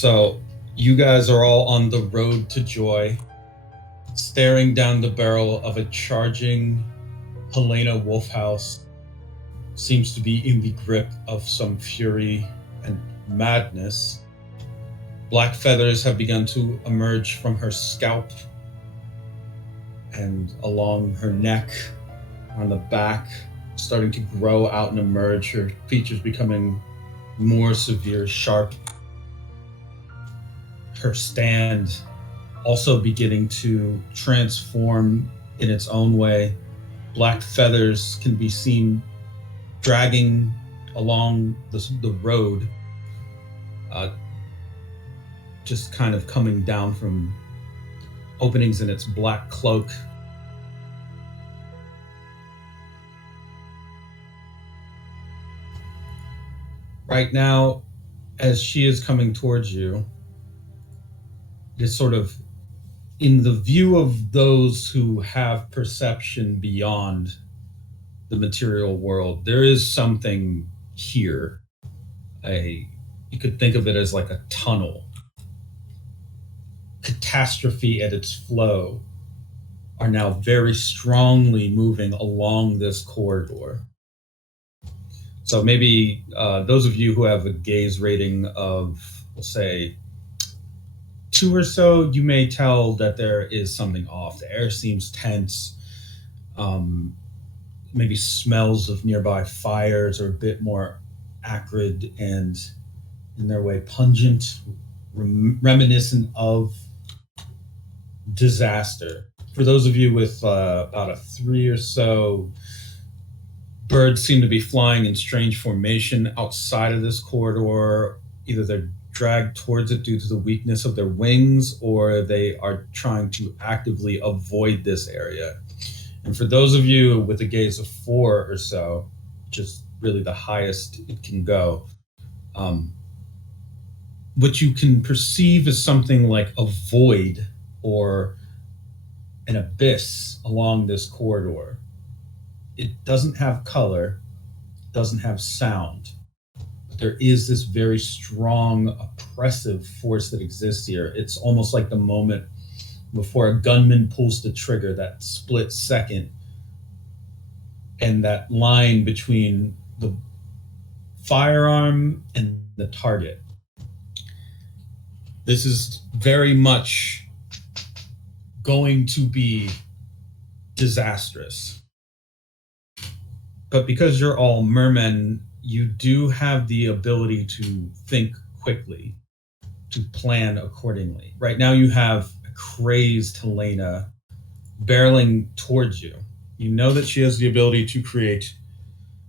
So you guys are all on the road to joy, staring down the barrel of a charging Helena Wolfhouse. Seems to be in the grip of some fury and madness. Black feathers have begun to emerge from her scalp and along her neck, on the back, starting to grow out and emerge, her features becoming more severe, sharp. Her stand also beginning to transform in its own way. Black feathers can be seen dragging along the road, just kind of coming down from openings in its black cloak. Right now, as she is coming towards you, it's sort of in the view of those who have perception beyond the material world. There is something here. You could think of it as like a tunnel. Catastrophe at its flow are now very strongly moving along this corridor. So maybe those of you who have a gaze rating of, we'll say, 2 or so, you may tell that there is something off. The air seems tense. Maybe smells of nearby fires are a bit more acrid and, in their way, pungent, reminiscent of disaster. For those of you with about a 3 or so, birds seem to be flying in strange formation outside of this corridor. Either they're dragged towards it due to the weakness of their wings, or they are trying to actively avoid this area. And for those of you with a gaze of 4 or so, just really the highest it can go, what you can perceive is something like a void or an abyss along this corridor. It doesn't have color, doesn't have sound. There is this very strong, oppressive force that exists here. It's almost like the moment before a gunman pulls the trigger, that split second, and that line between the firearm and the target. This is very much going to be disastrous. But because you're all mermen, you do have the ability to think quickly, to plan accordingly. Right now you have a crazed Helena barreling towards you. You know that she has the ability to create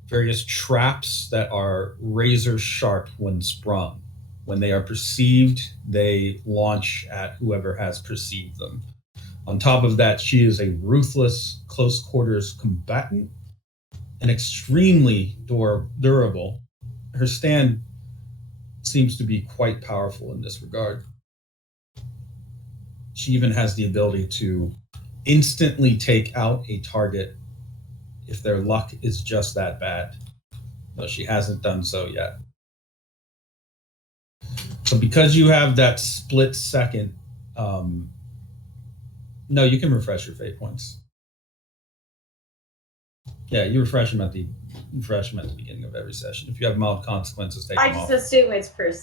various traps that are razor sharp when sprung. When they are perceived, they launch at whoever has perceived them. On top of that, she is a ruthless close quarters combatant and extremely durable. Her stand seems to be quite powerful in this regard. She even has the ability to instantly take out a target if their luck is just that bad, though she hasn't done so yet. So because you have that split second, no, you can refresh your fate points. Yeah, you refresh them at the beginning of every session. If you have mild consequences, take them off. I just assume it's per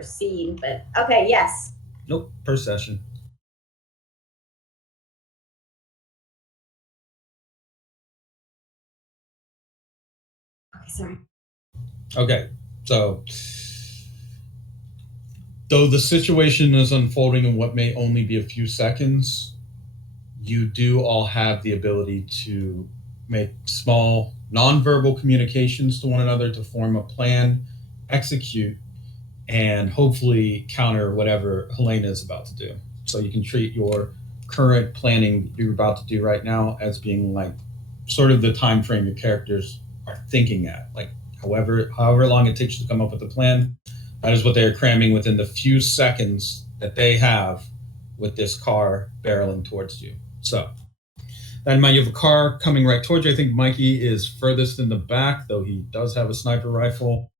scene, but okay, yes. Nope, per session. Okay, sorry. Okay, so though the situation is unfolding in what may only be a few seconds, you do all have the ability to make small nonverbal communications to one another to form a plan, execute, and hopefully counter whatever Helena is about to do. So you can treat your current planning you're about to do right now as being like sort of the time frame your characters are thinking at. Like however long it takes you to come up with a plan, that is what they are cramming within the few seconds that they have with this car barreling towards you. So that in mind, you have a car coming right towards you. I think Mikey is furthest in the back, though he does have a sniper rifle.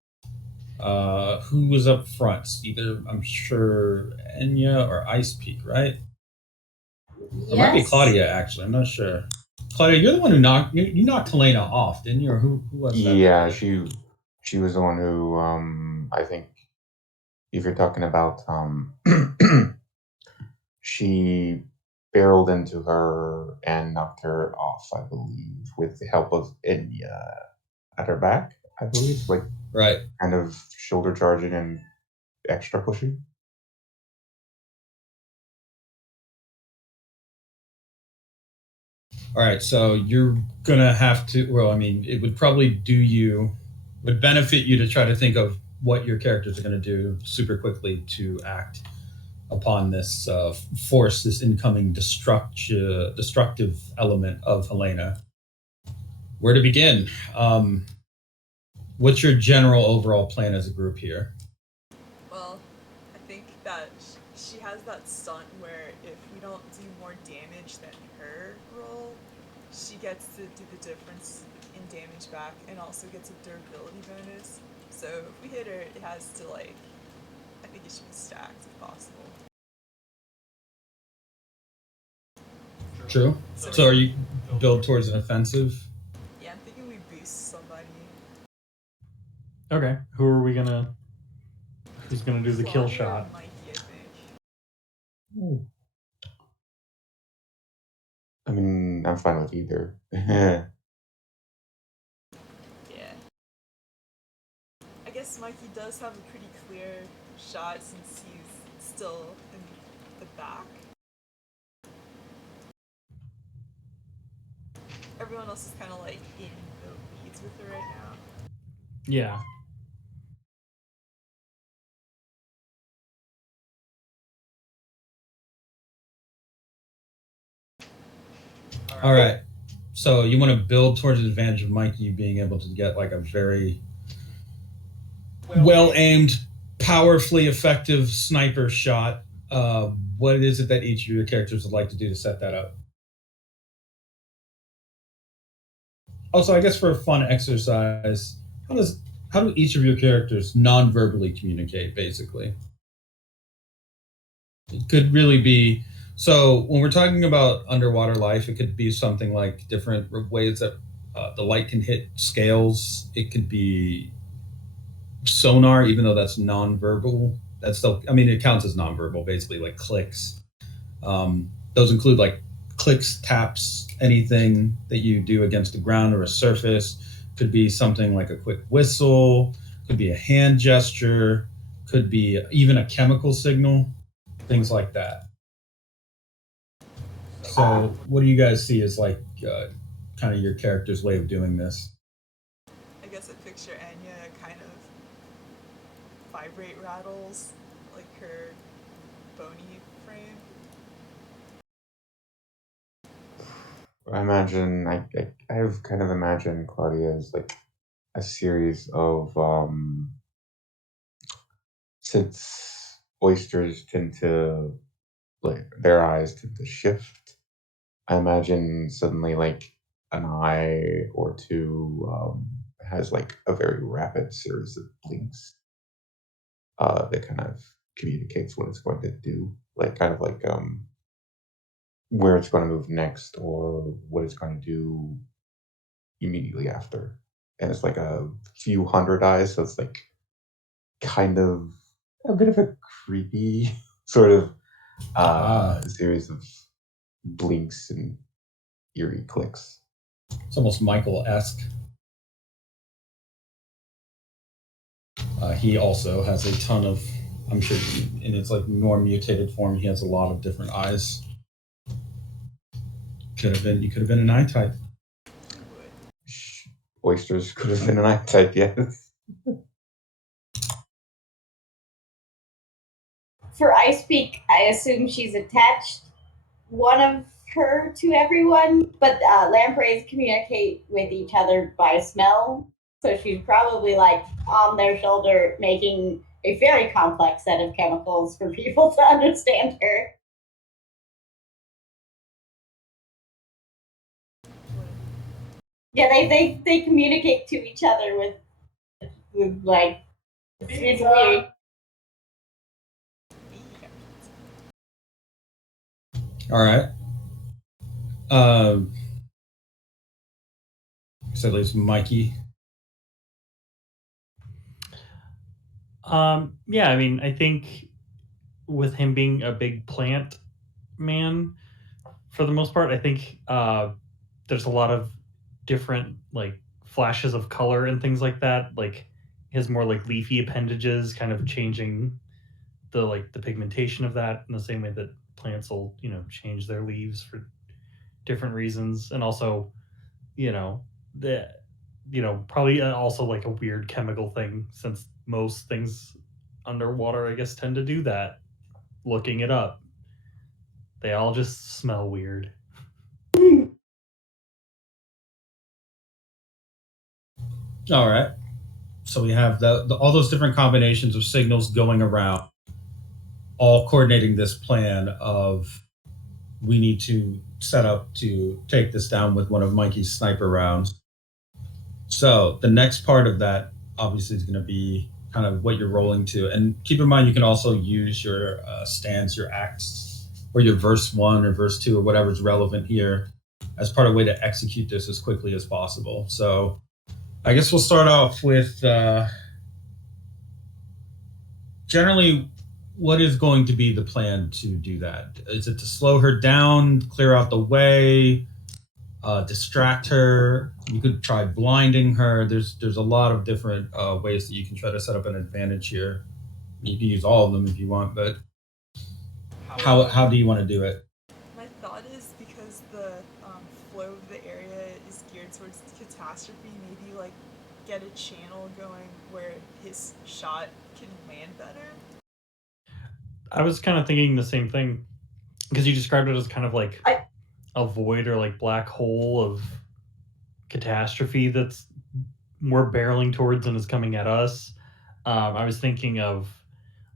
Who was up front? Either, I'm sure, Enya or Ice Peak, right? Or it might be Yes. Claudia, actually. I'm not sure. Claudia, you're the one who you knocked Helena off, didn't you? Or who was that for Yeah, you? she was the one who I think if you're talking about she barreled into her and knocked her off, I believe, with the help of Enya at her back, I believe, like Right. kind of shoulder charging and extra pushing. All right, so you're gonna have to. Well, I mean, it would probably would benefit you to try to think of what your characters are going to do super quickly to act upon this force, this incoming destructive element of Helena. Where to begin? What's your general overall plan as a group here? Well, I think that she has that stunt where if we don't do more damage than her roll, she gets to do the difference in damage back and also gets a durability bonus. So if we hit her, it has to I think it should be stacked if possible. True. So are you build towards an offensive? Yeah, I'm thinking we boost somebody. Okay, who's gonna do the kill Claudia or shot? Mikey, I think. I mean, I'm fine with either. Yeah. I guess Mikey does have a pretty clear shot since he's still in the back. Everyone else is kind of in the weeds with her right now. Yeah. All right. So you want to build towards the advantage of Mikey being able to get like a very well aimed, powerfully effective sniper shot. What is it that each of your characters would like to do to set that up? Also, I guess for a fun exercise, how do each of your characters non-verbally communicate? Basically, it could really be. So when we're talking about underwater life, it could be something like different ways that the light can hit scales. It could be sonar, even though that's non-verbal. That's still, I mean, it counts as non-verbal, basically, like clicks. Those include like clicks, taps, anything that you do against the ground or a surface. Could be something like a quick whistle, could be a hand gesture, could be even a chemical signal, things like that. So, what do you guys see as kind of your character's way of doing this? I guess I picture Anya kind of vibrate rattles, like her bony frame. I imagine I've kind of imagined Claudia as like a series of since oysters tend to like their eyes tend to shift. I imagine suddenly like an eye or two has like a very rapid series of blinks that kind of communicates what it's going to do, like kind of like where it's going to move next or what it's going to do immediately after. And it's like a few hundred eyes, so it's like kind of a bit of a creepy sort of series of blinks and eerie clicks. It's almost Michael-esque. He also has a ton of, I'm sure, in its like more mutated form, he has a lot of different eyes. You could have been an eye type. Oysters could have been an eye type, yes. For Ice Peak, I assume she's attached one of her to everyone, but lampreys communicate with each other by smell. So she's probably on their shoulder making a very complex set of chemicals for people to understand her. Yeah, they communicate to each other with It's weird. All right. So at least Mikey. Yeah, I mean, I think with him being a big plant man, for the most part, I think there's a lot of different like flashes of color and things like that. Like his more like leafy appendages, kind of changing the pigmentation of that in the same way that plants will change their leaves for different reasons, and also the probably also like a weird chemical thing since most things underwater I guess tend to do that. Looking it up, they all just smell weird. All right. So we have all those different combinations of signals going around, all coordinating this plan of we need to set up to take this down with one of Mikey's sniper rounds. So the next part of that obviously is going to be kind of what you're rolling to, and keep in mind you can also use your stance, your acts, or your verse 1 or verse 2 or whatever's relevant here as part of a way to execute this as quickly as possible. So I guess we'll start off with generally what is going to be the plan to do that? Is it to slow her down, clear out the way, distract her? You could try blinding her. There's a lot of different ways that you can try to set up an advantage here. You can use all of them if you want, but how do you want to do it? My thought is because the flow of the area is geared towards catastrophe, maybe like get a channel going where his shot can land better. I was kind of thinking the same thing because you described it as kind of like a void or like black hole of catastrophe that's we're barreling towards and is coming at us. I was thinking of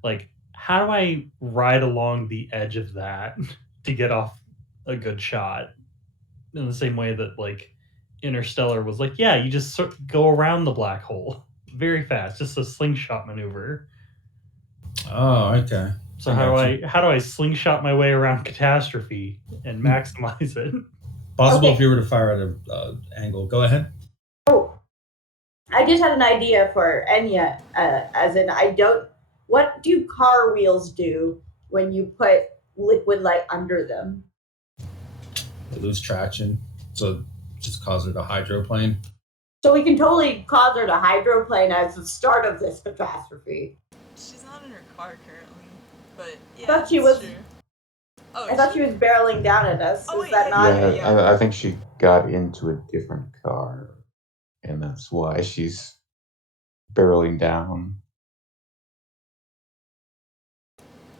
like how do I ride along the edge of that to get off a good shot in the same way that like Interstellar was like, yeah, you just go around the black hole very fast, just a slingshot maneuver. Oh, okay. So how do I slingshot my way around catastrophe and maximize it? Possible Okay. if you were to fire at an angle. Go ahead. I just had an idea for Enya, as in what do car wheels do when you put liquid light under them? They lose traction, so just cause it a hydroplane. So we can totally cause her to hydroplane as the start of this catastrophe. She's not in her car currently, but yeah, I thought she that's was. true. I thought she was barreling down at us. Oh, Is wait, that not? Yeah, I think she got into a different car, and that's why she's barreling down.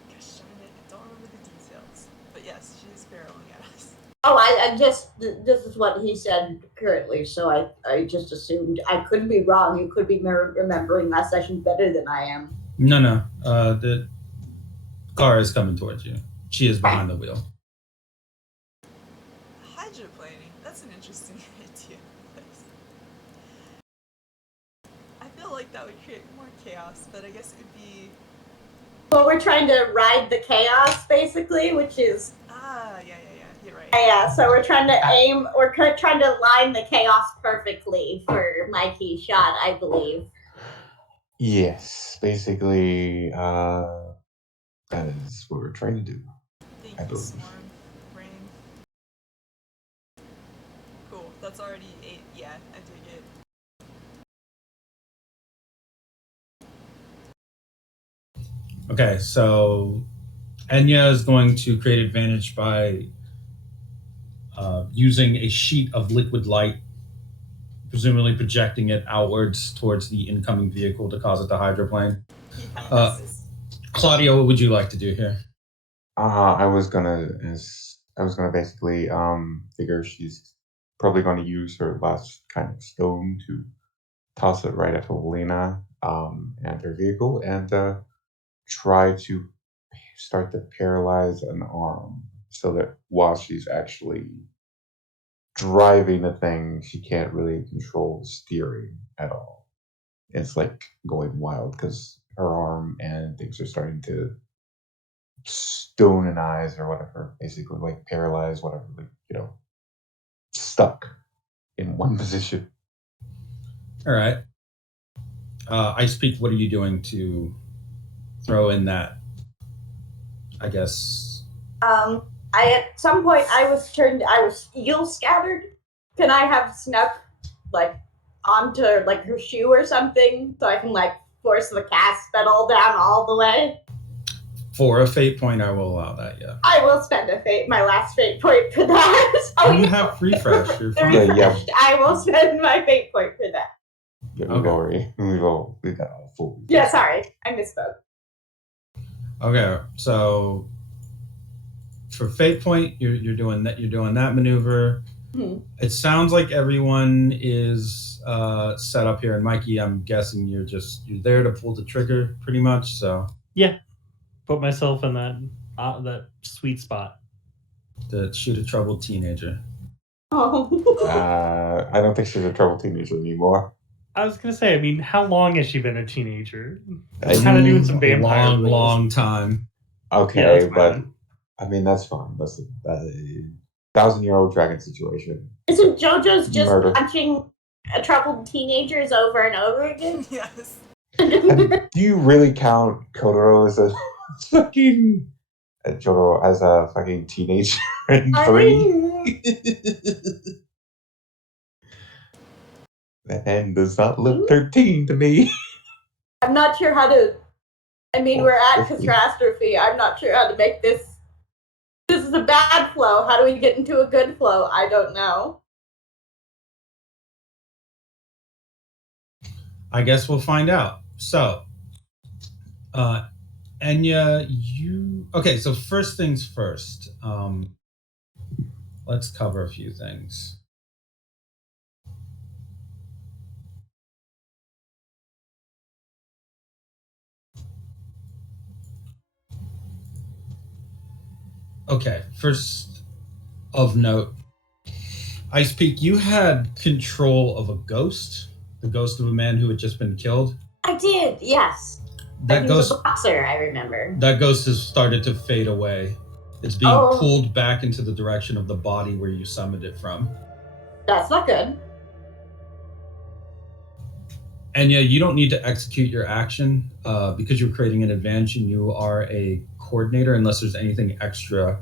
Gosh darn it, I don't remember the details. But yes, she's barreling at us. Oh, I just this is what he said currently, so I just assumed. I could be wrong. You could be remembering that session better than I am. No. The car is coming towards you. She is behind the wheel. Hydroplaning, that's an interesting idea. I feel like that would create more chaos, but I guess it would be... Well, we're trying to ride the chaos, basically, which is... Yeah, you're right. Yeah, so we're trying to we're trying to line the chaos perfectly for Mikey's shot, I believe. Yes, basically, that is what we're trying to do. Thank you, Storm. Rain. Cool, that's already 8. Yeah, I dig it. Okay, so Enya is going to create advantage by using a sheet of liquid light, presumably projecting it outwards towards the incoming vehicle to cause it to hydroplane. Yes. Claudia, what would you like to do here? I was gonna basically figure she's probably going to use her last kind of stone to toss it right at Helena and her vehicle and try to start to paralyze an arm so that while she's actually driving the thing, she can't really control the steering at all. It's like going wild because her arm and things are starting to stonenize or whatever, basically like paralyzed, whatever, like, stuck in one position. All right. Ice Peak, what are you doing to throw in that? I guess. At some point I was eel scattered. Can I have snuck like onto like her shoe or something so I can like force the cast spell down all the way? For a fate point, I will allow that. Yeah. I will spend my last fate point for that. You have refresh. You're fine. Yeah. I will spend my fate point for that. Yeah, Okay. we've got all full. Yeah, sorry, I misspoke. Okay, so for fate point, you're doing that. You're doing that maneuver. It sounds like everyone is set up here, and Mikey, I'm guessing you're there to pull the trigger, pretty much. So Yeah, put myself in that sweet spot. To shoot a troubled teenager. Oh. I don't think she's a troubled teenager anymore. I was gonna say, I mean, how long has she been a teenager? I Kind of mean, doing some vampire rules. long time. Okay, Yeah, that's but fine. I mean that's fine. That's a 1,000-year-old dragon situation. Isn't JoJo's just Murder. punching troubled teenagers over and over again? Yes. And do you really count Kotaro as a fucking Jotaro as a fucking teenager in 3? That man does not look 13 to me. I'm not sure how to. I mean, we're at catastrophe. I'm not sure how to make this. This is a bad flow. How do we get into a good flow? I don't know. I guess we'll find out. So, Enya, okay? So first things first. Let's cover a few things. Okay, first of note, Ice Peak, you had control of a ghost, the ghost of a man who had just been killed. I did, yes. That he ghost, was a boxer, I remember. That ghost has started to fade away. It's being pulled back into the direction of the body where you summoned it from. That's not good. And yeah, you don't need to execute your action because you're creating an advantage and you are a coordinator unless there's anything extra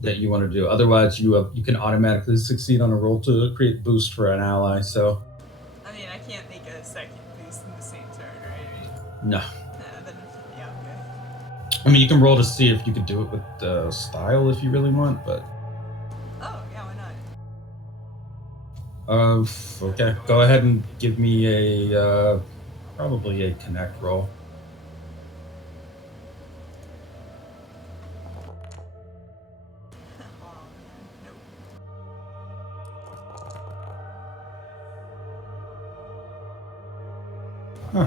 that you want to do. Otherwise, you can automatically succeed on a roll to create boost for an ally. So, I mean, I can't make a second boost in the same turn, right? No. Then, yeah, okay. I mean, you can roll to see if you could do it with style if you really want, but. Oh, yeah, why not? Okay. Go ahead and give me probably a connect roll. Huh.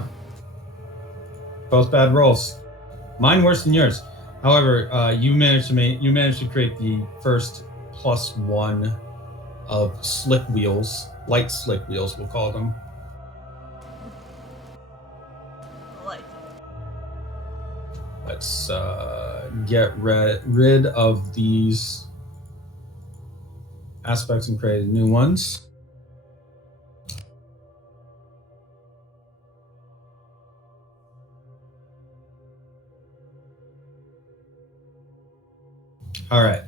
Both bad rolls. Mine worse than yours. However, you managed to create the first +1 of slick wheels, light slick wheels, we'll call them. Let's get rid of these aspects and create new ones. All right.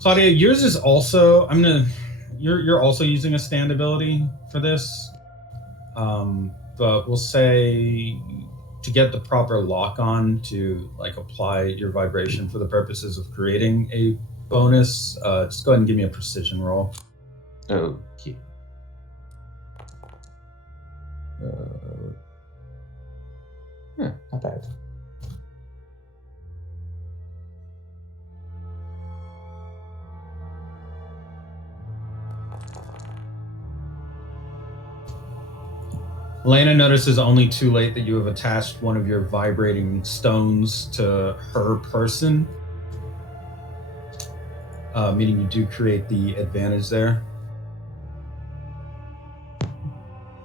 Claudia, yours is also, you're also using a stand ability for this. But we'll say to get the proper lock on to like apply your vibration for the purposes of creating a bonus, just go ahead and give me a precision roll. Okay. Not bad. Helena notices only too late that you have attached one of your vibrating stones to her person, meaning you do create the advantage there.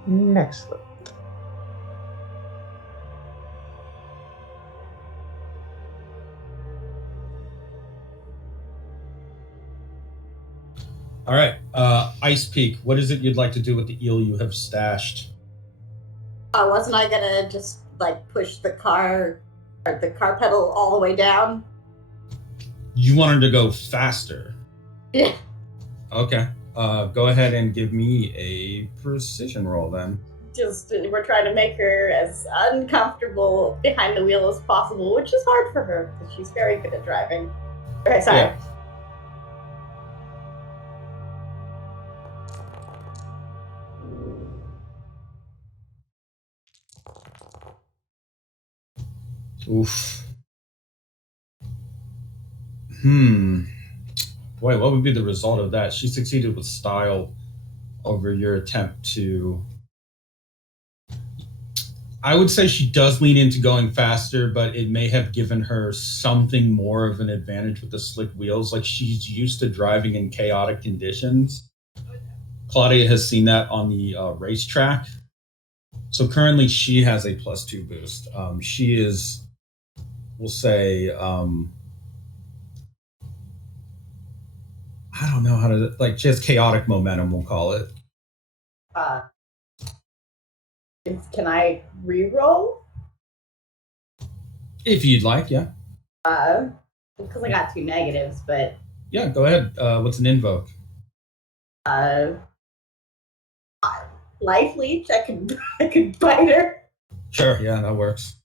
Excellent. All right, Ice Peak. What is it you'd like to do with the eel you have stashed? Wasn't I gonna just like push the car or the car pedal all the way down? You want her to go faster. Yeah. Okay. Go ahead and give me a precision roll then. Just we're trying to make her as uncomfortable behind the wheel as possible, which is hard for her because she's very good at driving. Okay, sorry. Yeah. Oof. Boy, what would be the result of that? She succeeded with style over your attempt to. I would say she does lean into going faster, but it may have given her something more of an advantage with the slick wheels. Like she's used to driving in chaotic conditions. Claudia has seen that on the racetrack. So currently she has a +2 boost. She is, we'll say, I don't know how to, like, she has chaotic momentum, we'll call it. Can I re-roll? If you'd like, yeah. Because I got 2 negatives, but Yeah, go ahead. What's an invoke? Life leech. I could bite her. Sure, yeah, that works.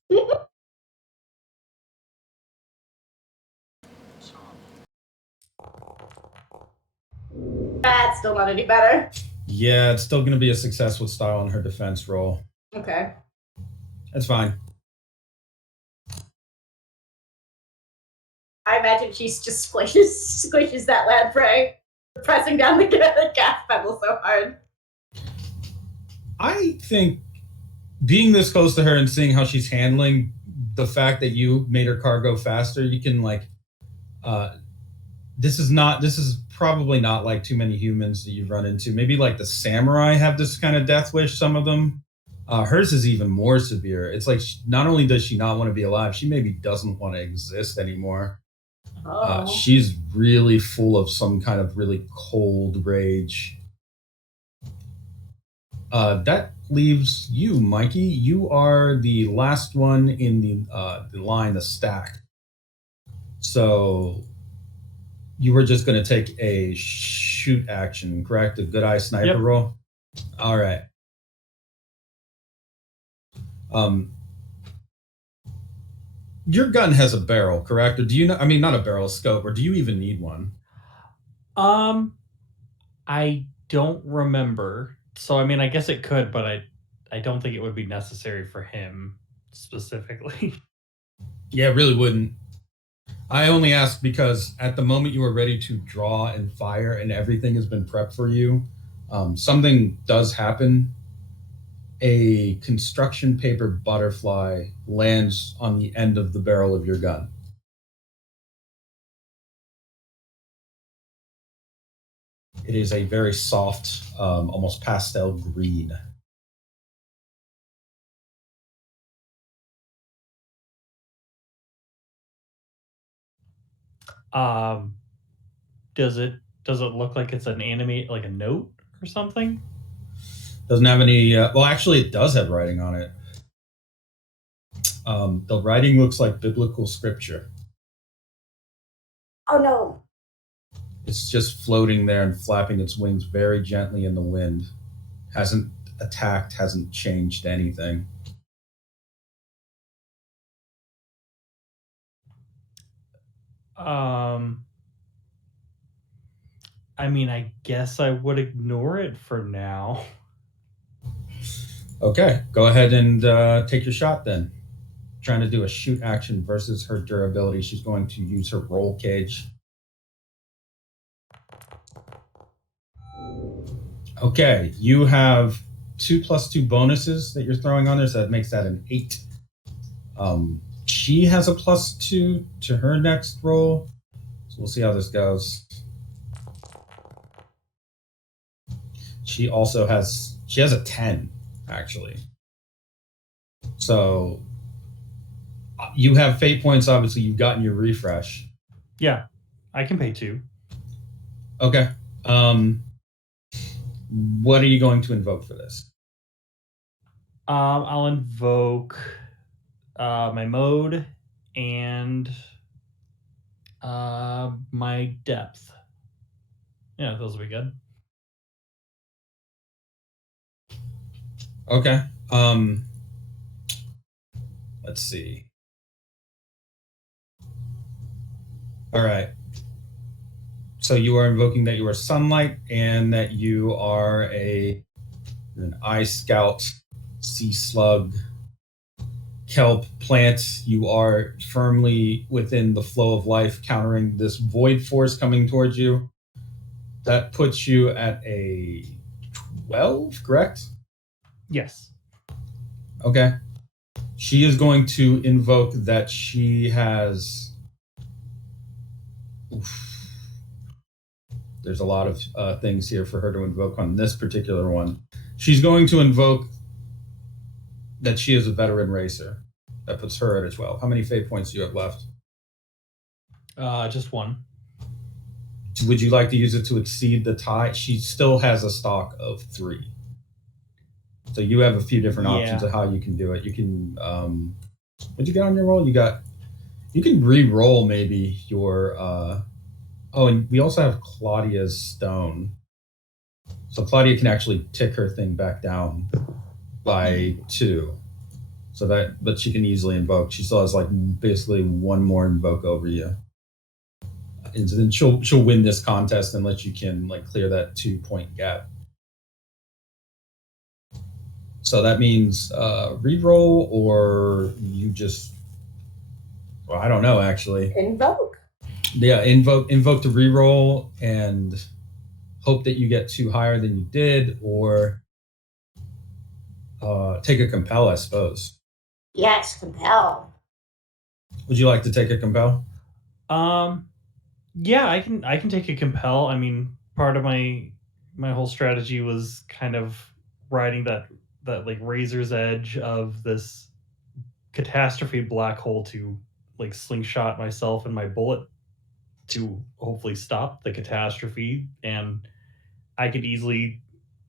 That's still not any better. Yeah, it's still going to be a success with style on her defense roll. Okay. That's fine. I imagine she just squishes that lamprey, pressing down the gas pedal so hard. I think being this close to her and seeing how she's handling the fact that you made her car go faster, you can this is probably not like too many humans that you've run into. Maybe like the samurai have this kind of death wish, some of them. Hers is even more severe. It's like not only does she not want to be alive, she maybe doesn't want to exist anymore. She's really full of some kind of really cold rage. That leaves you, Mikey. You are the last one in the line, the stack. So you were just going to take a shoot action, correct? A good eye sniper roll? All right. Your gun has a barrel, correct? Or do you know, I mean, not a barrel, a scope, or do you even need one? I don't remember. So, I mean, I guess it could, but I don't think it would be necessary for him specifically. Yeah, it really wouldn't. I only ask because at the moment you are ready to draw and fire and everything has been prepped for you, something does happen. A construction paper butterfly lands on the end of the barrel of your gun. It is a very soft, almost pastel green. Does it look like it's an anime, like a note or something? Doesn't have any. Well, actually, it does have writing on it. The writing looks like biblical scripture. Oh no. It's just floating there and flapping its wings very gently in the wind. Hasn't attacked, hasn't changed anything. I mean, I guess I would ignore it for now. Okay, go ahead and take your shot then. Trying to do a shoot action versus her durability. She's going to use her roll cage. Okay, you have 2+2 bonuses that you're throwing on there, so that makes that an 8. She has a +2 to her next roll, so we'll see how this goes. She has a 10. actually. So you have fate points. Obviously, you've gotten your refresh. Yeah, I can pay 2. Okay. What are you going to invoke for this? I'll invoke my mode and my depth. Yeah, those will be good. Okay. Let's see. All right. So you are invoking that you are sunlight and that you are an eye scout, sea slug, kelp plant. You are firmly within the flow of life, countering this void force coming towards you. That puts you at a 12, correct? Yes. Okay. She is going to invoke that she has. Oof. There's a lot of things here for her to invoke on this particular one. She's going to invoke that she is a veteran racer. That puts her at a 12. How many fate points do you have left? Just 1. Would you like to use it to exceed the tie? She still has a stock of 3. So you have a few different options of how you can do it. You can, what'd you get on your roll? You can re-roll maybe your, and we also have Claudia's stone. So Claudia can actually tick her thing back down by 2. So but she can easily invoke. She still has like basically 1 more invoke over you. And then she'll win this contest unless you can like clear that 2-point gap. So that means re-roll, or you just, well, I don't know actually. Invoke. Yeah, invoke the re-roll and hope that you get 2 higher than you did, or take a compel, I suppose. Yes, compel. Would you like to take a compel? Yeah, I can take a compel. I mean, part of my whole strategy was kind of riding that like razor's edge of this catastrophe black hole to like slingshot myself and my bullet to hopefully stop the catastrophe, and I could easily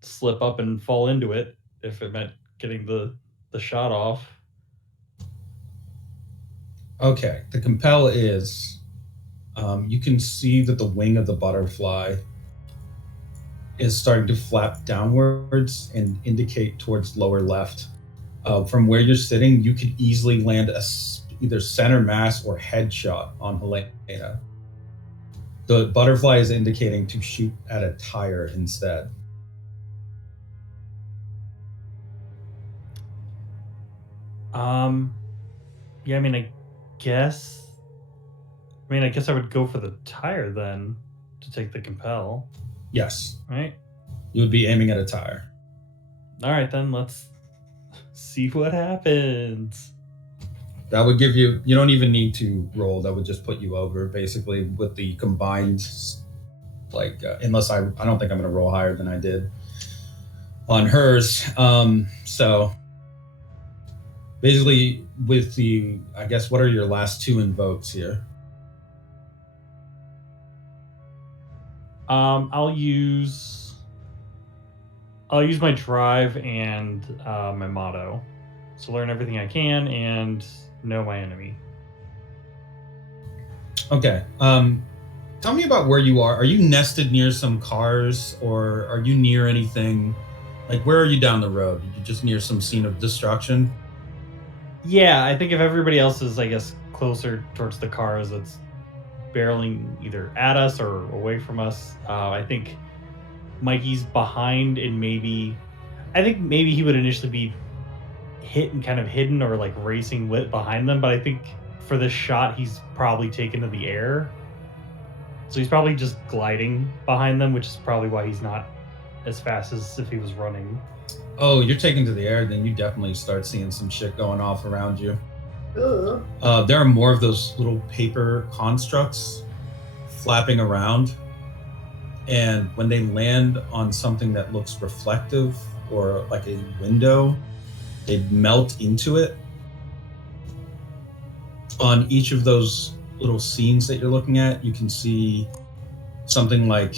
slip up and fall into it if it meant getting the shot off. Okay, the compel is you can see that the wing of the butterfly is starting to flap downwards and indicate towards lower left. From where you're sitting, you could easily land either center mass or headshot on Helena. The butterfly is indicating to shoot at a tire instead. Yeah, I mean, I guess I would go for the tire then to take the compel. Yes. Right? You would be aiming at a tire. All right, then let's see what happens. That would give you don't even need to roll. That would just put you over basically with the combined, like, unless I don't think I'm going to roll higher than I did on hers. So basically with the, I guess, what are your last 2 invokes here? I'll use my drive and my motto. So learn everything I can and know my enemy. Okay. Tell me about where you are. Are you nested near some cars, or are you near anything? Like, where are you down the road? Are you just near some scene of destruction? Yeah, I think if everybody else is, I guess, closer towards the cars, it's barreling either at us or away from us. I think Mikey's behind, and maybe he would initially be hit and kind of hidden or like racing behind them, but I think for this shot he's probably taken to the air, so he's probably just gliding behind them, which is probably why he's not as fast as if he was running. Oh, you're taken to the air, then you definitely start seeing some shit going off around you. Ooh. There are more of those little paper constructs flapping around, and when they land on something that looks reflective or like a window. They'd melt into it. On each of those little scenes that you're looking at, you can see something like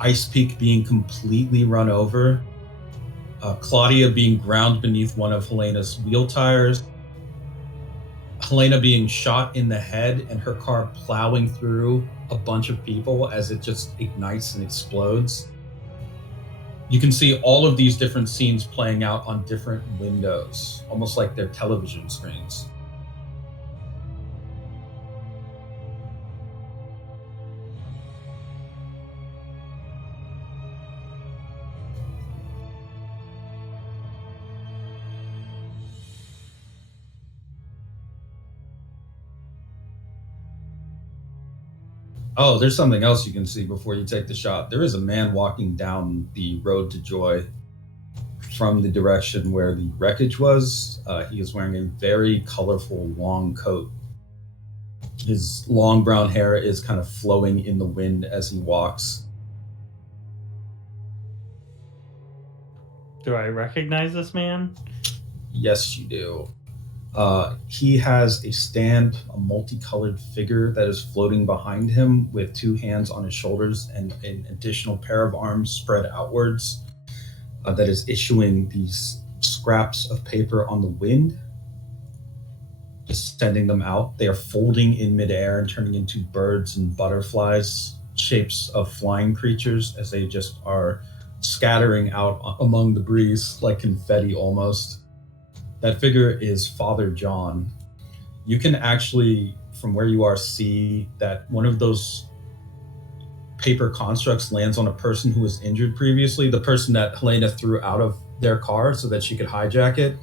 Ice Peak being completely run over, Claudia being ground beneath one of Helena's wheel tires, Helena being shot in the head and her car plowing through a bunch of people as it just ignites and explodes. You can see all of these different scenes playing out on different windows, almost like they're television screens. Oh, there's something else you can see before you take the shot. There is a man walking down the road to Joy from the direction where the wreckage was. He is wearing a very colorful long coat. His long brown hair is kind of flowing in the wind as he walks. Do I recognize this man? Yes, you do. He has a stand, a multicolored figure that is floating behind him with two hands on his shoulders and an additional pair of arms spread outwards that is issuing these scraps of paper on the wind, just sending them out. They are folding in midair and turning into birds and butterflies, shapes of flying creatures, as they just are scattering out among the breeze like confetti almost. That figure is Father John. You can actually, from where you are, see that one of those paper constructs lands on a person who was injured previously, the person that Helena threw out of their car so that she could hijack it,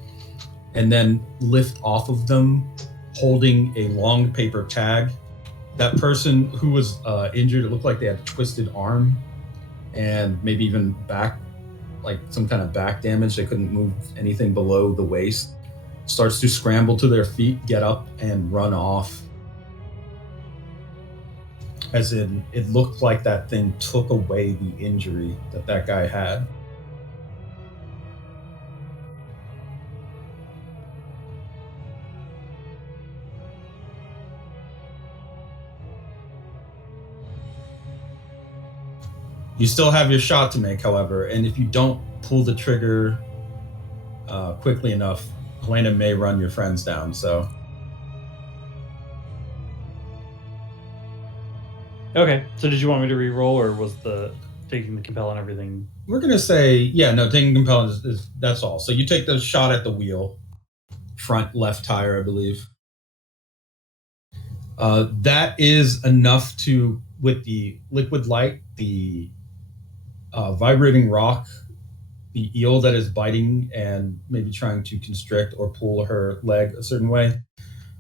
and then lift off of them holding a long paper tag. That person who was injured, it looked like they had a twisted arm and maybe even back, like some kind of back damage. They couldn't move anything below the waist. Starts to scramble to their feet, get up, and run off. As in, it looked like that thing took away the injury that guy had. You still have your shot to make, however, and if you don't pull the trigger quickly enough, Helena may run your friends down, so... Okay, so did you want me to re-roll, or was the taking the compel and everything? We're gonna say, yeah, no, taking compel is that's all. So you take the shot at the wheel, front left tire, I believe. That is enough to, with the liquid light, the vibrating rock, the eel that is biting and maybe trying to constrict or pull her leg a certain way,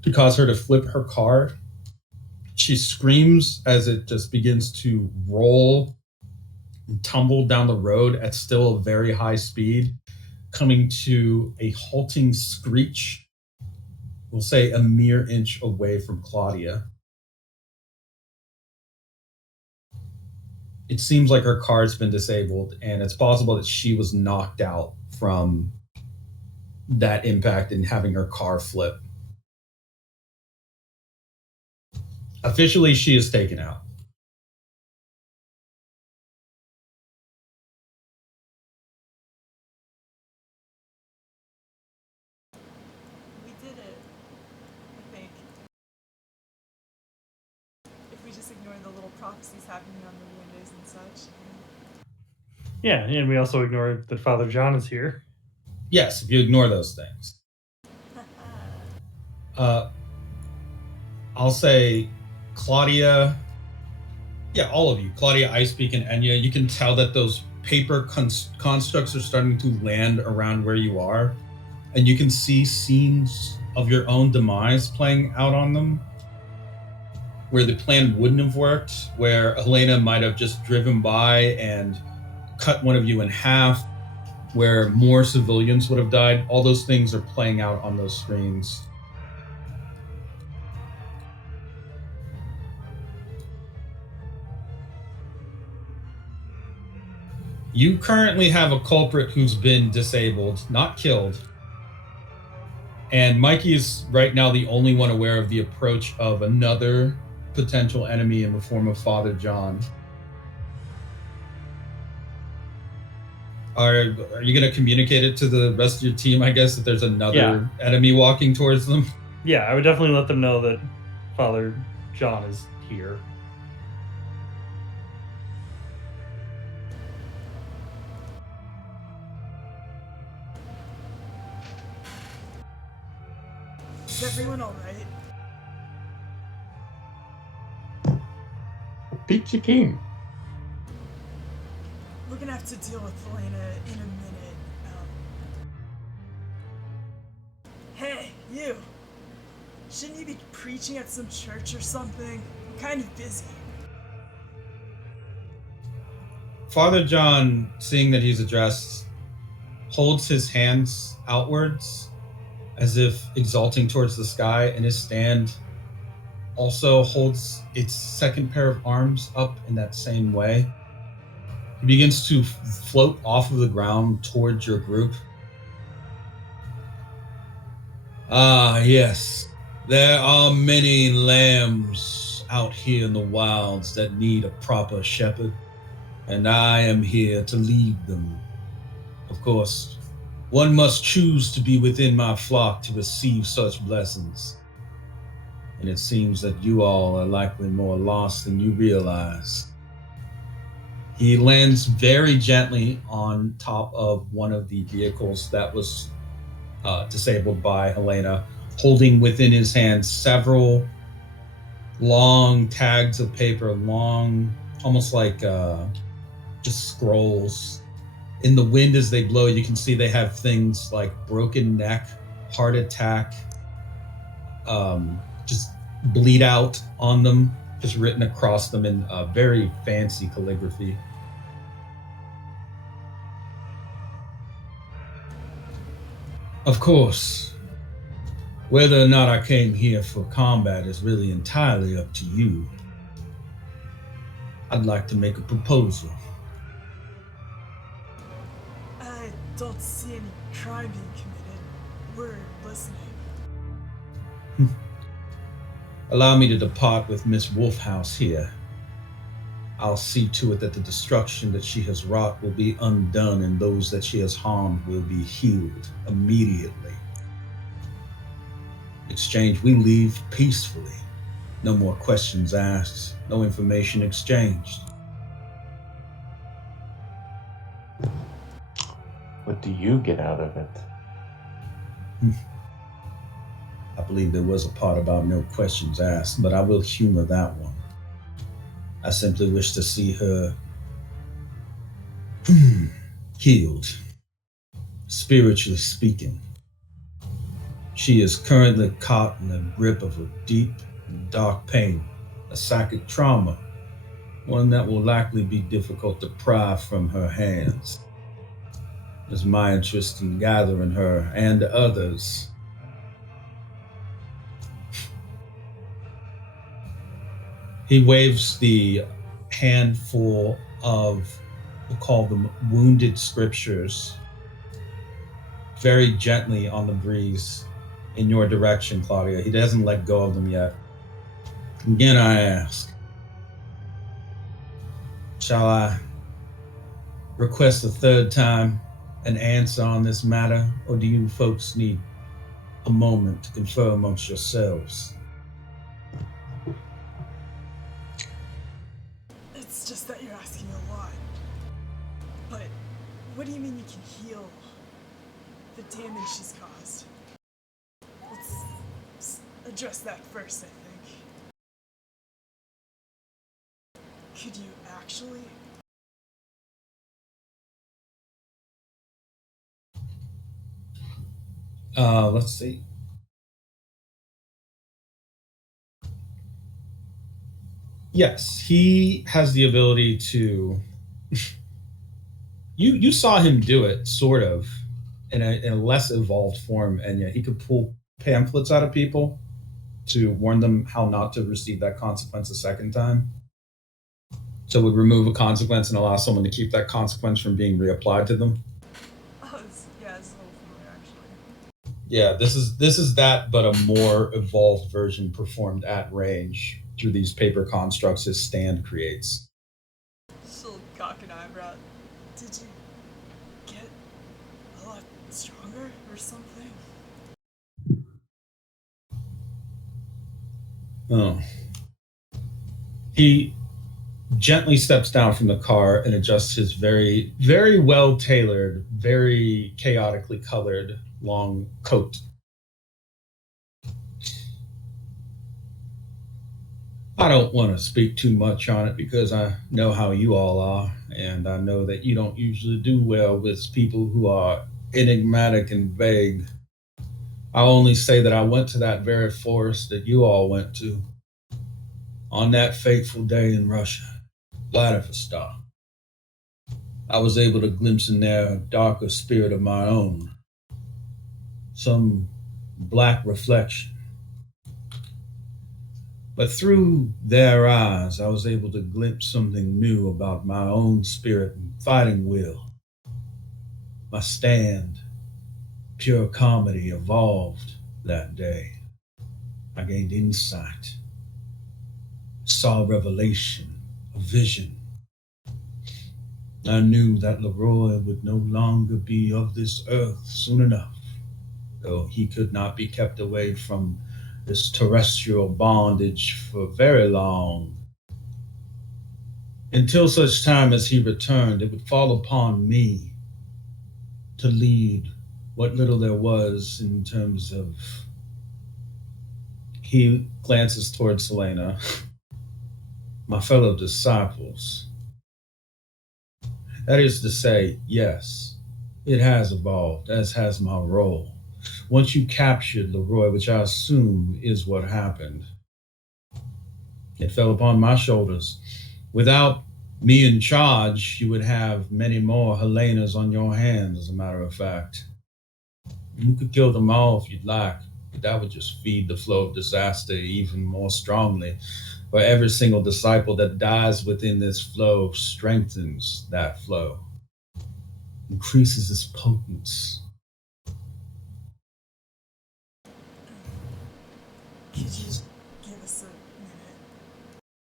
to cause her to flip her car. She screams as it just begins to roll and tumble down the road at still a very high speed, coming to a halting screech, we'll say a mere inch away from Claudia. It seems like her car's been disabled, and it's possible that she was knocked out from that impact and having her car flip. Officially, she is taken out. We did it, I think. If we just ignore the little prophecies happening on the windows and such. Yeah, and we also ignored that Father John is here. Yes, if you ignore those things. I'll say Claudia, yeah, all of you, Claudia, Icepeak, and Enya, you can tell that those paper constructs are starting to land around where you are, and you can see scenes of your own demise playing out on them, where the plan wouldn't have worked, where Helena might have just driven by and cut one of you in half, where more civilians would have died. All those things are playing out on those screens. You currently have a culprit who's been disabled, not killed. And Mikey is right now the only one aware of the approach of another potential enemy in the form of Father John. Are you going to communicate it to the rest of your team, I guess, that there's another enemy walking towards them? Yeah, I would definitely let them know that Father John is here. Is everyone alright? Peachy Keen. We're gonna have to deal with Helena in a minute. Hey, you! Shouldn't you be preaching at some church or something? I'm kind of busy. Father John, seeing that he's addressed, holds his hands outwards as if exalting towards the sky, and his stand also holds its second pair of arms up in that same way. He begins to float off of the ground towards your group. Ah, yes. There are many lambs out here in the wilds that need a proper shepherd, and I am here to lead them. Of course, one must choose to be within my flock to receive such blessings. And it seems that you all are likely more lost than you realize. He lands very gently on top of one of the vehicles that was disabled by Helena, holding within his hands several long tags of paper, long, almost like just scrolls. In the wind as they blow, you can see they have things like broken neck, heart attack, just bleed out on them, just written across them in very fancy calligraphy. Of course, whether or not I came here for combat is really entirely up to you. I'd like to make a proposal. I don't see any crime being committed. We're listening. Allow me to depart with Miss Wolfhouse here. I'll see to it that the destruction that she has wrought will be undone, and those that she has harmed will be healed immediately. In exchange, we leave peacefully. No more questions asked, no information exchanged. What do you get out of it? I believe there was a part about no questions asked, but I will humor that one. I simply wish to see her healed, spiritually speaking. She is currently caught in the grip of a deep and dark pain, a psychic trauma, one that will likely be difficult to pry from her hands. It is my interest in gathering her and others. He waves the handful of, we'll call them wounded scriptures, very gently on the breeze in your direction, Claudia. He doesn't let go of them yet. Again, I ask, shall I request a third time an answer on this matter, or do you folks need a moment to confer amongst yourselves? It's just that you're asking a lot. But what do you mean you can heal the damage she's caused? Let's address that first, I think. Could you actually? Let's see. Yes, he has the ability to. You saw him do it, sort of, in a less evolved form, and yet he could pull pamphlets out of people to warn them how not to receive that consequence a second time. So it would remove a consequence and allow someone to keep that consequence from being reapplied to them. Oh, yeah, it's a little familiar actually. Yeah, this is that, but a more evolved version performed at range through these paper constructs his stand creates. She'll cock an eyebrow. Did you get a lot stronger or something? Oh. He gently steps down from the car and adjusts his very, very well tailored, very chaotically colored long coat. I don't want to speak too much on it because I know how you all are, and I know that you don't usually do well with people who are enigmatic and vague. I'll only say that I went to that very forest that you all went to on that fateful day in Russia, Vladivostok. I was able to glimpse in there a darker spirit of my own, some black reflection. But through their eyes, I was able to glimpse something new about my own spirit and fighting will. My stand, pure comedy, evolved that day. I gained insight, saw a revelation, a vision. I knew that Leroy would no longer be of this earth soon enough, though he could not be kept away from this terrestrial bondage for very long. Until such time as he returned, it would fall upon me to lead what little there was in terms of. He glances towards Helena, my fellow disciples. That is to say, yes, it has evolved, as has my role. Once you captured Leroy, which I assume is what happened, it fell upon my shoulders. Without me in charge, you would have many more Helenas on your hands, as a matter of fact. You could kill them all if you'd like, but that would just feed the flow of disaster even more strongly. For every single disciple that dies within this flow strengthens that flow, increases its potence. Could you give us a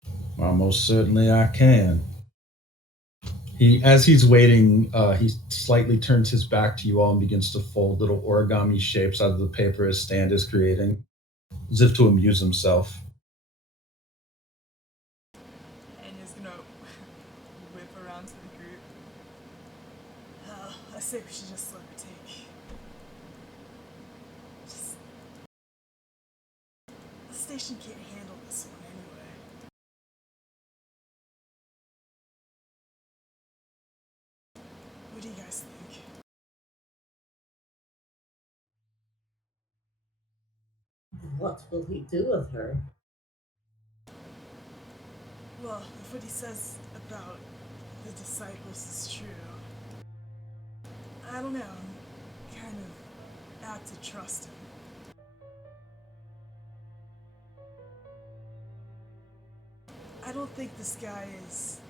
minute? Well, most certainly I can. As he's waiting, he slightly turns his back to you all and begins to fold little origami shapes out of the paper his stand is creating, as if to amuse himself. And he's gonna whip around to the group. I say we should just let her take. Just. The station can't handle this one anyway. What do you guys think? What will he do with her? Well, if what he says about the disciples is true, I don't know, I'm kind of apt to trust him. I don't think this guy is,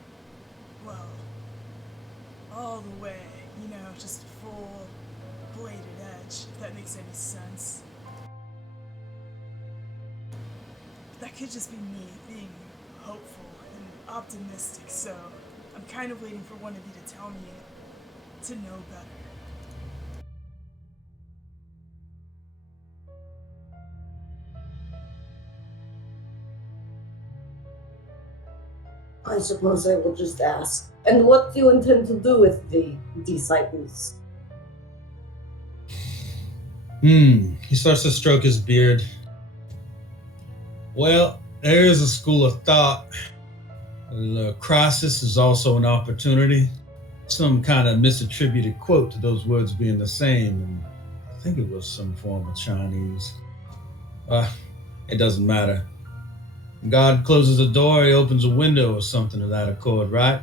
well, all the way, just full bladed edge, if that makes any sense. That could just be me being hopeful and optimistic, so I'm kind of waiting for one of you to tell me to know better. I suppose I will just ask. And what do you intend to do with the disciples? He starts to stroke his beard. Well, there is a school of thought. The crisis is also an opportunity. Some kind of misattributed quote to those words being the same, and I think it was some form of Chinese. It doesn't matter. When God closes a door, he opens a window or something of that accord, right?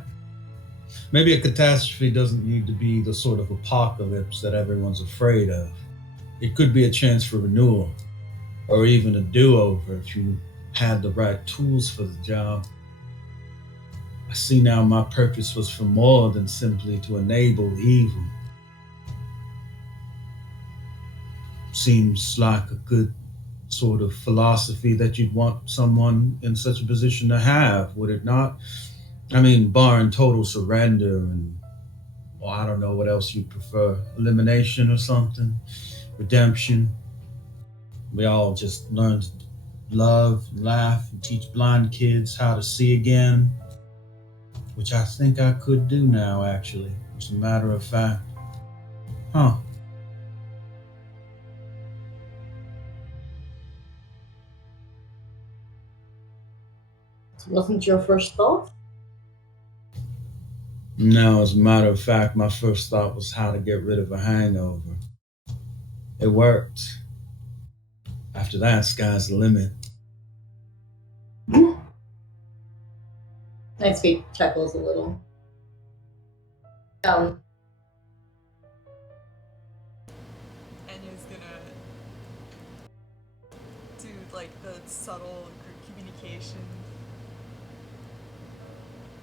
Maybe a catastrophe doesn't need to be the sort of apocalypse that everyone's afraid of. It could be a chance for renewal, or even a do-over if you had the right tools for the job. I see now my purpose was for more than simply to enable evil. Seems like a good sort of philosophy that you'd want someone in such a position to have, would it not? I mean, barring total surrender and, well, I don't know what else you prefer. Elimination or something? Redemption? We all just learn to love, laugh, and teach blind kids how to see again, which I think I could do now, actually, as a matter of fact. Huh. Wasn't your first thought? No, as a matter of fact, my first thought was how to get rid of a hangover. It worked. After that, sky's the limit. Nightspeak chuckles a little. Enya's gonna do like the subtle group communication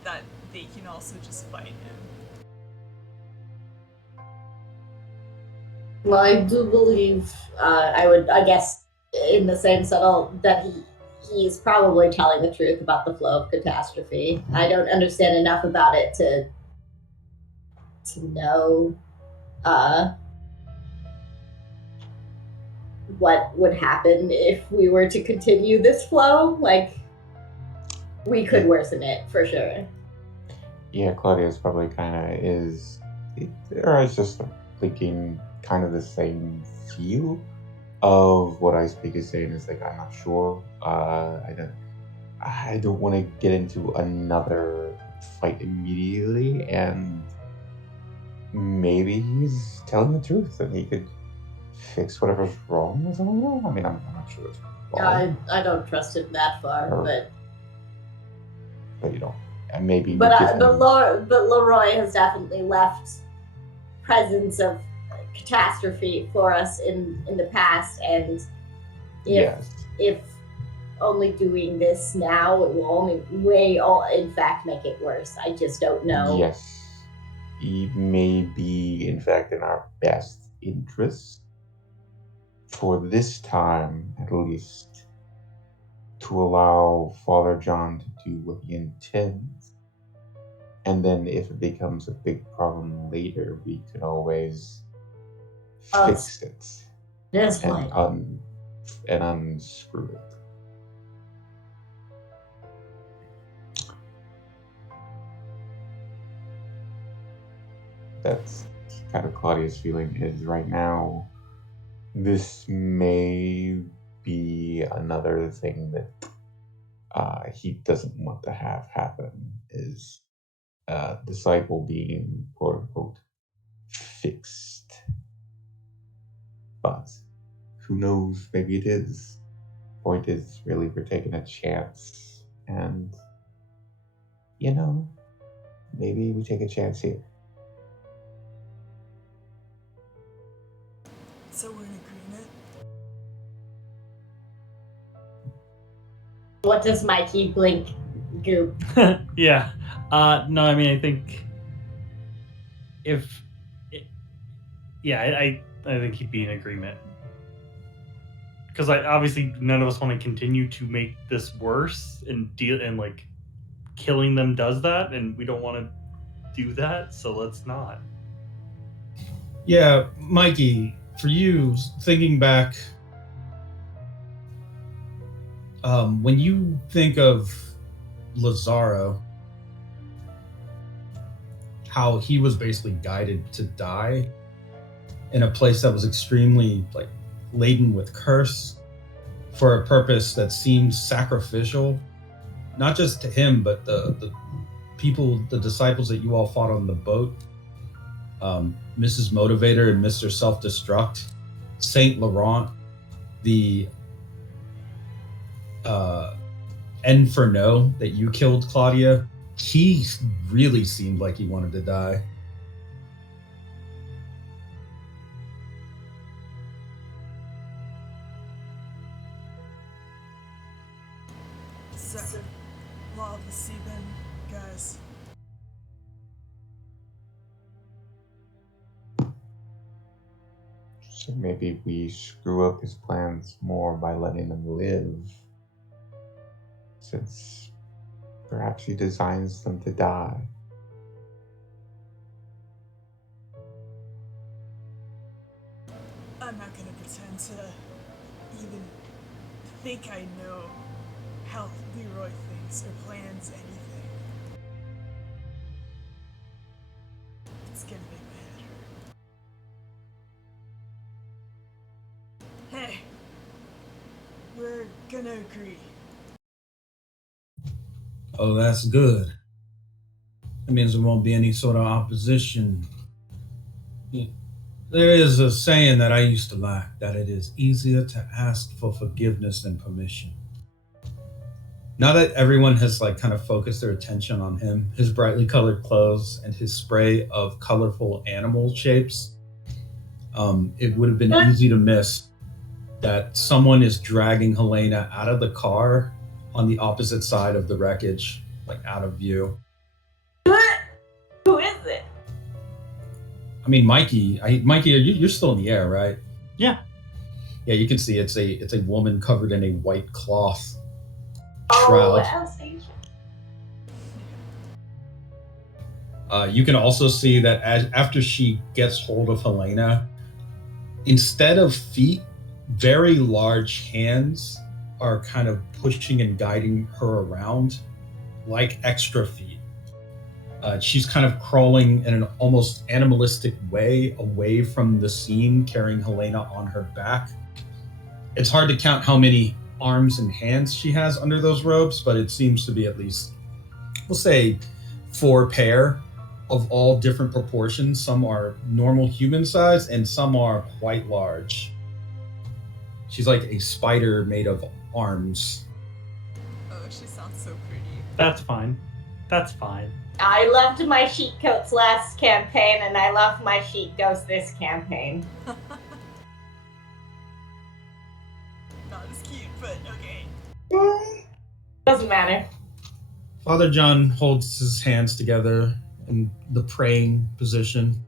that they can also just fight him. Well, I do believe I guess in the same subtle that he's probably telling the truth about the flow of catastrophe. I don't understand enough about it to know what would happen if we were to continue this flow. Like, we could worsen it for sure. Yeah, Claudia's probably kind of is, or is just thinking kind of the same feel of what I speak is saying. Is like, I'm not sure. I don't want to get into another fight immediately, and maybe he's telling the truth and he could fix whatever's wrong with him. I mean, I'm not sure it's wrong. I don't trust him that far, but you know, and maybe. But Leroy has definitely left presence of catastrophe for us in the past, and if only doing this now, it will in fact make it worse. I just don't know. Yes, it may be in fact in our best interest for this time at least to allow Father John to do what he intends, and then if it becomes a big problem later, we can always fix it and unscrew it. That's kind of Claudia's feeling is right now. This may be another thing that he doesn't want to have happen is disciple being quote unquote fixed. But who knows, maybe it is. Point is really we're taking a chance, and you know, maybe we take a chance here. So we're in agreement? What does Mikey blink goop? Yeah. No, I mean, I think I think he'd be in agreement. Because obviously none of us want to continue to make this worse and like killing them does that, and we don't want to do that, so let's not. Yeah, Mikey, for you, thinking back, when you think of Lazaro, how he was basically guided to die in a place that was extremely like laden with curse for a purpose that seemed sacrificial, not just to him, but the people, the disciples that you all fought on the boat, Mrs. Motivator and Mr. Self-Destruct, Saint Laurent, the Inferno that you killed, Claudia. He really seemed like he wanted to die. So, law of the sea then. guys. So maybe we screw up his plans more by letting him live, since perhaps he designs them to die. I'm not gonna pretend to even think I know how Leroy thinks or plans anything. It's gonna make my head hurt. Hey, we're gonna agree. Oh, that's good. That means there won't be any sort of opposition. There is a saying that I used to like, that it is easier to ask for forgiveness than permission. Now that everyone has like kind of focused their attention on him, his brightly colored clothes and his spray of colorful animal shapes, it would have been easy to miss that someone is dragging Helena out of the car on the opposite side of the wreckage, like out of view. Who is it? I mean, Mikey, you're still in the air, right? Yeah. Yeah, you can see it's a woman covered in a white cloth Oh, shroud. Anastasia. You can also see that after she gets hold of Helena, instead of feet, very large hands are kind of pushing and guiding her around like extra feet. She's kind of crawling in an almost animalistic way away from the scene, carrying Helena on her back. It's hard to count how many arms and hands she has under those robes, but it seems to be at least, we'll say, 4 pair of all different proportions. Some are normal human size and some are quite large. She's like a spider made of arms. Oh, she sounds so pretty. That's fine. That's fine. I loved my sheet coats last campaign, and I love my sheet ghosts this campaign. Not as cute, but okay. Doesn't matter. Father John holds his hands together in the praying position.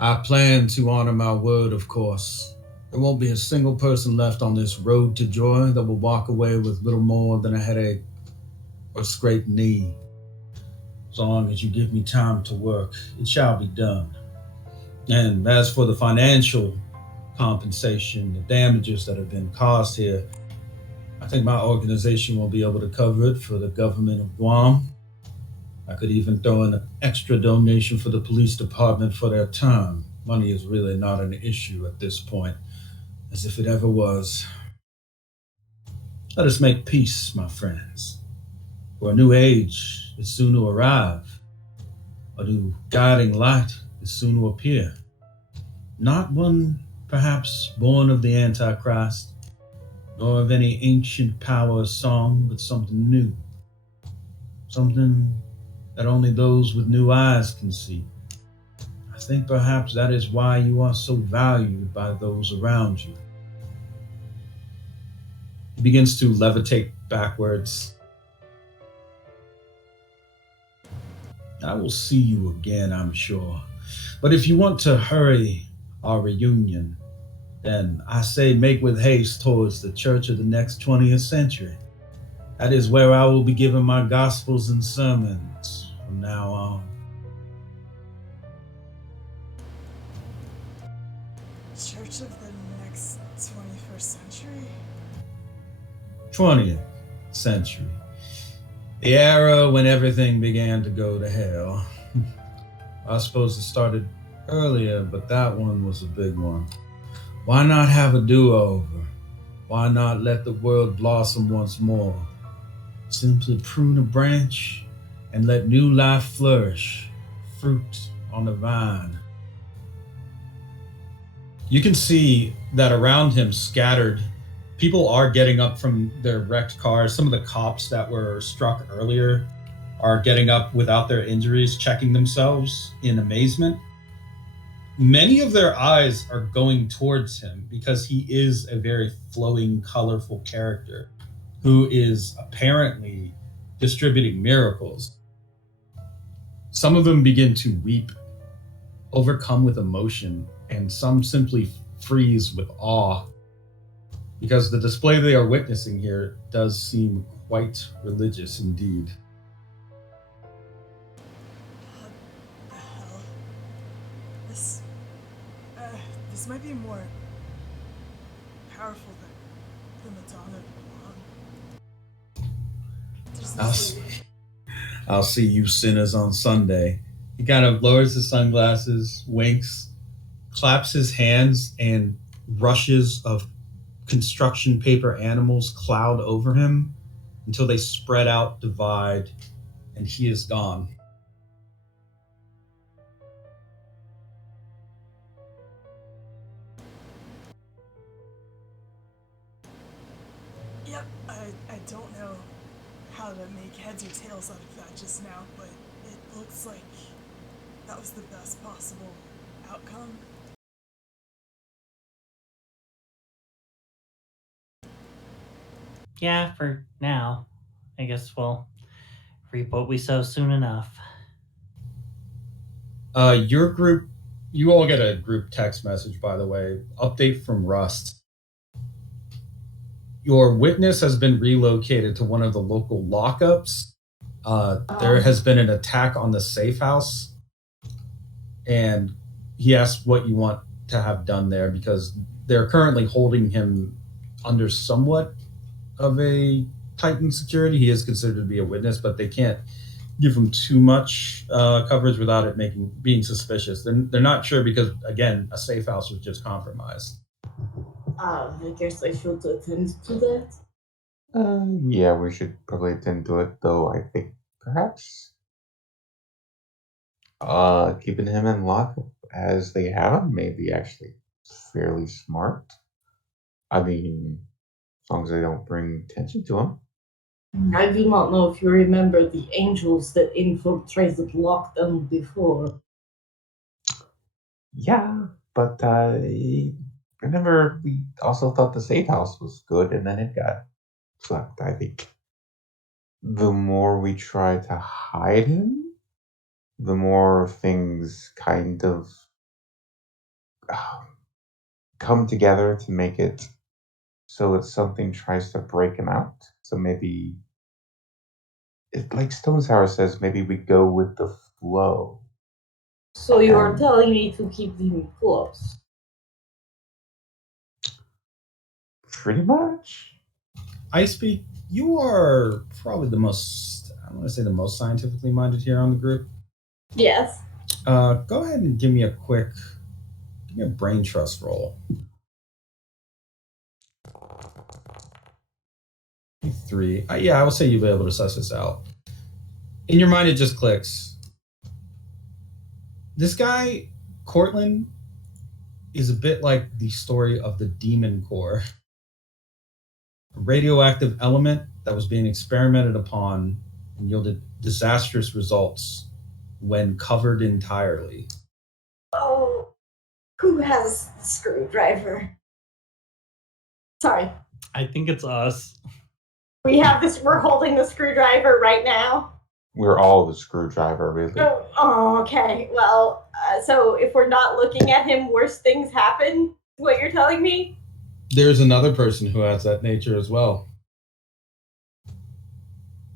I plan to honor my word, of course. There won't be a single person left on this road to joy that will walk away with little more than a headache or a scraped knee. As long as you give me time to work, it shall be done. And as for the financial compensation, the damages that have been caused here, I think my organization will be able to cover it for the government of Guam. I could even throw in an extra donation for the police department for their time. Money is really not an issue at this point, as if it ever was. Let us make peace, my friends. For a new age is soon to arrive. A new guiding light is soon to appear. Not one, perhaps, born of the Antichrist, nor of any ancient power or song, but something new. Something that only those with new eyes can see. I think perhaps that is why you are so valued by those around you. He begins to levitate backwards. I will see you again, I'm sure. But if you want to hurry our reunion, then I say make with haste towards the church of the next 20th century. That is where I will be giving my gospels and sermons from now on. Church of the next 21st century? 20th century. The era when everything began to go to hell. I suppose it started earlier, but that one was a big one. Why not have a do-over? Why not let the world blossom once more? Simply prune a branch and let new life flourish, fruit on the vine. You can see that around him, scattered, people are getting up from their wrecked cars. Some of the cops that were struck earlier are getting up without their injuries, checking themselves in amazement. Many of their eyes are going towards him because he is a very flowing, colorful character who is apparently distributing miracles. Some of them begin to weep, overcome with emotion, and some simply freeze with awe, because the display they are witnessing here does seem quite religious indeed. What the hell? This might be more powerful than the dawn of Dawn. There's this I'll see you sinners on Sunday. He kind of lowers his sunglasses, winks, claps his hands, and rushes of construction paper animals cloud over him until they spread out, divide, and he is gone. Yep, I don't know how to make heads or tails out of that just now, but it looks like that was the best possible outcome. Yeah, for now. I guess we'll reap what we sow soon enough. Your group, you all get a group text message, by the way. Update from Rust. Your witness has been relocated to one of the local lockups. There has been an attack on the safe house, and he asked what you want to have done there because they're currently holding him under somewhat of a tightened security. He is considered to be a witness, but they can't give him too much coverage without it being suspicious. They're not sure because, again, a safe house was just compromised. I guess I should attend to that. Yeah, we should probably attend to it, though I think perhaps keeping him in lock as they have him may be actually fairly smart. I mean, as long as they don't bring attention to him. I do not know if you remember the angels that infiltrated Lockdown before. Yeah, but remember, we also thought the safe house was good, and then it got fucked. I think the more we try to hide him, the more things kind of come together to make it so that something tries to break him out. So maybe, like Stone Sour says, maybe we go with the flow. So you are telling me to keep him close? Pretty much. Icepeak, you are probably the most, I don't want to say the most scientifically minded here on the group. Yes. Go ahead and give me a brain trust roll. 3. Yeah, I will say you'll be able to suss this out. In your mind, it just clicks. This guy, Courtland, is a bit like the story of the Demon Core, a radioactive element that was being experimented upon and yielded disastrous results when covered entirely. Oh, who has the screwdriver? Sorry. I think it's us. We have this, we're holding the screwdriver right now. We're all the screwdriver, really. Oh, okay. Well, so if we're not looking at him, worse things happen? What you're telling me? There's another person who has that nature as well.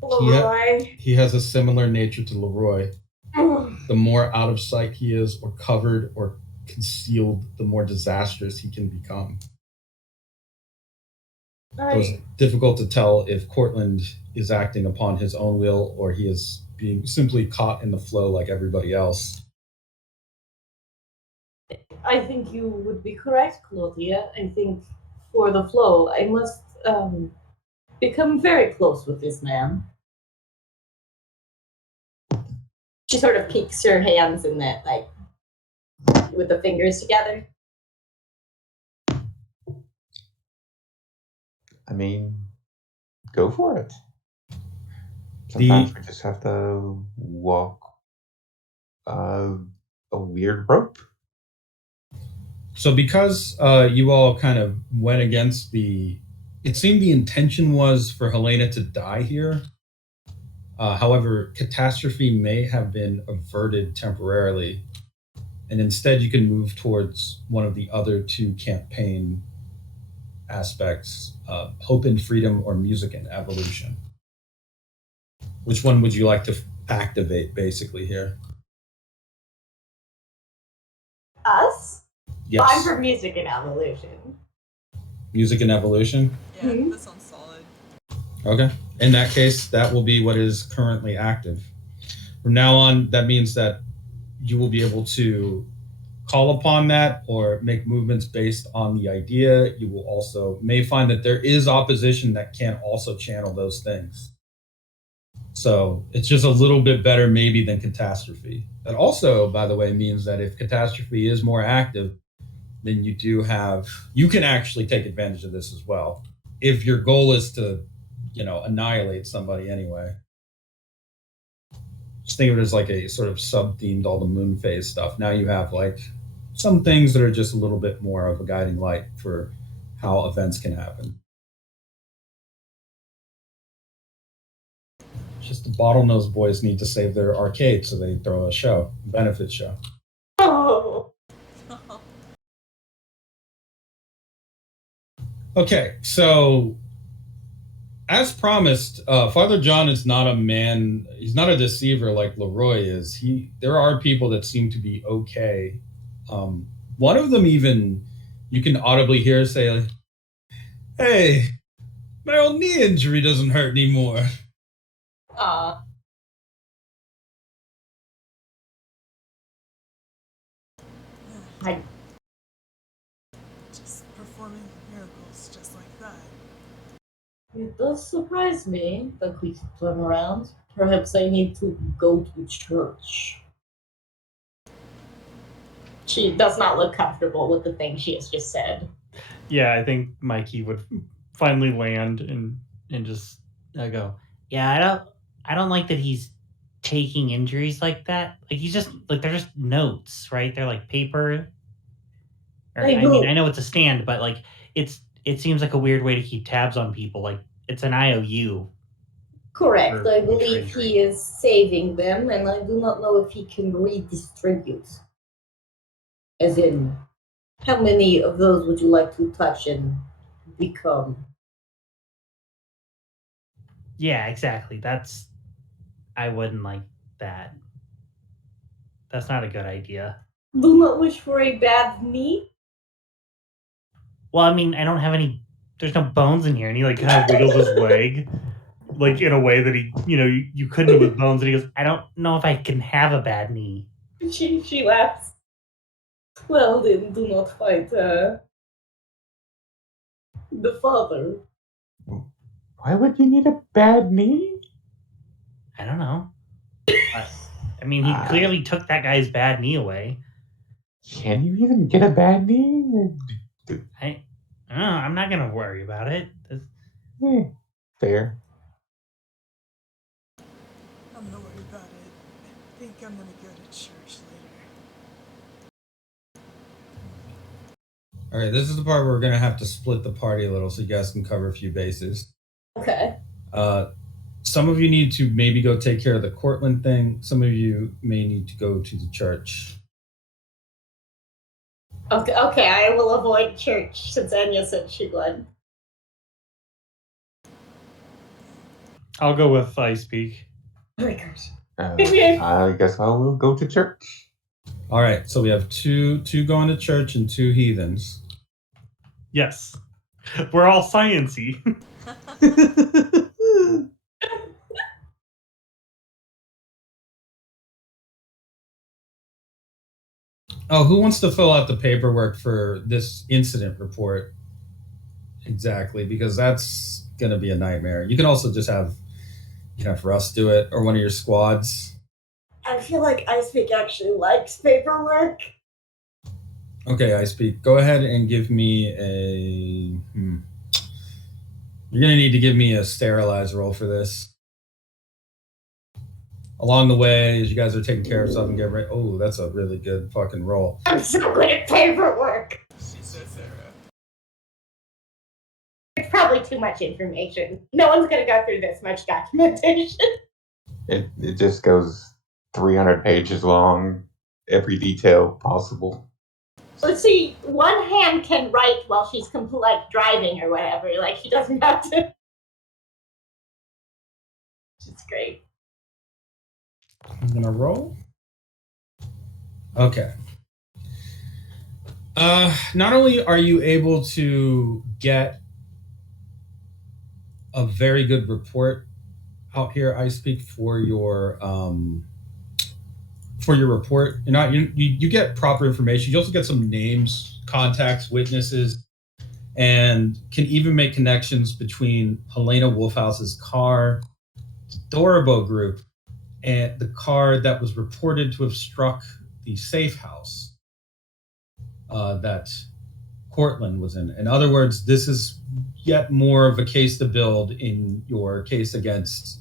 Leroy. He has a similar nature to Leroy. The more out of sight he is, or covered, or concealed, the more disastrous he can become. It was difficult to tell if Courtland is acting upon his own will or he is being simply caught in the flow like everybody else. I think you would be correct, Claudia. I think for the flow, I must become very close with this man. She sort of peeks her hands in that, like, with the fingers together. I mean, go for it. Sometimes we just have to walk a weird rope. So because you all kind of went against it seemed the intention was for Helena to die here. However, catastrophe may have been averted temporarily, and instead you can move towards one of the other two campaign aspects, hope and freedom or music and evolution. Which one would you like to activate, basically, here? Us? Yes. I'm for music and evolution. Music and evolution? Yeah, Mhm. that sounds solid. Okay. In that case, that will be what is currently active. From now on, that means that you will be able to call upon that or make movements based on the idea. You will also may find that there is opposition that can also channel those things. So it's just a little bit better maybe than catastrophe. That also, by the way, means that if catastrophe is more active, then you can actually take advantage of this as well. If your goal is to, annihilate somebody anyway. Just think of it as like a sort of sub-themed all the moon phase stuff. Now you have like some things that are just a little bit more of a guiding light for how events can happen. Just the bottlenose boys need to save their arcade, so they throw a benefit show. Oh. Okay, so as promised, Father John is not a man. He's not a deceiver like Leroy is. There are people that seem to be okay. One of them even you can audibly hear say, like, "Hey, my old knee injury doesn't hurt anymore." I Just performing miracles just like that. It does surprise me that we keep them around. Perhaps I need to go to church. She does not look comfortable with the thing she has just said. Yeah, I think Mikey would finally land and just go, Yeah, I don't like that he's taking injuries like that. Like he's just like they're just notes, right? They're like paper. Or, Hey, I mean, who? I know it's a stand, but like it seems like a weird way to keep tabs on people. Like it's an IOU. Correct. For I future believe injury. he is saving them, and I do not know if he can redistribute. As in, how many of those would you like to touch and become? Yeah, exactly. I wouldn't like that. That's not a good idea. Do not wish for a bad knee? Well, I mean, I don't have any. There's no bones in here, and he like kind of wiggles his leg, like in a way that he, you couldn't with bones. And he goes, I don't know if I can have a bad knee. She laughs. Well, then do not fight the father. Why would you need a bad knee? I don't know. I mean, he clearly took that guy's bad knee away. Can you even get a bad knee? I don't know. I'm not gonna worry about it. Fair. I'm not worried about it. I think I'm gonna go to church later. All right, this is the part where we're gonna have to split the party a little, so you guys can cover a few bases. Okay. Some of you need to maybe go take care of the Courtland thing. Some of you may need to go to the church. Okay, I will avoid church since Anya said she would. I'll go with I speak. Very good. I guess I will go to church. All right, so we have two going to church and two heathens. Yes, we're all science-y. Oh, who wants to fill out the paperwork for this incident report? Exactly, because that's going to be a nightmare. You can also just have Russ do it or one of your squads. I feel like iSpeak actually likes paperwork. Okay, iSpeak, go ahead and give me a... You're going to need to give me a sterilize roll for this. Along the way, as you guys are taking care of stuff and get ready... Oh, that's a really good fucking roll. I'm so good at paperwork. She says Sarah. It's probably too much information. No one's gonna go through this much documentation. It just goes 300 pages long, every detail possible. Let's see, one hand can write while she's like driving or whatever. Like she doesn't have to. It's great. I'm gonna roll. Okay. Not only are you able to get a very good report out here, I speak for your report. You get proper information. You also get some names, contacts, witnesses, and can even make connections between Helena Wolfhouse's car, Dorobo Group, and the car that was reported to have struck the safe house that Courtland was in. In other words, this is yet more of a case to build in your case against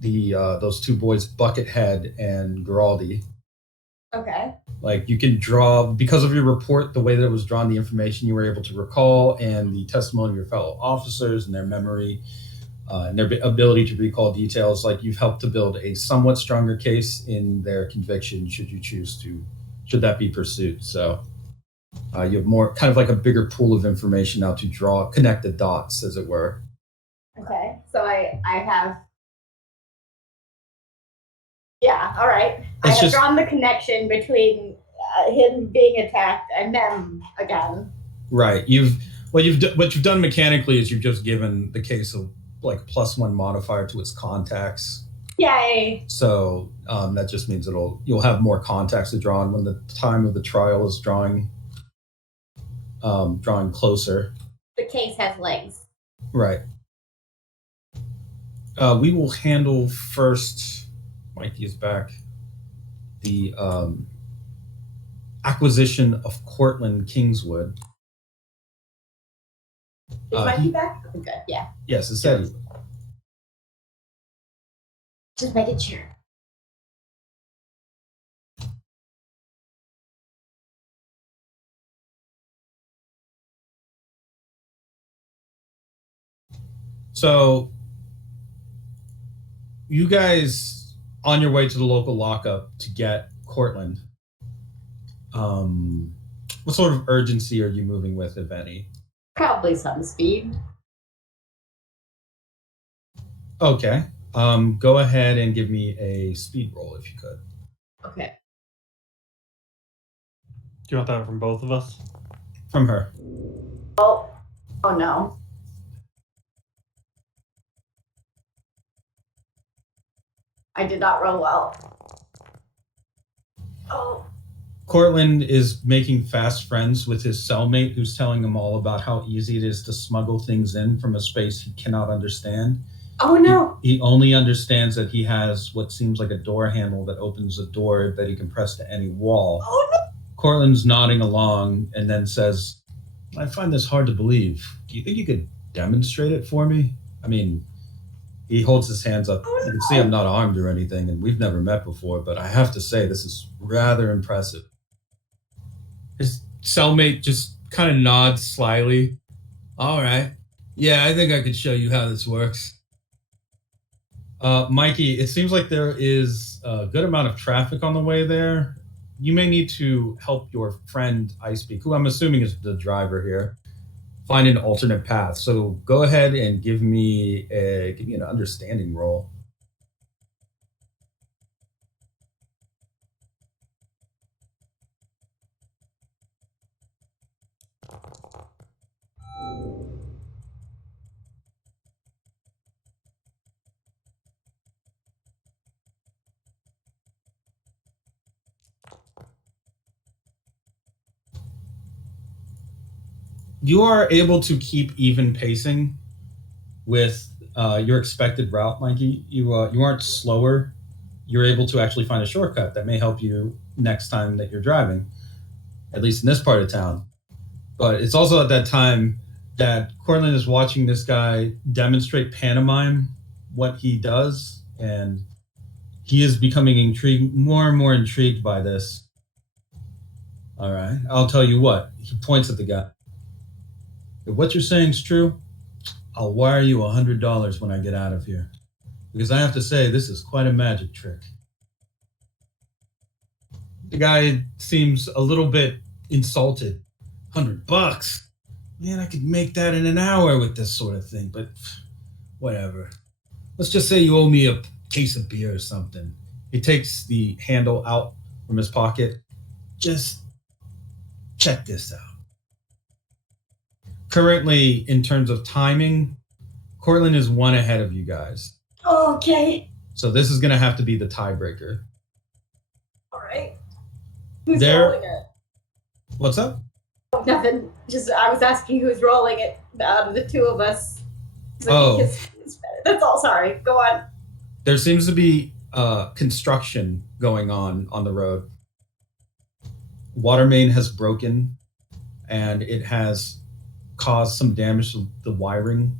those two boys, Buckethead and Giraldi. Okay. Like you can draw, because of your report, the way that it was drawn, the information you were able to recall, and the testimony of your fellow officers and their memory and their ability to recall details, like you've helped to build a somewhat stronger case in their conviction should you choose to, should that be pursued. So you have more, kind of like a bigger pool of information now to connect the dots, as it were. Okay, so I have. Yeah, all right. I have drawn the connection between him being attacked and them again. Right. What you've done mechanically is you've just given the case of like +1 modifier to its contacts. Yay! So that just means you'll have more contacts to draw on when the time of the trial is drawing closer. The case has legs. Right. We will handle first. Mikey is back. The acquisition of Courtland Kingswood. Is Mikey back? Okay, yeah. Yes, it said. Just making sure. So, you guys on your way to the local lockup to get Courtland. What sort of urgency are you moving with, if any? Probably some speed. Okay. Go ahead and give me a speed roll if you could. Okay. Do you want that from both of us? From her. Oh no. I did not roll well. Oh. Courtland is making fast friends with his cellmate, who's telling him all about how easy it is to smuggle things in from a space he cannot understand. Oh no. He only understands that he has what seems like a door handle that opens a door that he can press to any wall. Oh no. Courtland's nodding along and then says, I find this hard to believe. Do you think you could demonstrate it for me? I mean, he holds his hands up. You can see I'm not armed or anything, and we've never met before, but I have to say this is rather impressive. His cellmate just kind of nods slyly. All right. Yeah, I think I could show you how this works. Mikey, it seems like there is a good amount of traffic on the way there. You may need to help your friend Icebeak, who I'm assuming is the driver here, find an alternate path. So go ahead and give me an understanding roll. You are able to keep even pacing with your expected route, Mikey. You aren't slower. You're able to actually find a shortcut that may help you next time that you're driving, at least in this part of town. But it's also at that time that Courtland is watching this guy demonstrate pantomime what he does, and he is becoming more and more intrigued by this. All right, I'll tell you what. He points at the guy. If what you're saying is true, I'll wire you $100 when I get out of here. Because I have to say, this is quite a magic trick. The guy seems a little bit insulted. $100? Man, I could make that in an hour with this sort of thing, but whatever. Let's just say you owe me a case of beer or something. He takes the handle out from his pocket. Just check this out. Currently, in terms of timing, Courtland is 1 ahead of you guys. Okay. So this is going to have to be the tiebreaker. All right. Who's rolling it? What's up? Oh, nothing. Just I was asking who's rolling it out of the two of us. Oh. It's better. That's all. Sorry. Go on. There seems to be construction going on the road. Water main has broken, and it has caused some damage to the wiring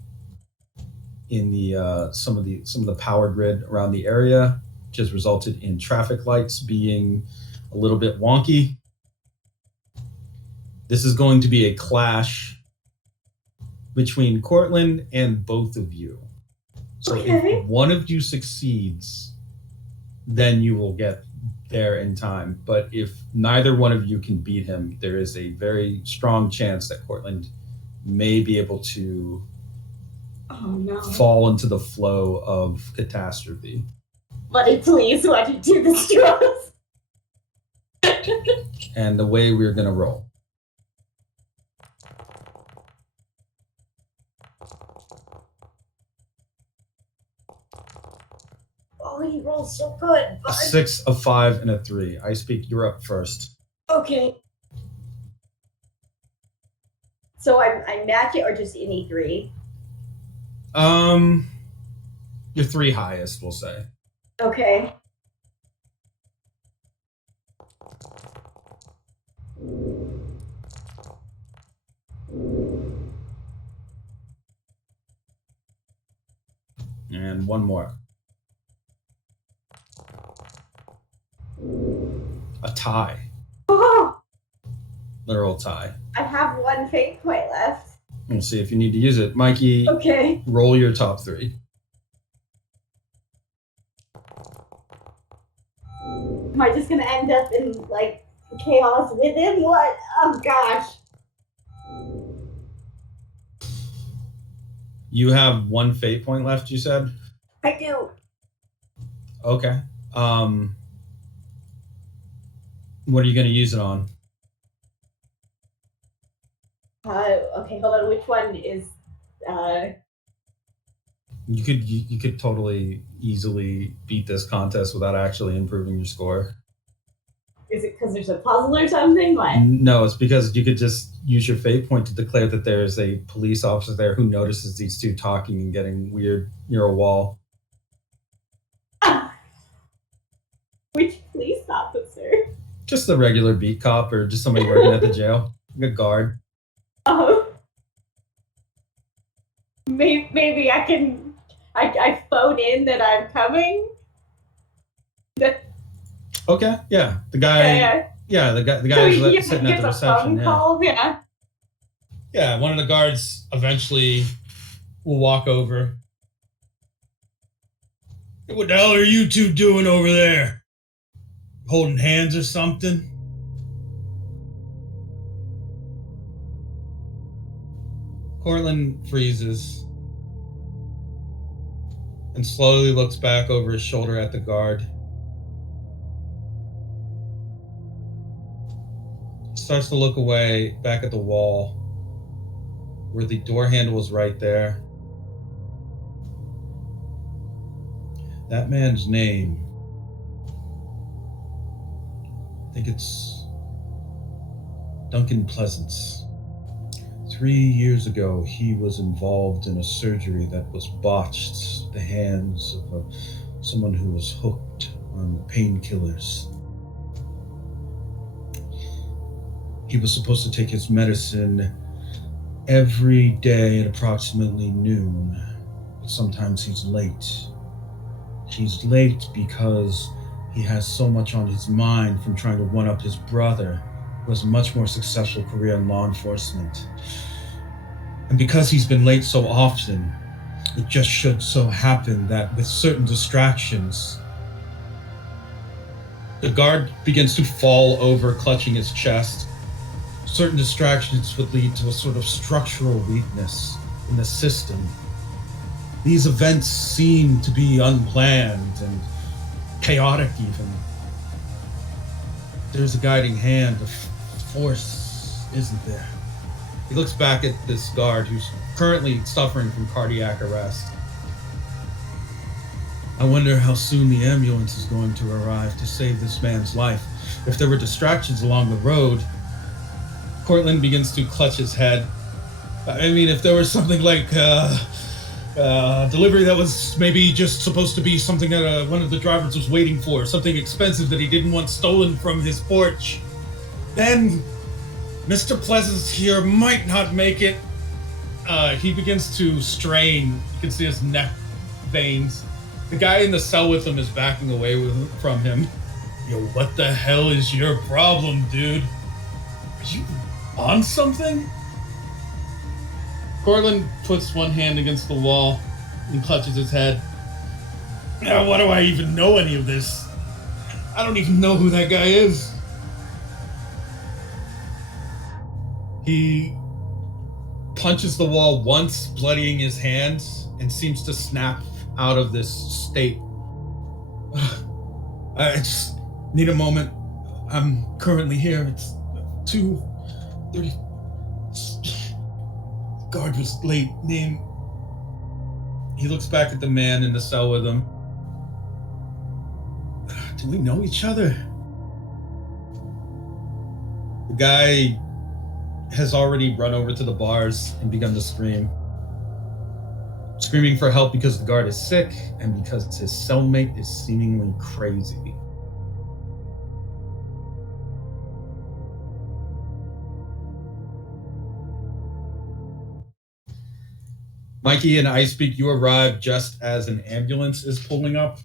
in the some of the power grid around the area, which has resulted in traffic lights being a little bit wonky. This is going to be a clash between Courtland and both of you. So if one of you succeeds, then you will get there in time. But if neither one of you can beat him, there is a very strong chance that Courtland may be able to fall into the flow of catastrophe. Buddy, please, why did you do this to us? And the way we're going to roll. Oh, he rolls so good. A 6, a 5, and a 3. I speak, you're up first. Okay. So I match it or just any 3? Your 3 highest, we'll say. Okay. And one more. A tie. Oh, Literal tie. I have 1 fate point left. We'll see if you need to use it. Mikey, Okay. roll your top 3. Am I just gonna end up in, like, chaos with him? What? Oh, gosh. You have 1 fate point left, you said? I do. Okay. What are you going to use it on? Okay, hold on. Which one is, You could totally easily beat this contest without actually improving your score. Is it because there's a puzzle or something? What? No, it's because you could just use your fate point to declare that there is a police officer there who notices these two talking and getting weird near a wall. Which police officer? Just the regular beat cop or just somebody working at the jail. Like a guard. Oh. Maybe I can... I phone in that I'm coming? Okay, yeah. The guy... Yeah, the guy is sitting at the reception. Phone call? Yeah. Yeah, one of the guards eventually will walk over. Hey, what the hell are you two doing over there? Holding hands or something? Courtland freezes and slowly looks back over his shoulder at the guard. He starts to look away back at the wall where the door handle was right there. That man's name, I think it's Duncan Pleasance. 3 years ago, he was involved in a surgery that was botched at the hands of someone who was hooked on painkillers. He was supposed to take his medicine every day at approximately noon, but sometimes he's late. He's late because he has so much on his mind from trying to one-up his brother, who has a much more successful career in law enforcement. And because he's been late so often, It just should so happen that with certain distractions, the guard begins to fall over, clutching his chest. Certain distractions would lead to a sort of structural weakness in the system. These events seem to be unplanned and chaotic even. There's a guiding hand of force, isn't there? He looks back at this guard who's currently suffering from cardiac arrest. I wonder how soon the ambulance is going to arrive to save this man's life. If there were distractions along the road, Courtland begins to clutch his head. I mean, if there was something like delivery that was maybe just supposed to be something that one of the drivers was waiting for, something expensive that he didn't want stolen from his porch, then Mr. Pleasance here might not make it. He begins to strain. You can see his neck veins. The guy in the cell with him is backing away from him. Yo, what the hell is your problem, dude? Are you on something? Courtland puts one hand against the wall and clutches his head. Now, why do I even know any of this? I don't even know who that guy is. He punches the wall once, bloodying his hands, and seems to snap out of this state. I just need a moment. I'm currently here. It's 2:30. Guard was late. Name. He looks back at the man in the cell with him. Do we know each other? The guy has already run over to the bars and begun to scream. Screaming for help because the guard is sick and because his cellmate is seemingly crazy. Mikey and Icebeak, you arrive just as an ambulance is pulling up.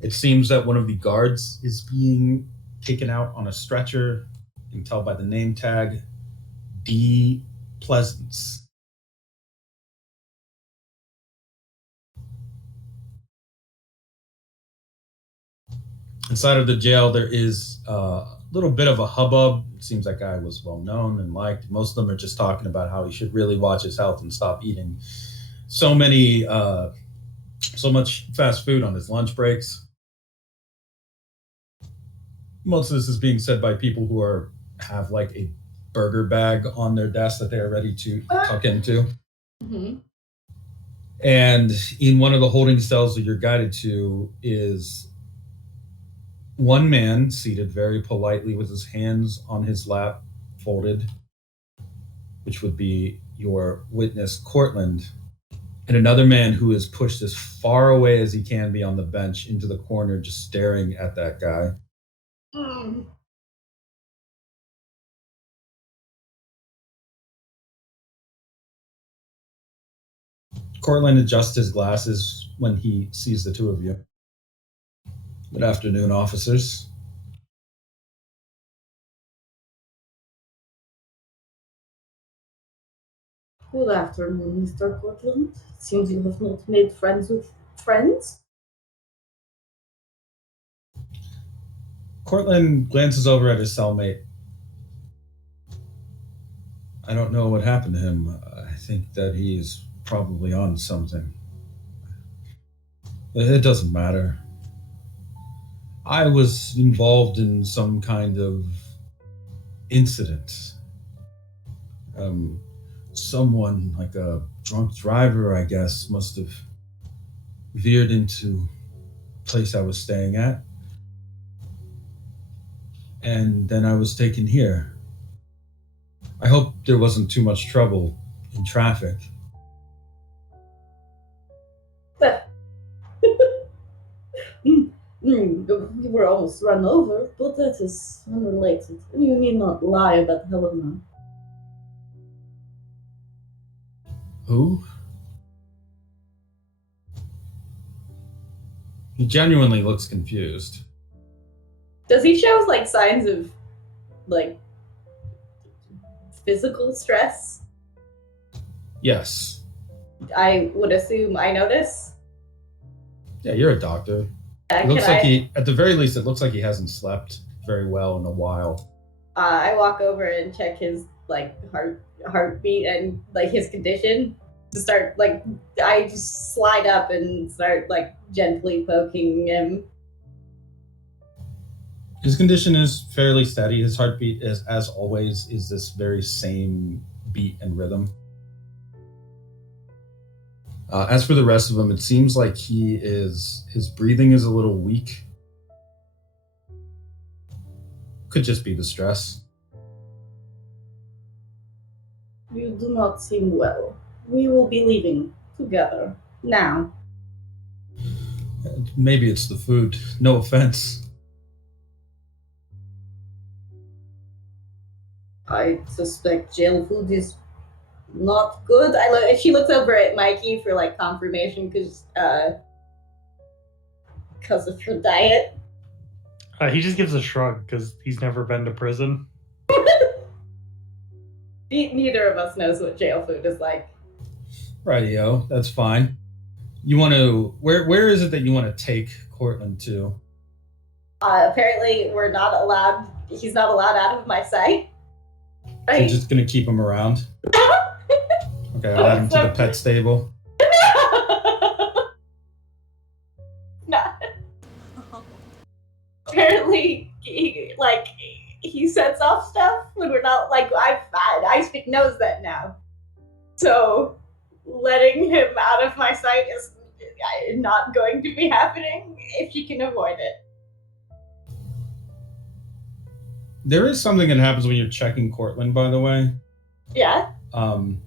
It seems that one of the guards is being taken out on a stretcher. You can tell by the name tag, D. Pleasance. Inside of the jail, there is a little bit of a hubbub. It seems that guy was well known and liked. Most of them are just talking about how he should really watch his health and stop eating so much fast food on his lunch breaks. Most of this is being said by people who have like a burger bag on their desk that they are ready to tuck into. Mm-hmm. And in one of the holding cells that you're guided to is one man seated very politely with his hands on his lap, folded, which would be your witness, Courtland, and another man who is pushed as far away as he can be on the bench into the corner, just staring at that guy. Mm. Courtland adjusts his glasses when he sees the two of you. Good afternoon, officers. Good afternoon, Mr. Courtland. Seems you have not made friends with friends. Courtland glances over at his cellmate. I don't know what happened to him. I think that he's probably on something. It doesn't matter. I was involved in some kind of incident. Someone, like a drunk driver, I guess, must have veered into the place I was staying at. And then I was taken here. I hope there wasn't too much trouble in traffic. We were almost run over, but that is unrelated. You need not lie about Helena. Who? He genuinely looks confused. Does he show like signs of like physical stress? Yes. I would assume I notice. Yeah, you're a doctor. It looks like at the very least, it looks like he hasn't slept very well in a while. I walk over and check his like heartbeat and like his condition. To start like, I just slide up and start like gently poking him. His condition is fairly steady. His heartbeat is, as always, is this very same beat and rhythm. As for the rest of him, it seems like his breathing is a little weak. Could just be the stress. You do not seem well. We will be leaving together now. Maybe it's the food. No offense. I suspect jail food is not good. She looks over at Mikey for like confirmation because of her diet. He just gives a shrug because he's never been to prison. Neither of us knows what jail food is like. Rightio, that's fine. You want to? Where is it that you want to take Courtland to? Apparently, we're not allowed. He's not allowed out of my sight. Right? So you're just gonna keep him around. Okay, I'll add him to the pet stable. No. Apparently, he sets off stuff when we're not like Icepick knows that now. So letting him out of my sight is not going to be happening if you can avoid it. There is something that happens when you're checking Courtland, by the way. Yeah. An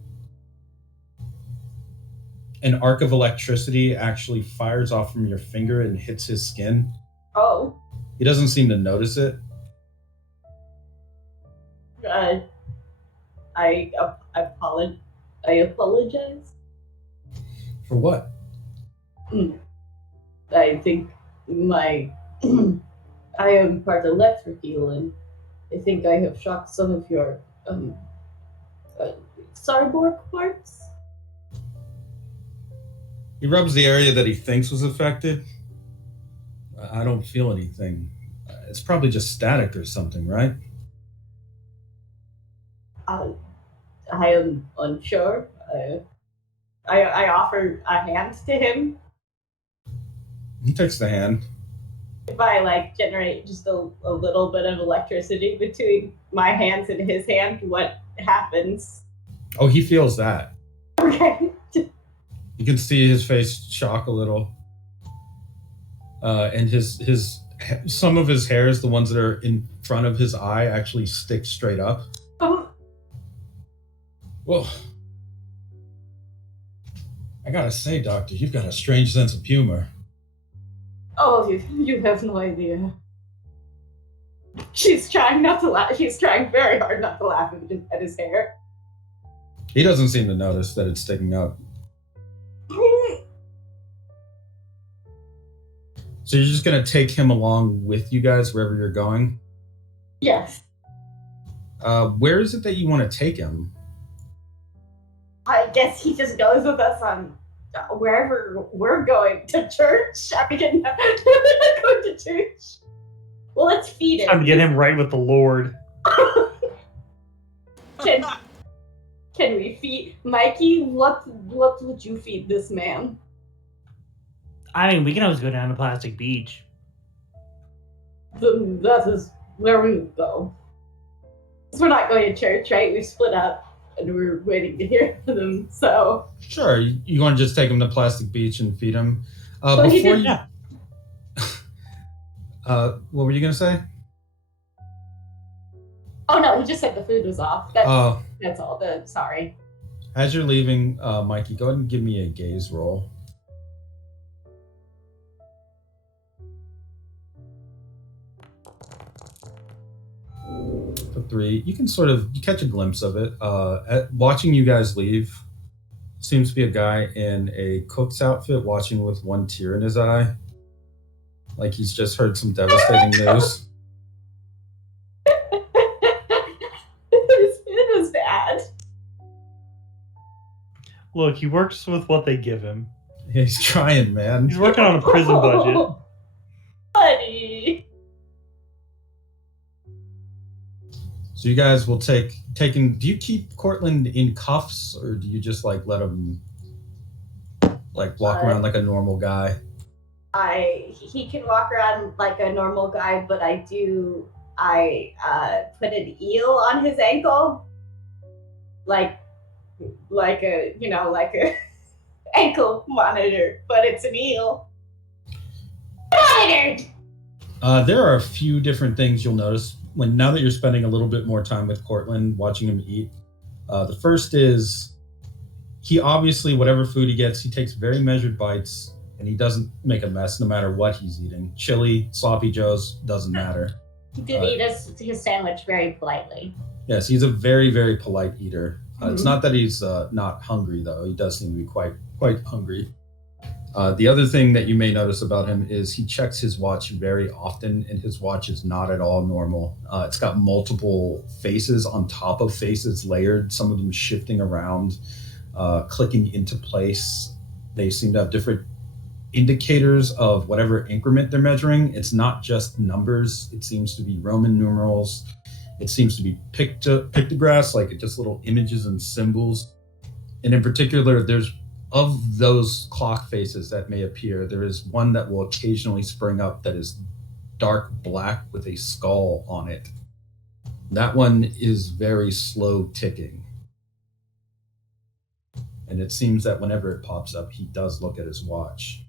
arc of electricity actually fires off from your finger and hits his skin. Oh. He doesn't seem to notice it. I apologize. For what? I think I am part electrical, and I think I have shocked some of your cyborg parts. He rubs the area that he thinks was affected. I don't feel anything. It's probably just static or something, right? I am unsure. I offer a hand to him. He takes the hand. If I generate just a little bit of electricity between my hands and his hand, what happens? Oh, he feels that. Okay. You can see his face shock a little. And his some of his hairs, the ones that are in front of his eye, actually stick straight up. Well, I gotta say, Doctor, you've got a strange sense of humor. Oh, you have no idea. She's trying not to laugh. She's trying very hard not to laugh at his hair. He doesn't seem to notice that it's sticking up. So you're just gonna take him along with you guys wherever you're going? Yes. Where is it that you want to take him? I guess he just goes with us on wherever we're going to church. I mean, going to church. Well, let's feed him. Time to get him right with the Lord. Can we feed Mikey? What would you feed this man? I mean, we can always go down to Plastic Beach. That is where we would go. Because we're not going to church, right? We split up. And we're waiting to hear from them, so... Sure, you want to just take him to Plastic Beach and feed him? What were you going to say? Oh, no, he just said the food was off. That's all. Sorry. As you're leaving, Mikey, go ahead and give me a gaze roll. For 3, you can you catch a glimpse of it. Watching you guys leave, seems to be a guy in a cook's outfit watching with one tear in his eye. Like he's just heard some devastating news. It was Look, he works with what they give him. Yeah, he's trying, man. He's working on a prison budget. Buddy. So you guys will taking. Do you keep Courtland in cuffs, or do you just like let him like walk around like a normal guy? He can walk around like a normal guy, but I put an eel on his ankle, like a ankle monitor, but it's an eel. Monitored. There are a few different things you'll notice now that you're spending a little bit more time with Courtland, watching him eat. The first is he obviously, whatever food he gets, he takes very measured bites, and he doesn't make a mess no matter what he's eating. Chili, sloppy joes, doesn't matter. He did eat his sandwich very politely. Yes, he's a very, very polite eater. It's not that he's not hungry, though. He does seem to be quite hungry. The other thing that you may notice about him is he checks his watch very often, and his watch is not at all normal. It's got multiple faces on top of faces layered, some of them shifting around, clicking into place. They seem to have different indicators of whatever increment they're measuring. It's not just numbers. It seems to be Roman numerals. It seems to be pictographs, like just little images and symbols. And in particular, there's of those clock faces that may appear, there is one that will occasionally spring up that is dark black with a skull on it. That one is very slow ticking. And it seems that whenever it pops up, he does look at his watch.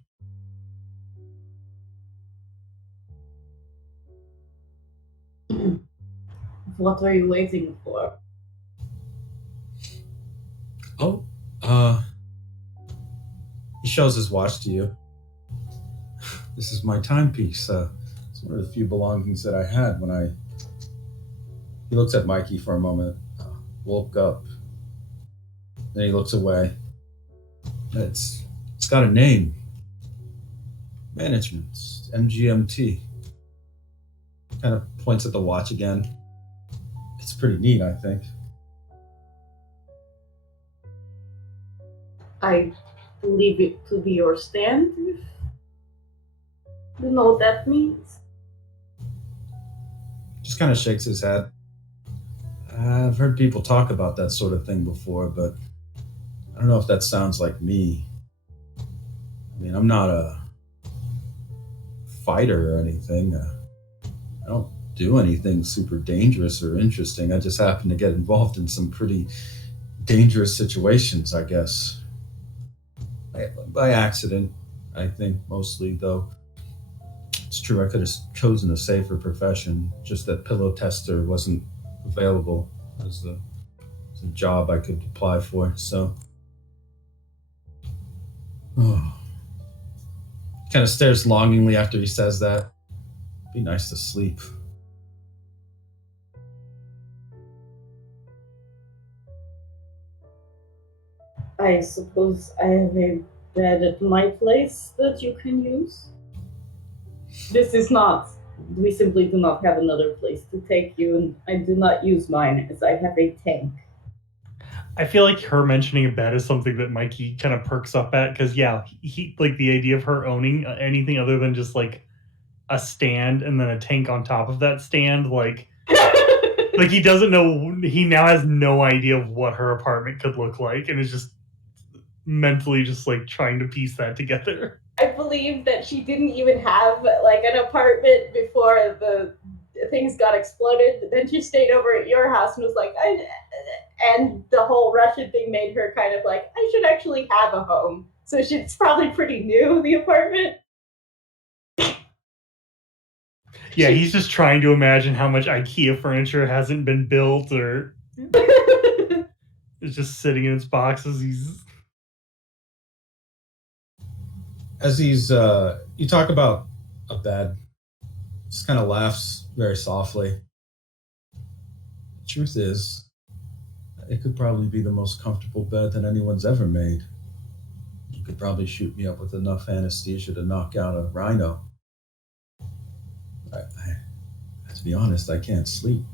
What are you waiting for? Oh, he shows his watch to you. This is my timepiece. It's one of the few belongings that I had when I... He looks at Mikey for a moment, woke up. Then he looks away. It's got a name. Management, MGMT. Kind of points at the watch again. It's pretty neat, I think. I believe it to be your stand. You know what that means? Just kind of shakes his head. I've heard people talk about that sort of thing before, but I don't know if that sounds like me. I mean, I'm not a fighter or anything. I don't do anything super dangerous or interesting. I just happen to get involved in some pretty dangerous situations, I guess. By accident, I think, mostly, though. It's true, I could have chosen a safer profession, just that pillow tester wasn't available as a job I could apply for, so... Oh. Kind of stares longingly after he says that. Be nice to sleep. I suppose I have a bed at my place that you can use. This is not. We simply do not have another place to take you, and I do not use mine as I have a tank. I feel like her mentioning a bed is something that Mikey kind of perks up at, because he like the idea of her owning anything other than just like a stand and then a tank on top of that stand, like he doesn't know. He now has no idea of what her apartment could look like, and is just mentally just like trying to piece that together. I believe that she didn't even have like an apartment before the things got exploded. Then she stayed over at your house and was like, and the whole Russian thing made her kind of like, I should actually have a home. So it's probably pretty new, the apartment. Yeah, he's just trying to imagine how much IKEA furniture hasn't been built or it's just sitting in its boxes. As you talk about a bed, just kind of laughs very softly. The truth is, it could probably be the most comfortable bed that anyone's ever made. You could probably shoot me up with enough anesthesia to knock out a rhino. To be honest, I can't sleep.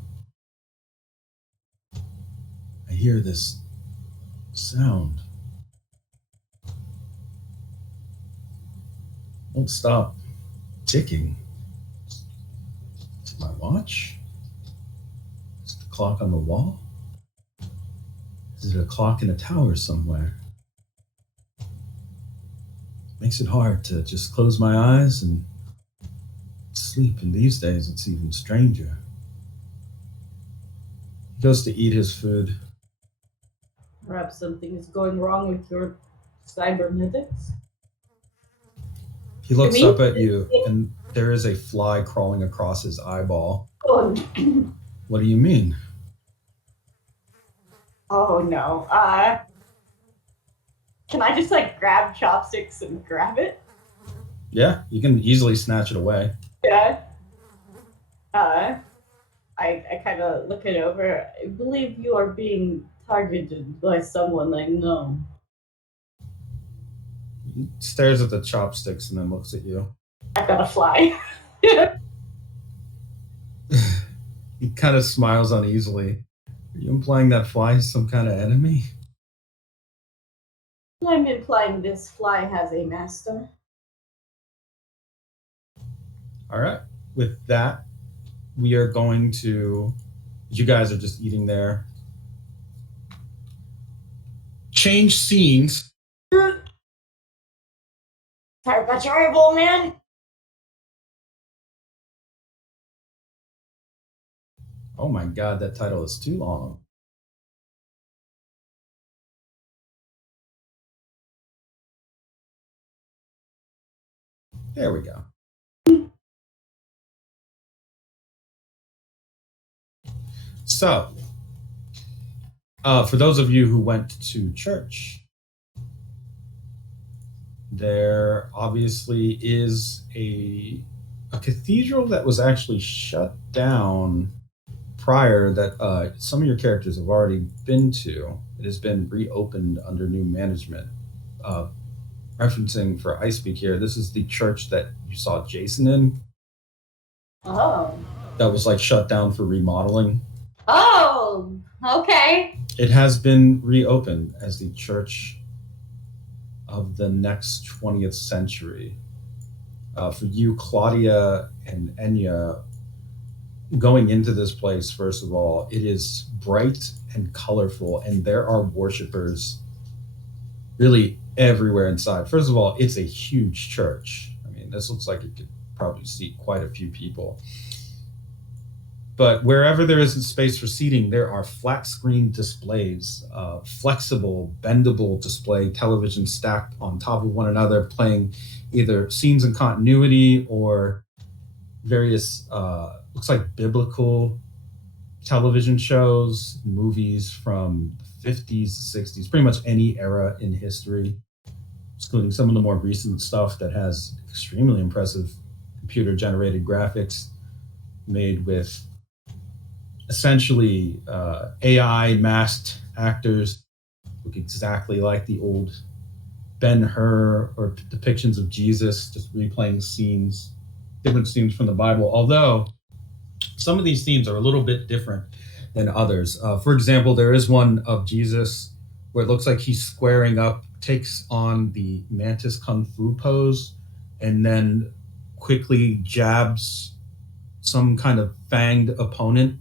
I hear this sound. won't stop ticking. Is it my watch? Is it the clock on the wall? Is it a clock in a tower somewhere? Makes it hard to just close my eyes and sleep, and these days it's even stranger. He goes to eat his food. Perhaps something is going wrong with your cybernetics. He looks up at you, and there is a fly crawling across his eyeball. Oh, What do you mean? oh no. Can I just like grab chopsticks and grab it? Yeah, you can easily snatch it away. Yeah. I kind of look it over. I believe you are being targeted by someone I know. He stares at the chopsticks and then looks at you. I've got a fly. He kind of smiles uneasily. Are you implying that fly is some kind of enemy? I'm implying this fly has a master. All right. With that, we are going to. You guys are just eating there. Change scenes. Sorry about your eyeball, man. Oh my god, that title is too long. There we go. So, for those of you who went to church, there obviously is a cathedral that was actually shut down prior that some of your characters have already been to. It has been reopened under new management. Referencing for Ice Speak here, this is the church that you saw Jason in. Oh. That was like shut down for remodeling. Oh, okay. It has been reopened as the church of the next 20th century. For you, Claudia and Enya, going into this place, first of all, it is bright and colorful, and there are worshipers really everywhere inside. First of all, it's a huge church. I mean, this looks like it could probably seat quite a few people. But wherever there isn't space for seating, there are flat screen displays, flexible, bendable display televisions stacked on top of one another, playing either scenes in continuity or various, looks like biblical television shows, movies from the 50s, 60s, pretty much any era in history, including some of the more recent stuff that has extremely impressive computer generated graphics made with essentially AI masked actors look exactly like the old Ben-Hur or depictions of Jesus, just replaying scenes, different scenes from the Bible. Although some of these scenes are a little bit different than others. For example, there is one of Jesus where it looks like he's squaring up, takes on the mantis kung fu pose, and then quickly jabs some kind of fanged opponent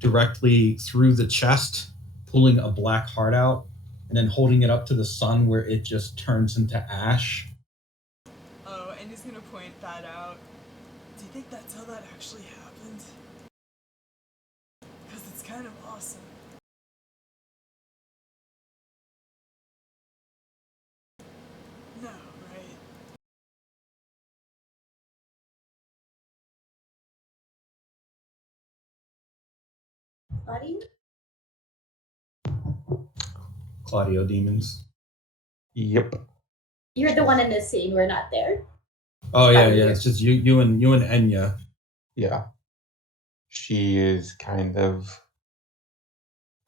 directly through the chest, pulling a black heart out, and then holding it up to the sun where it just turns into ash. Oh, and he's gonna point that out. Do you think that's how that actually happened? Because it's kind of awesome. No, right? Buddy? Claudio Demons. Yep. You're the one in this scene. We're not there. Oh yeah, yeah. It's just you and Enya. Yeah. She is kind of,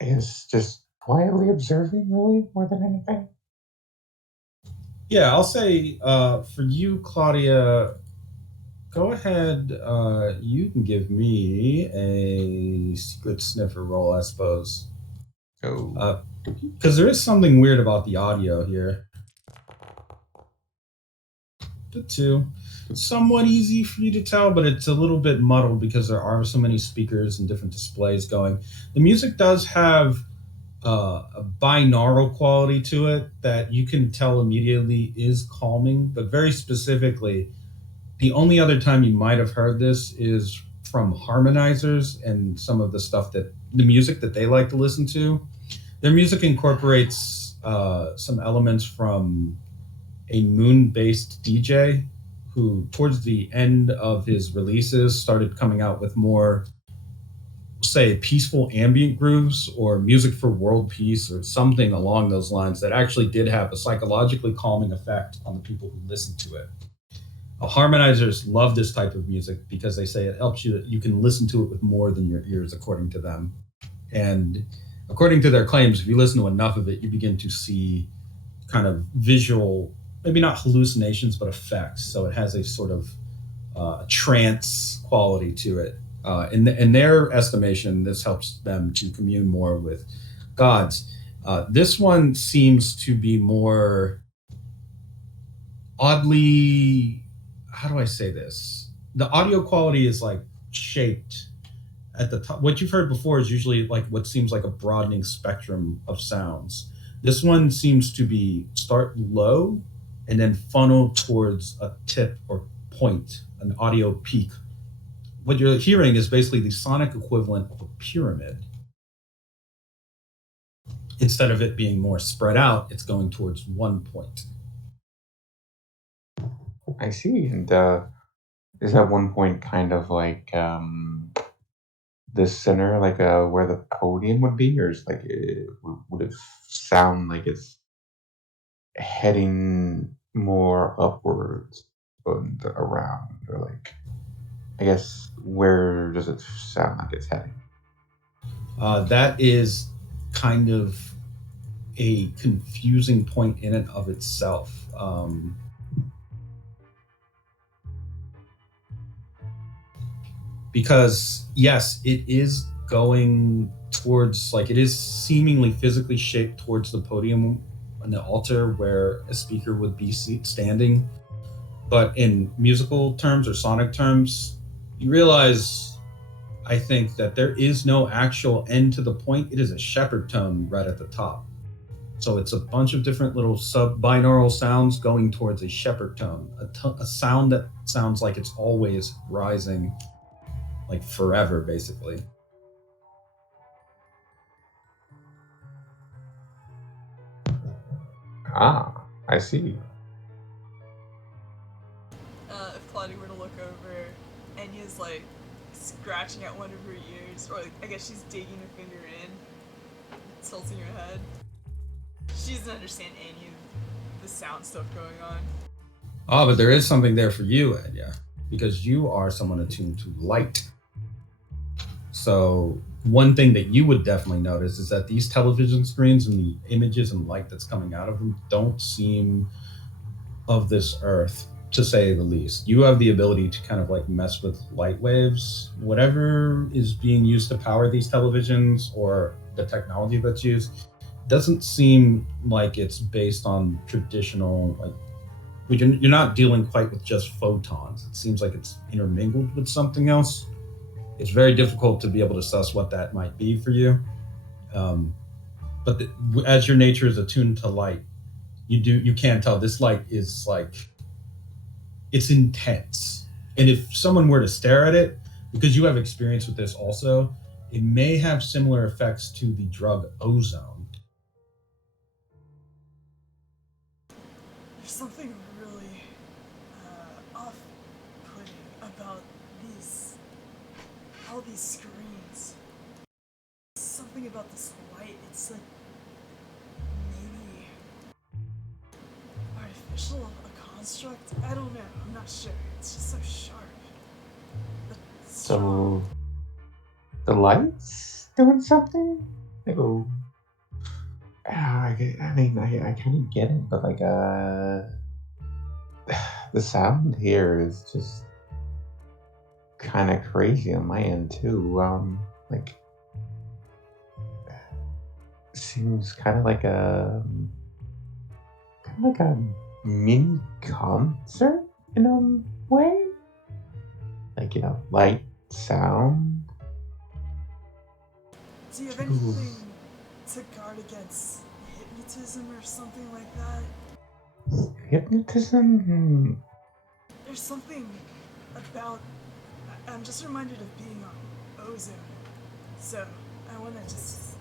I guess, just quietly observing, really, more than anything. Yeah, I'll say for you, Claudia, go ahead. You can give me a secret sniffer roll, I suppose. Oh. Because there is something weird about the audio here. The two. Somewhat easy for you to tell, but it's a little bit muddled because there are so many speakers and different displays going. The music does have a binaural quality to it that you can tell immediately is calming, but very specifically, the only other time you might have heard this is from harmonizers and some of the music that they like to listen to. Their music incorporates some elements from a moon-based DJ who, towards the end of his releases, started coming out with more, say, peaceful ambient grooves or music for world peace or something along those lines that actually did have a psychologically calming effect on the people who listened to it. Harmonizers love this type of music because they say it helps you can listen to it with more than your ears, according to them. And according to their claims, if you listen to enough of it, you begin to see kind of visual, maybe not hallucinations, but effects. So it has a sort of trance quality to it. In their estimation, this helps them to commune more with gods. This one seems to be more oddly, how do I say this? The audio quality is like shaped at the top. What you've heard before is usually like what seems like a broadening spectrum of sounds. This one seems to be start low and then funnel towards a tip or point, an audio peak. What you're hearing is basically the sonic equivalent of a pyramid. Instead of it being more spread out, it's going towards one point. I see. And is at one point kind of like the center, like where the podium would be, or is like would it sound like it's heading more upwards and around, or like I guess where does it sound like it's heading? That is kind of a confusing point in and of itself. Because yes, it is going towards, like, it is seemingly physically shaped towards the podium and the altar where a speaker would be standing. But in musical terms or sonic terms, you realize, I think, that there is no actual end to the point. It is a shepherd tone right at the top. So it's a bunch of different little sub-binaural sounds going towards a shepherd tone, a sound that sounds like it's always rising, like forever, basically. Ah, I see. If Claudia were to look over, Enya's like scratching at one of her ears, or like, I guess she's digging her finger in, tilting her head. She doesn't understand any of the sound stuff going on. Oh, but there is something there for you, Enya, because you are someone attuned to light. So one thing that you would definitely notice is that these television screens and the images and light that's coming out of them don't seem of this earth, to say the least. You have the ability to kind of like mess with light waves. Whatever is being used to power these televisions or the technology that's used doesn't seem like it's based on traditional, like, you're not dealing quite with just photons. It seems like it's intermingled with something else. It's very difficult to be able to suss what that might be for you. But as your nature is attuned to light, you can tell this light is like, it's intense. And if someone were to stare at it, because you have experience with this also, it may have similar effects to the drug ozone. There's something really off-putting about all these screens. Something about this light, it's like maybe artificial, a construct. I don't know. I'm not sure. It's just so sharp. But So the lights doing something? Oh, I mean, I kind of get it, but like the sound here is just kind of crazy on my end too. Like seems kind of like a mini concert in a way. Like, light, sound. Do you have anything to guard against hypnotism or something like that? Hypnotism? There's something about. I'm just reminded of being on ozone. So, I wanna to shut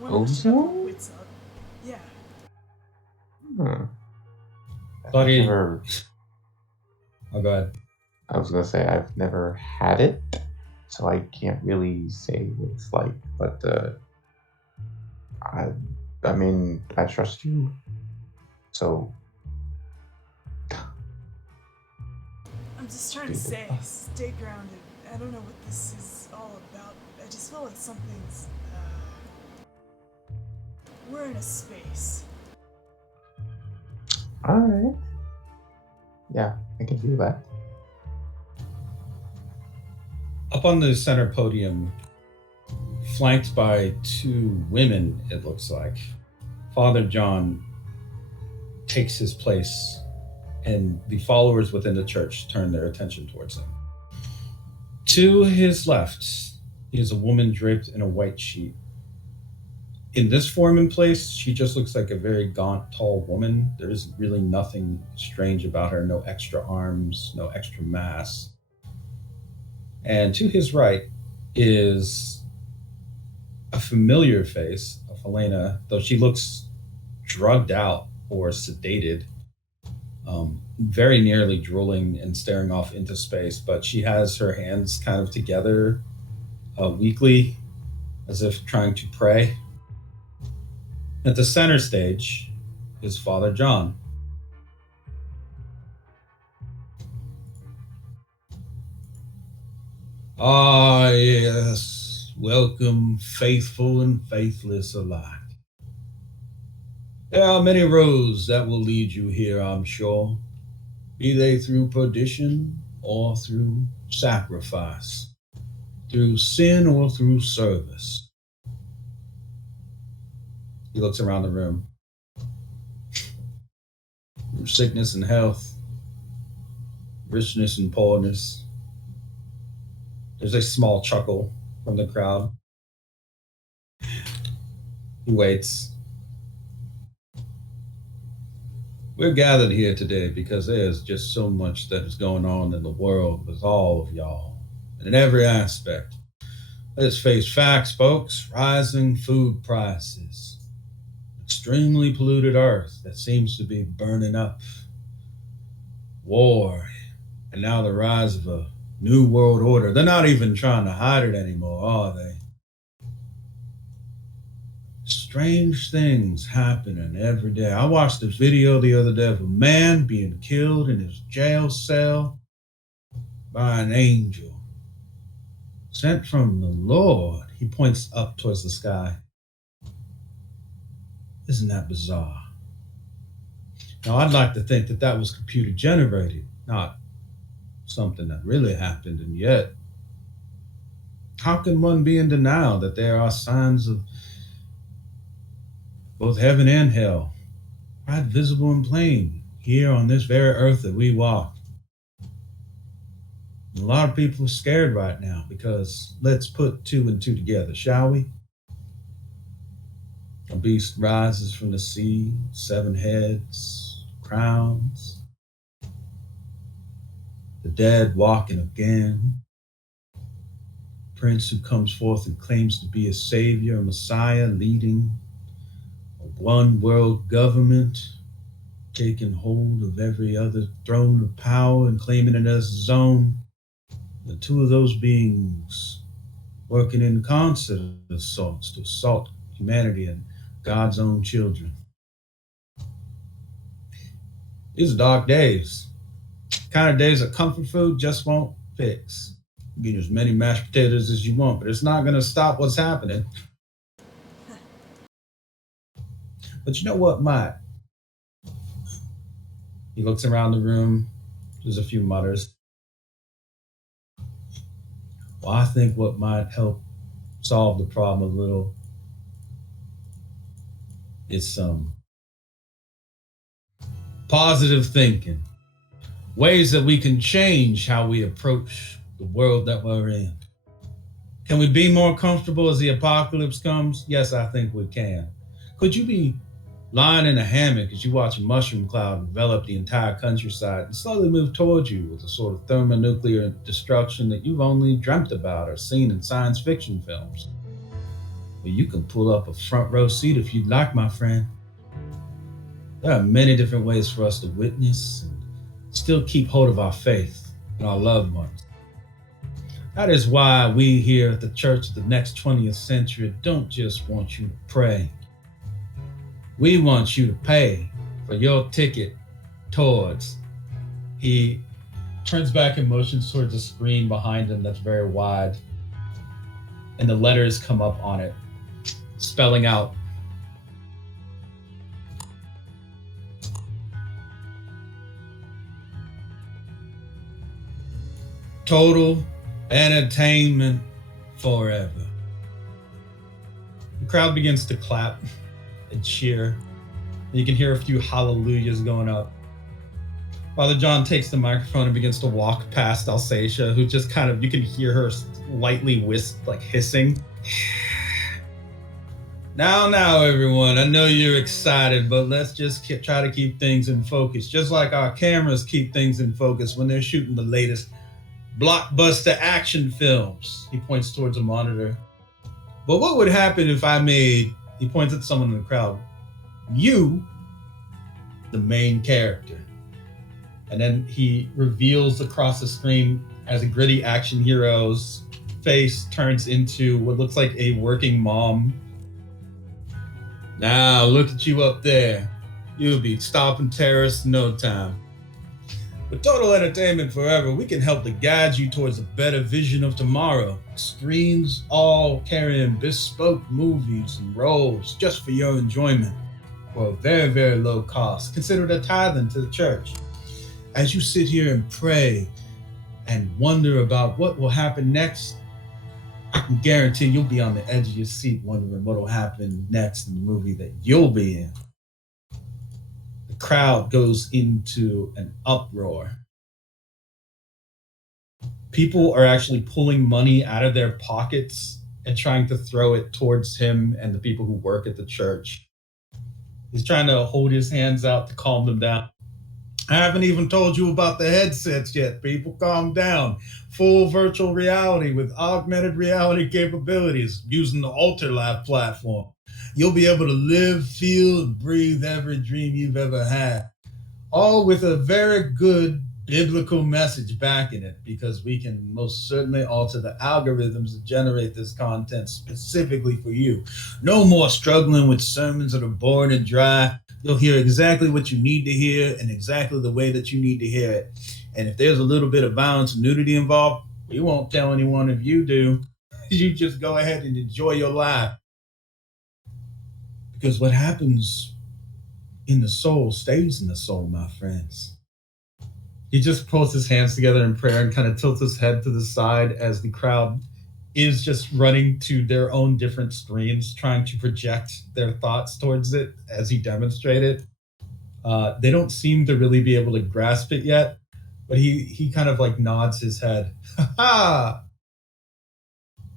my Ozone? wits up. Yeah. Huh. Buddy. Never. Oh, go ahead. I was gonna say I've never had it, so I can't really say what it's like. But I mean, I trust you, so. I'm just trying to say, stay grounded. I don't know what this is all about. I just feel like something's. We're in a space. Alright. Yeah, I can feel that. Up on the center podium, flanked by two women, it looks like, Father John takes his place, and the followers within the church turn their attention towards him. To his left is a woman draped in a white sheet. In this form and place, she just looks like a very gaunt, tall woman. There's really nothing strange about her, no extra arms, no extra mass. And to his right is a familiar face of Helena, though she looks drugged out or sedated, very nearly drooling and staring off into space. But she has her hands kind of together weakly, as if trying to pray. At the center stage is Father John. Ah, yes. Welcome, faithful and faithless alike. There are many roads that will lead you here, I'm sure, be they through perdition or through sacrifice, through sin or through service. He looks around the room. Through sickness and health, richness and poorness. There's a small chuckle from the crowd. He waits. We're gathered here today because there's just so much that is going on in the world with all of y'all, and in every aspect. Let's face facts, folks. Rising food prices, extremely polluted earth that seems to be burning up, war, and now the rise of a new world order. They're not even trying to hide it anymore, are they? Strange things happening every day. I watched a video the other day of a man being killed in his jail cell by an angel sent from the Lord. He points up towards the sky. Isn't that bizarre? Now, I'd like to think that that was computer generated, not something that really happened, and yet, how can one be in denial that there are signs of both heaven and hell, right visible and plain, here on this very earth that we walk? A lot of people are scared right now because let's put two and two together, shall we? A beast rises from the sea, 7 heads, crowns. The dead walking again. Prince who comes forth and claims to be a savior, a messiah, leading a one world government, taking hold of every other throne of power and claiming it as his own. The two of those beings working in concert of sorts to assault humanity and God's own children. These are dark days. Kind of days that comfort food just won't fix. You can eat as many mashed potatoes as you want, but it's not going to stop what's happening. But you know what might? He looks around the room. There's a few mutters. Well, I think what might help solve the problem a little is some positive thinking. ways that we can change how we approach the world that we're in. Can we be more comfortable as the apocalypse comes? Yes, I think we can. Could you be lying in a hammock as you watch a mushroom cloud envelop the entire countryside and slowly move towards you with a sort of thermonuclear destruction that you've only dreamt about or seen in science fiction films? Well, you can pull up a front row seat if you'd like, my friend. There are many different ways for us to witness and still keep hold of our faith and our loved ones. That is why we here at the Church of the Next 20th Century don't just want you to pray. We want you to pay for your ticket towards. He turns back and motions towards a screen behind him that's very wide. And the letters come up on it, spelling out total entertainment forever. The crowd begins to clap and cheer. And you can hear a few hallelujahs going up. Father John takes the microphone and begins to walk past Alsatia, who just kind of, you can hear her lightly hissing. Now, everyone, I know you're excited, but let's just try to keep things in focus, just like our cameras keep things in focus when they're shooting the latest blockbuster action films. He points towards a monitor. But what would happen if I made, he points at someone in the crowd, you the main character? And then he reveals across the screen as a gritty action hero's face turns into what looks like a working mom. Now, look at you up there. You'll be stopping terrorists in no time. With Total Entertainment Forever, we can help to guide you towards a better vision of tomorrow. Screens all carrying bespoke movies and roles just for your enjoyment for a very, very low cost, considered a tithing to the church. As you sit here and pray and wonder about what will happen next, I can guarantee you'll be on the edge of your seat wondering what will happen next in the movie that you'll be in. The crowd goes into an uproar. People are actually pulling money out of their pockets and trying to throw it towards him and the people who work at the church. He's trying to hold his hands out to calm them down. I haven't even told you about the headsets yet, people. Calm down. Full virtual reality with augmented reality capabilities using the Ultralife platform. You'll be able to live, feel, and breathe every dream you've ever had. All with a very good biblical message backing it, because we can most certainly alter the algorithms that generate this content specifically for you. No more struggling with sermons that are boring and dry. You'll hear exactly what you need to hear and exactly the way that you need to hear it. And if there's a little bit of violence and nudity involved, we won't tell anyone if you do. You just go ahead and enjoy your life. Because what happens in the soul stays in the soul, my friends. He just pulls his hands together in prayer and kind of tilts his head to the side as the crowd is just running to their own different screens, trying to project their thoughts towards it as he demonstrated. They don't seem to really be able to grasp it yet, but he kind of nods his head. Ha ha!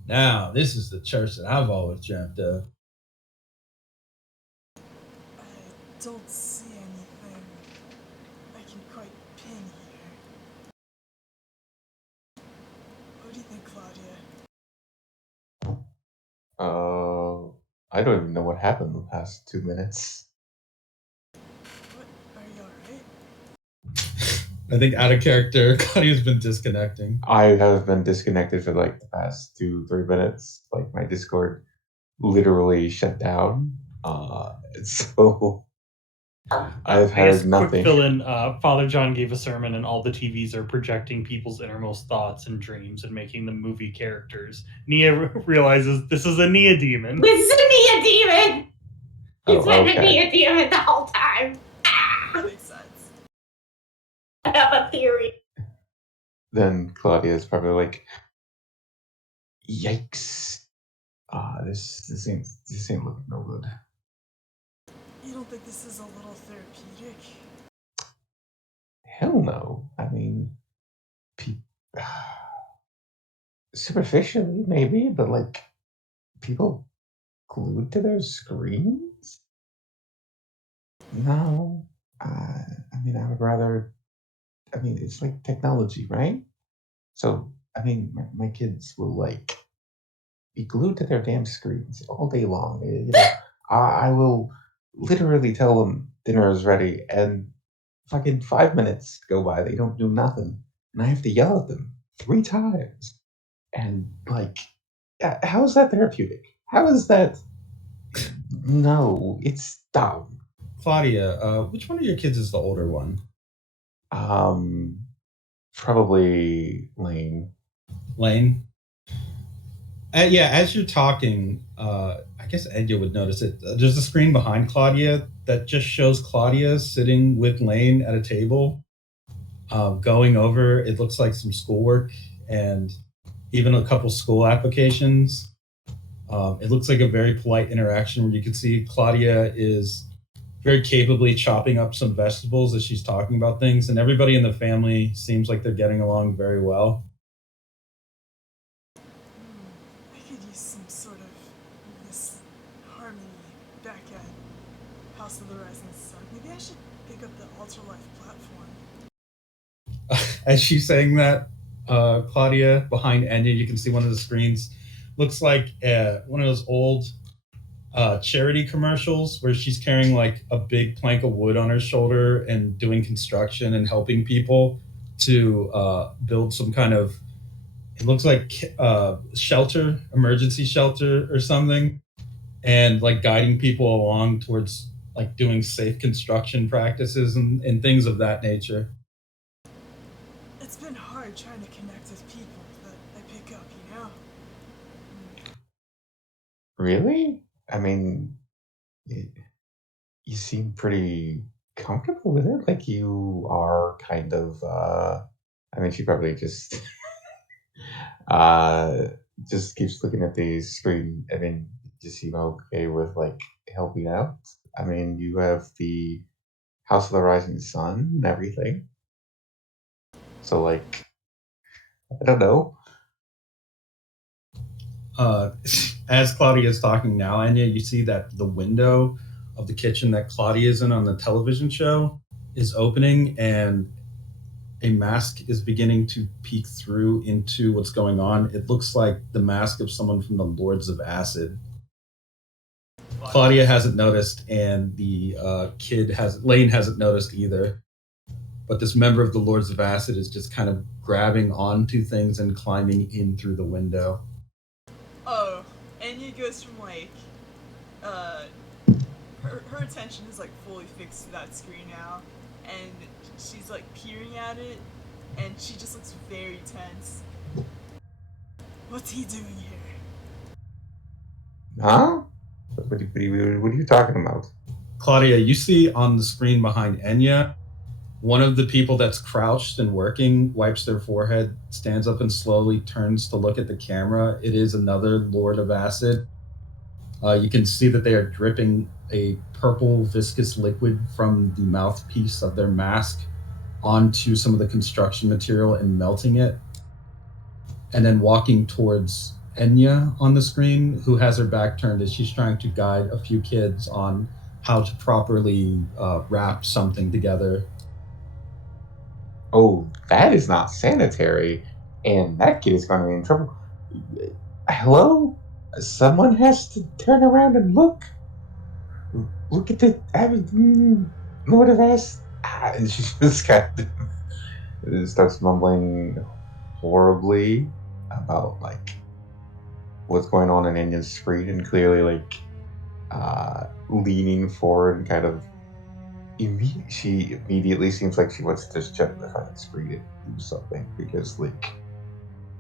Now, this is the church that I've always dreamt of. I don't see anything I can quite pin here. What do you think, Claudia? I don't even know what happened the past 2 minutes. What? Are you alright? I think out of character, Claudia's been disconnecting. I have been disconnected for the past 2-3 minutes. My Discord literally shut down. So I've heard nothing. Quick fill in, Father John gave a sermon and all the TVs are projecting people's innermost thoughts and dreams and making them movie characters. Nia realizes this is a Nia demon. This is a Nia demon! He's been okay. a Nia demon the whole time. That makes sense. I have a theory. Then Claudia is probably like, yikes. This ain't looking no good. You don't think this is a little therapeutic? hell no. I mean, pe- superficially maybe, but like people glued to their screens? No. I mean, I would rather. I mean, it's like technology, right? So, I mean, my kids will like be glued to their damn screens all day long. I will literally tell them dinner is ready, and fucking 5 minutes go by. They don't do nothing, and I have to yell at them 3 times. And like, how is that therapeutic? How is that? No, it's dumb. Claudia, which one of your kids is the older one? Um, Probably Lane. Lane? Yeah, as you're talking, I guess Edgar would notice it. There's a screen behind Claudia that just shows Claudia sitting with Lane at a table, going over, it looks like some schoolwork and even a couple school applications. It looks like a very polite interaction where you can see Claudia is very capably chopping up some vegetables as she's talking about things, and everybody in the family seems like they're getting along very well. I could use some sort of this harmony back at House of the Rising Sun. Maybe I should pick up the Ultralife platform. As she's saying that, Claudia, behind Enya, you can see one of the screens. Looks like one of those old charity commercials where she's carrying like a big plank of wood on her shoulder and doing construction and helping people to build some kind of, it looks like shelter, emergency shelter or something, and like guiding people along towards like doing safe construction practices and things of that nature. It's been hard trying to connect with people that I pick up, you know? Really? I mean, you seem pretty comfortable with it. Like you are kind of. I mean, she probably uh, just keeps looking at the screen. I mean, you seem okay with like helping out. I mean, you have the House of the Rising Sun and everything. So, like, I don't know. uh, as Claudia is talking now, Anya, you see that the window of the kitchen that Claudia is in on the television show is opening, and a mask is beginning to peek through into what's going on. It looks like the mask of someone from the Lords of Acid. Claudia hasn't noticed, and the Lane hasn't noticed either. But this member of the Lords of Acid is just kind of grabbing onto things and climbing in through the window. Oh, Enya goes from like, uh, her attention is like fully fixed to that screen now, and she's like peering at it, and she just looks very tense. What's he doing here? Huh? What are you talking about? Claudia, you see on the screen behind Enya, one of the people that's crouched and working wipes their forehead, stands up, and slowly turns to look at the camera. It is another Lord of Acid. You can see that they are dripping a purple viscous liquid from the mouthpiece of their mask onto some of the construction material and melting it, and then walking towards Enya on the screen, who has her back turned as she's trying to guide a few kids on how to properly wrap something together. Oh, that is not sanitary, and that kid is going to be in trouble. Hello? Someone has to turn around and look. Look at the. I mean, Lord of Us. And she just kind of starts mumbling horribly about like what's going on in Enya's screen, and clearly like leaning forward and kind of. She immediately seems like she wants to just check the fucking screen and do something because like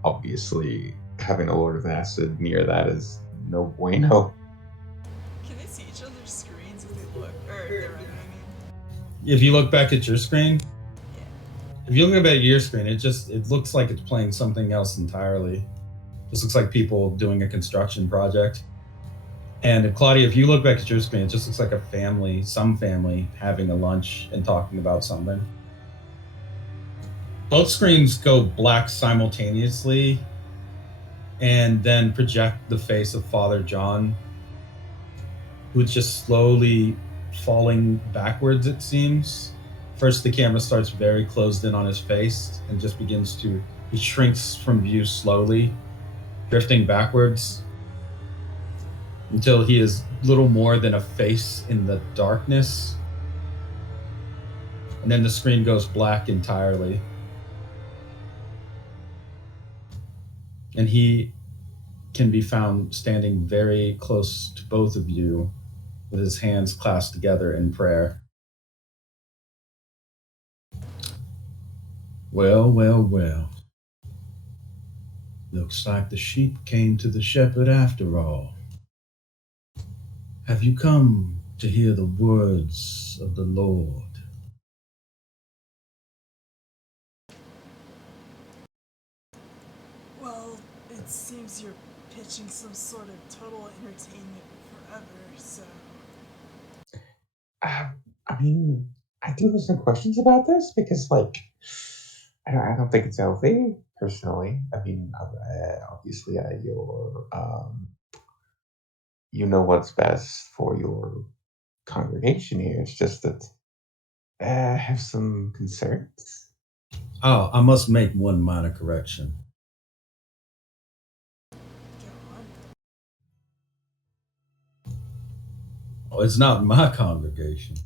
obviously having a Lord of Acid near that is no bueno. Can they see each other's screens if they look, or if they're running? I mean, If you look back at your screen, yeah. if you look back at your screen, it looks like it's playing something else entirely. Just looks like people doing a construction project. And if Claudia, if you look back at your screen, it just looks like some family having a lunch and talking about something. Both screens go black simultaneously and then project the face of Father John, who's just slowly falling backwards, it seems. First, the camera starts very closed in on his face and just begins to, he shrinks from view slowly, drifting backwards until he is little more than a face in the darkness. And then the screen goes black entirely. And he can be found standing very close to both of you with his hands clasped together in prayer. Well, well, well. Looks like the sheep came to the shepherd after all. Have you come to hear the words of the Lord? Well, it seems you're pitching some sort of total entertainment forever, so. I mean, I do have some questions about this because, like, I don't think it's healthy, personally. I mean, obviously, you know what's best for your congregation here. It's just that I have some concerns. Oh, I must make one minor correction. Oh, it's not my congregation.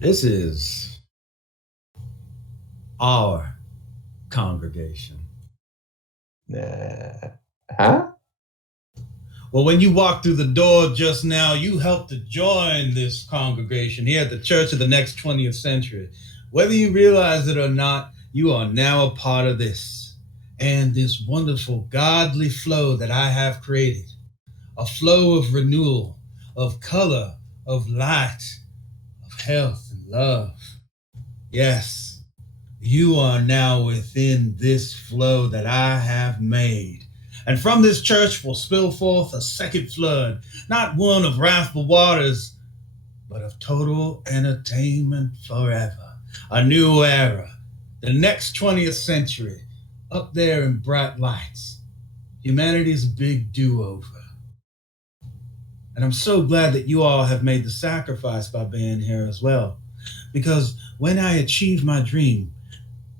This is our congregation. Huh? Well, when you walked through the door just now, you helped to join this congregation here at the Church of the Next 20th Century. Whether you realize it or not, you are now a part of this and this wonderful godly flow that I have created. A flow of renewal, of color, of light, of health and love. Yes, you are now within this flow that I have made. And from this church will spill forth a second flood, not one of wrathful waters, but of total entertainment forever. A new era, the next 20th century, up there in bright lights. Humanity's big do-over. And I'm so glad that you all have made the sacrifice by being here as well. Because when I achieve my dream,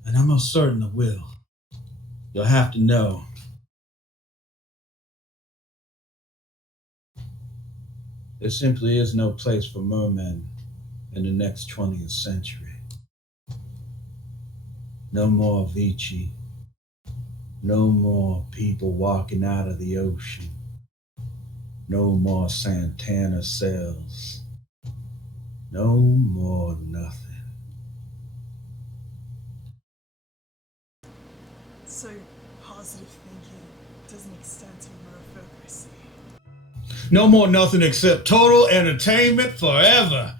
and I'm most certain I will, you'll have to know there simply is no place for mermen in the next 20th century. No more Vici. No more people walking out of the ocean. No more Santana cells. No more nothing. So positive thinking doesn't extend to meritocracy. No more nothing except total entertainment forever.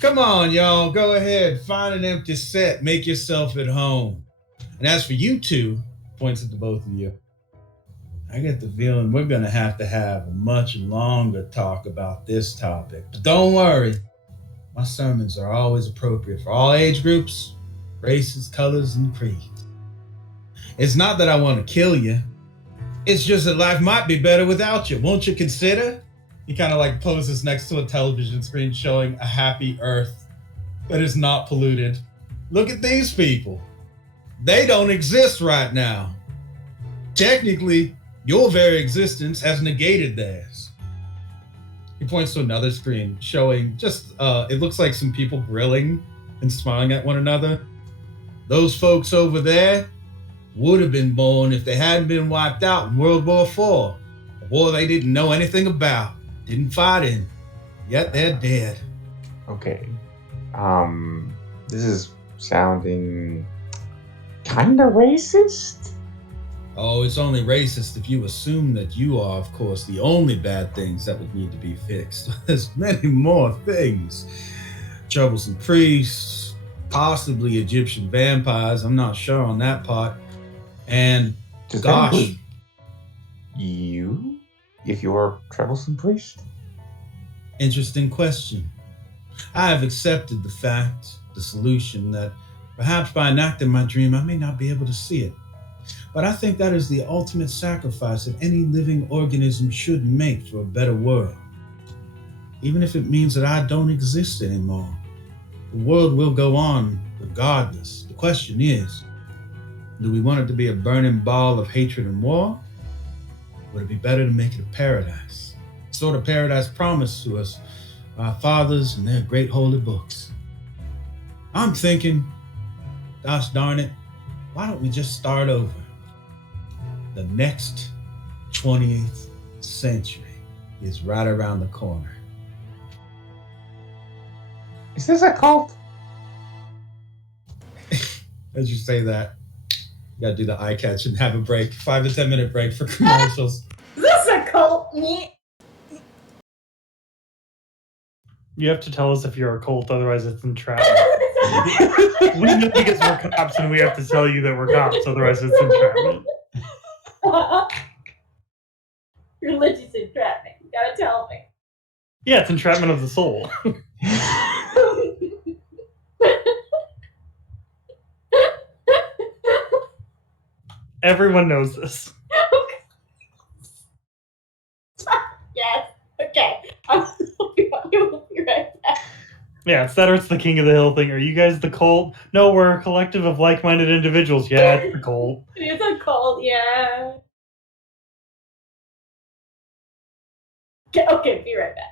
Come on, y'all. Go ahead. Find an empty set. Make yourself at home. And as for you two, points at the both of you, I get the feeling we're going to have a much longer talk about this topic. But don't worry. My sermons are always appropriate for all age groups, races, colors, and creeds. It's not that I want to kill you. It's just that life might be better without you. Won't you consider? He kind of like poses next to a television screen showing a happy earth that is not polluted. Look at these people. They don't exist right now. Technically, your very existence has negated theirs. He points to another screen showing just, it looks like some people grilling and smiling at one another. Those folks over there would have been born if they hadn't been wiped out in World War IV, a war they didn't know anything about, didn't fight in, yet they're dead. Okay. This is sounding kind of racist. Oh, it's only racist if you assume that you are, of course, the only bad things that would need to be fixed. There's many more things. Troublesome priests, possibly Egyptian vampires, I'm not sure on that part. And Does that gosh, include you, if you're a troublesome priest? interesting question. I have accepted the fact, the solution, that perhaps by enacting my dream I may not be able to see it. But I think that is the ultimate sacrifice that any living organism should make for a better world. Even if it means that I don't exist anymore, the world will go on regardless. The question is, do we want it to be a burning ball of hatred and war? Would it be better to make it a paradise? The sort of paradise promised to us by our fathers and their great holy books. I'm thinking, gosh darn it, why don't we just start over? The next 20th century is right around the corner. Is this a cult? As you say that, you gotta do the eye catch and have a break, 5 to 10 minute break for commercials. Is this a cult meet? You have to tell us if you're a cult, otherwise it's entrapment. We know because we're cops, and we have to tell you that we're cops, otherwise it's entrapment. Religious entrapment. You gotta tell me. Yeah, it's entrapment of the soul. Everyone knows this. Yes. Okay. We'll be right back. Yeah, it's that or it's the King of the Hill thing. Are you guys the cult? No, we're a collective of like-minded individuals. Yeah, it's the cult. It's a cult, yeah. Okay, be right back.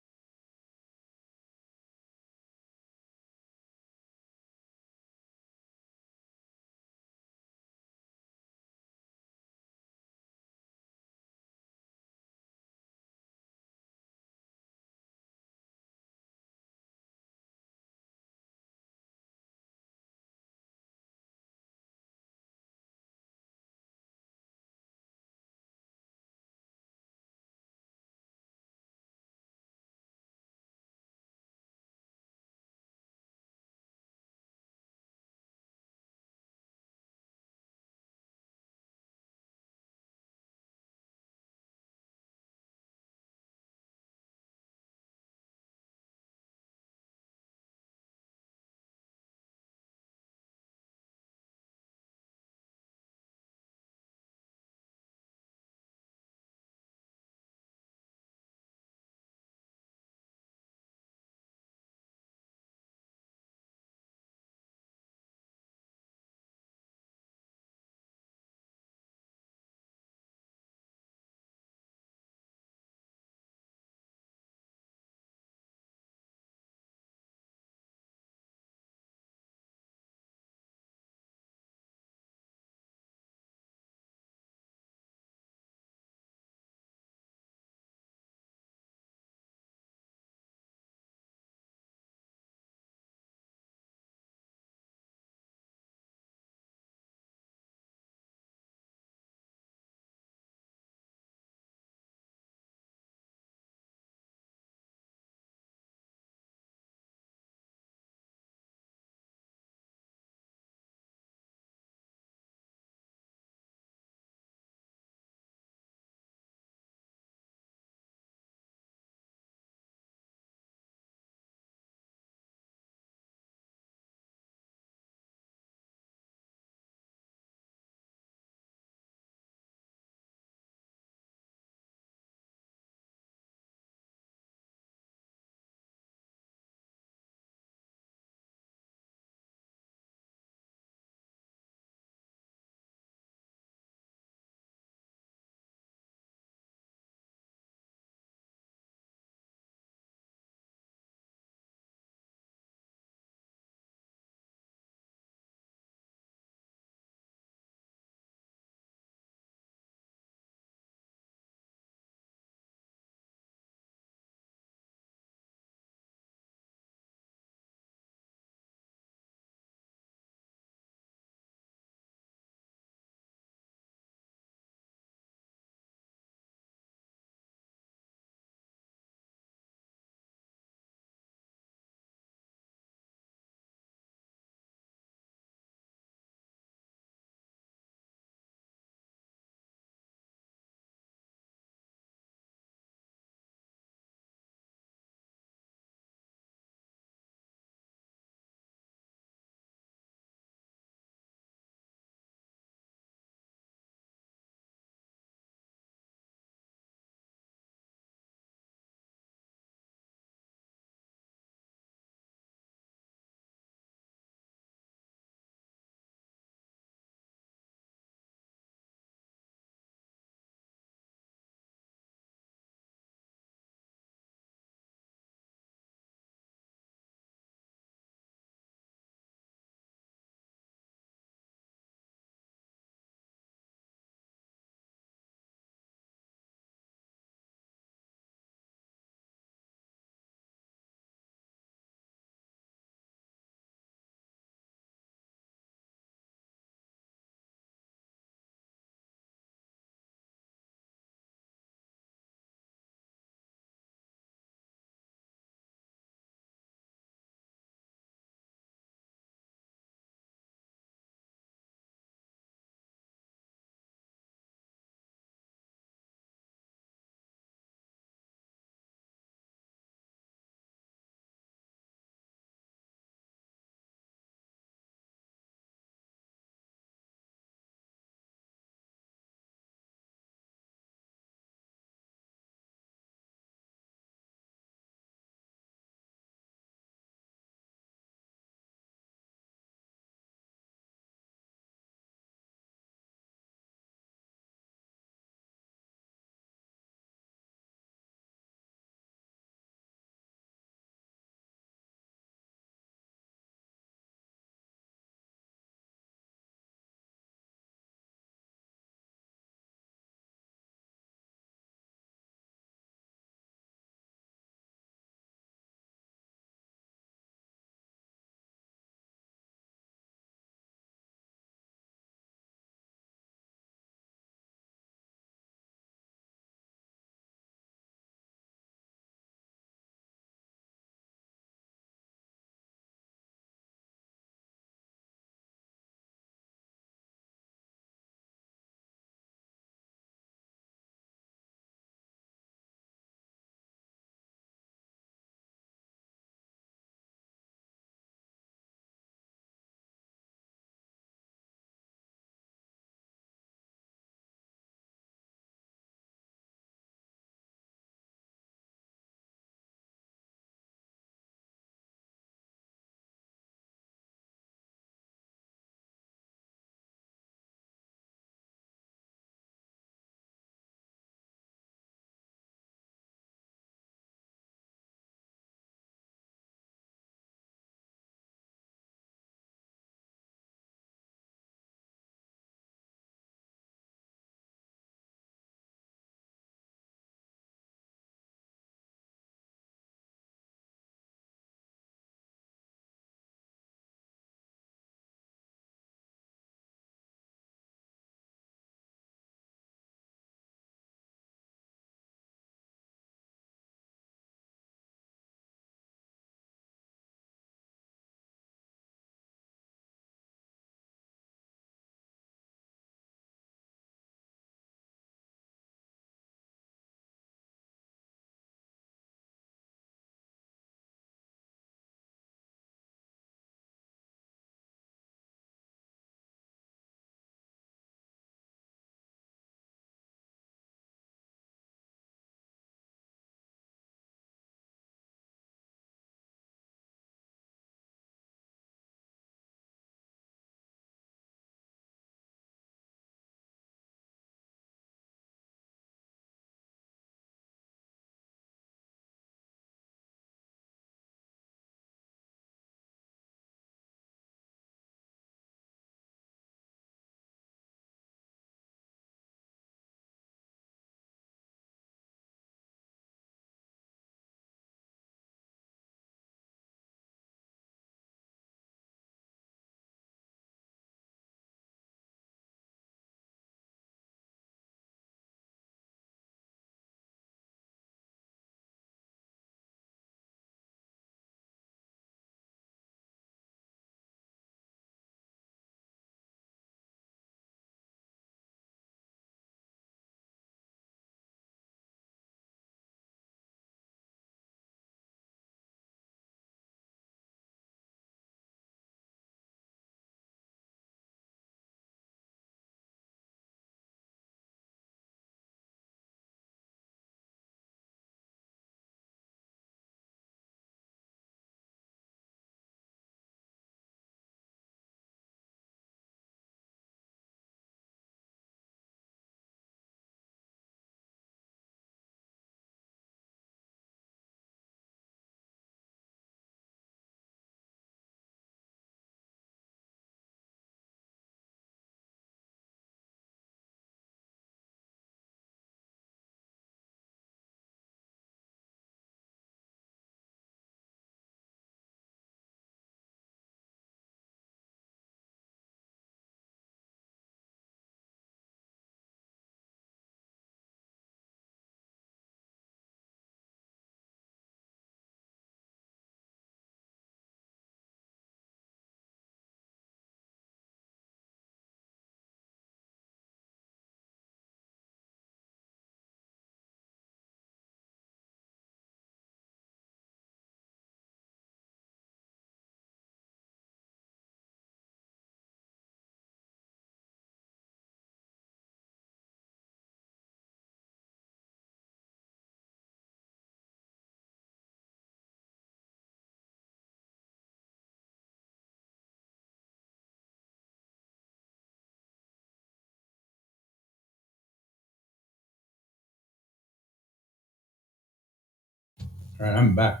All right, I'm back.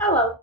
Hello.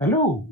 Hello.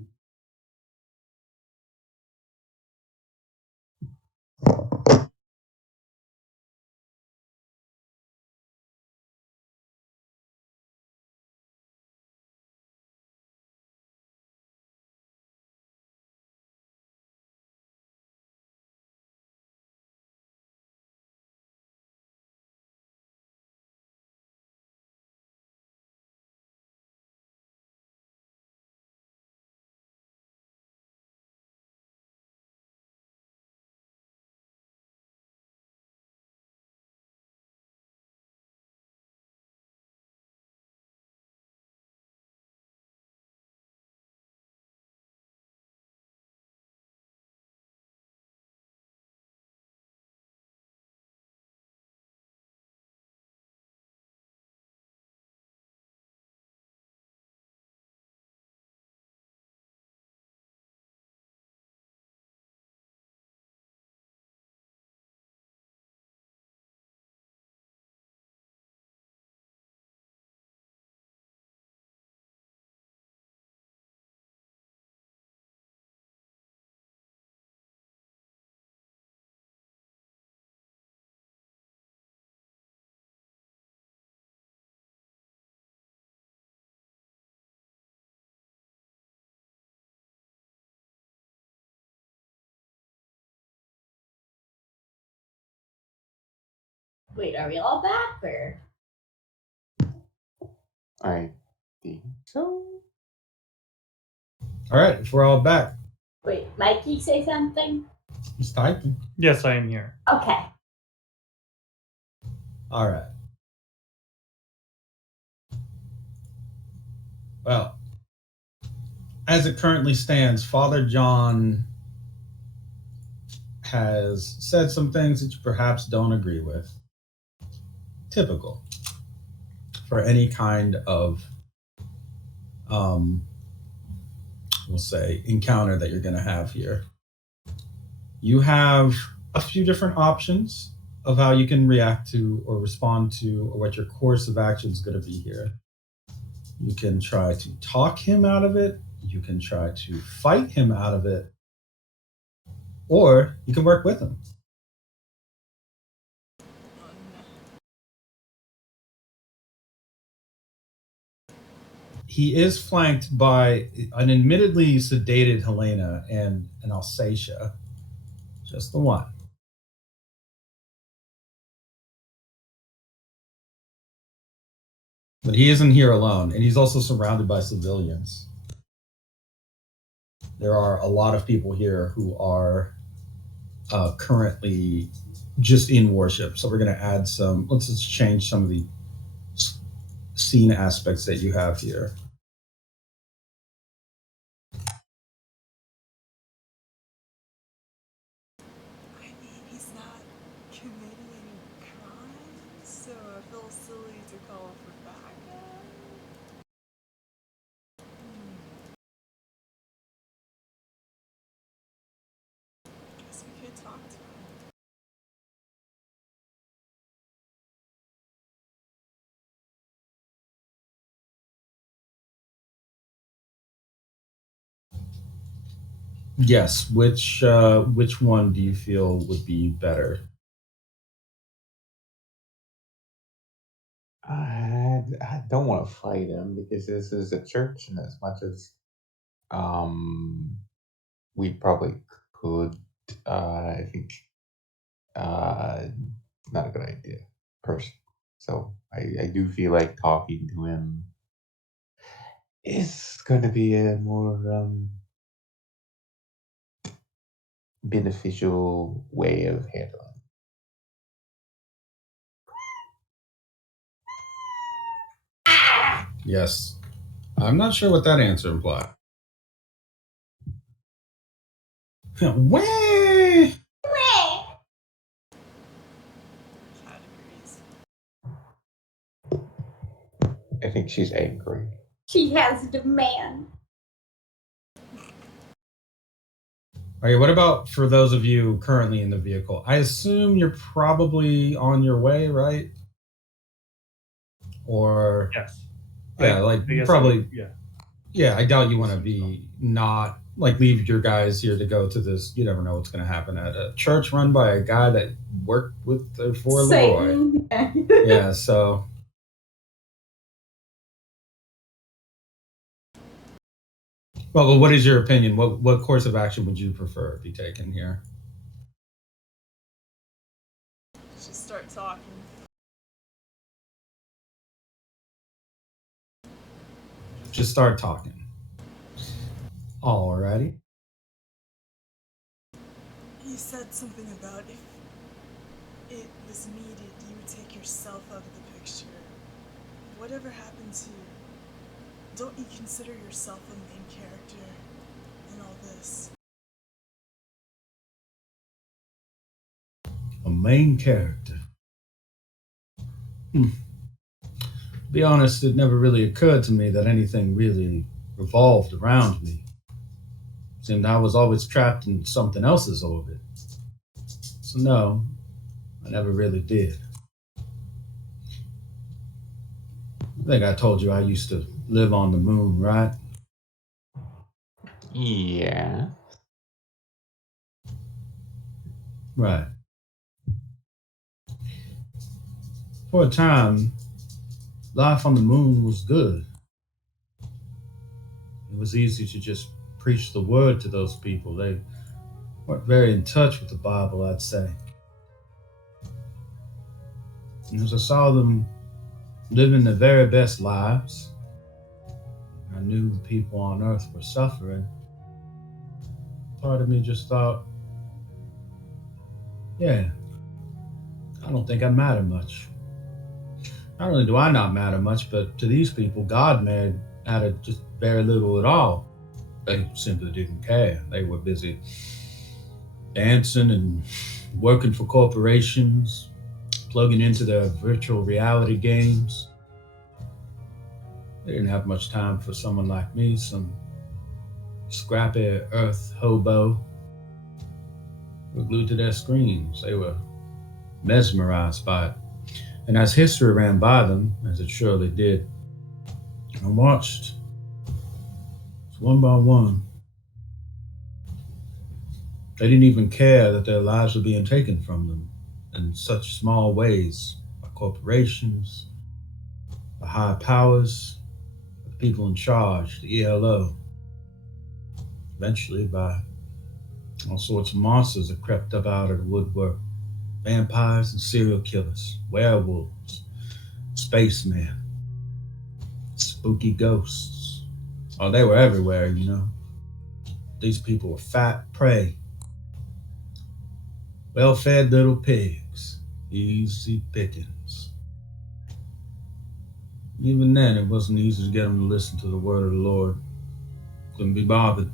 Wait, are we all back or? I think so. All right, if we're all back, Wait, Mikey, say something? he's typing. Yes, I am here. Okay. All right. Well, as it currently stands, Father John has said some things that you perhaps don't agree with. Typical for any kind of, we'll say, encounter that you're going to have here. You have a few different options of how you can react to or respond to, or what your course of action is going to be here. You can try to talk him out of it. You can try to fight him out of it. Or you can work with him. He is flanked by an admittedly sedated Helena and an Alsatia. Just the one. But he isn't here alone, and he's also surrounded by civilians. There are a lot of people here who are currently just in worship. So we're going to add some, let's just change some of the scene aspects that you have here. I mean, he's not committing any crimes, so I feel silly to call for backup. Guess we could talk to him. Yes, which one do you feel would be better? I don't want to fight him because this is a church, and as much as we probably could, I think uh, not a good idea, person. So I do feel like talking to him is going to be a more beneficial way of handling. Yes. I'm not sure what that answer implied. Wah! Categories. I think she's angry. She has a demand. All right, what about for those of you currently in the vehicle? I assume you're probably on your way, right? Or Yes. yeah, I like guess probably yeah. yeah, I doubt you want to be not like leave your guys here to go to this. You never know what's going to happen at a church run by a guy that worked with for Leroy. Satan. Yeah, so well, what is your opinion? What course of action would you prefer be taken here? Just start talking. Just start talking. Alrighty. You said something about if it was needed, you would take yourself out of the picture. Whatever happened to you? Don't you consider yourself a main character in all this? A main character. To be honest, it never really occurred to me that anything really revolved around me. Seemed I was always trapped in something else's orbit. So no, I never really did. I think I told you I used to live on the moon, right? Yeah. Right. For a time, life on the moon was good. It was easy to just preach the word to those people. They weren't very in touch with the Bible, I'd say. And as I saw them living their very best lives, I knew the people on earth were suffering. Part of me just thought, yeah, I don't think I matter much. Not only do I not matter much, but to these people, God mattered just very little at all. They simply didn't care. They were busy dancing and working for corporations, plugging into their virtual reality games. They didn't have much time for someone like me, some scrappy earth hobo. They were glued to their screens. They were mesmerized by it. And as history ran by them, as it surely did, I watched one by one. They didn't even care that their lives were being taken from them in such small ways by corporations, by high powers, by the people in charge, the ELO, eventually by all sorts of monsters that crept up out of the woodwork, vampires and serial killers, werewolves, spacemen, spooky ghosts. Oh, they were everywhere, you know. These people were fat prey, well-fed little pigs, easy pickings. Even then, it wasn't easy to get them to listen to the word of the Lord. Couldn't be bothered.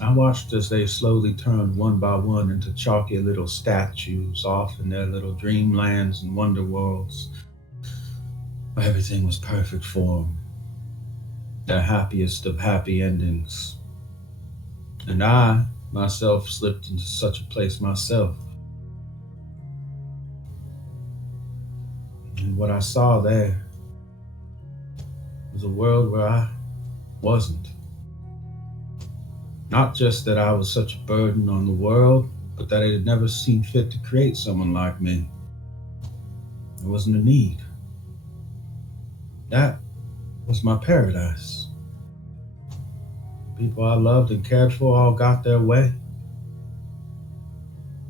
I watched as they slowly turned one by one into chalky little statues off in their little dreamlands and wonder worlds where everything was perfect for them. Their happiest of happy endings. And I, myself, slipped into such a place myself. And what I saw there was a world where I wasn't. Not just that I was such a burden on the world, but that it had never seen fit to create someone like me. There wasn't a need. That was my paradise. The people I loved and cared for all got their way.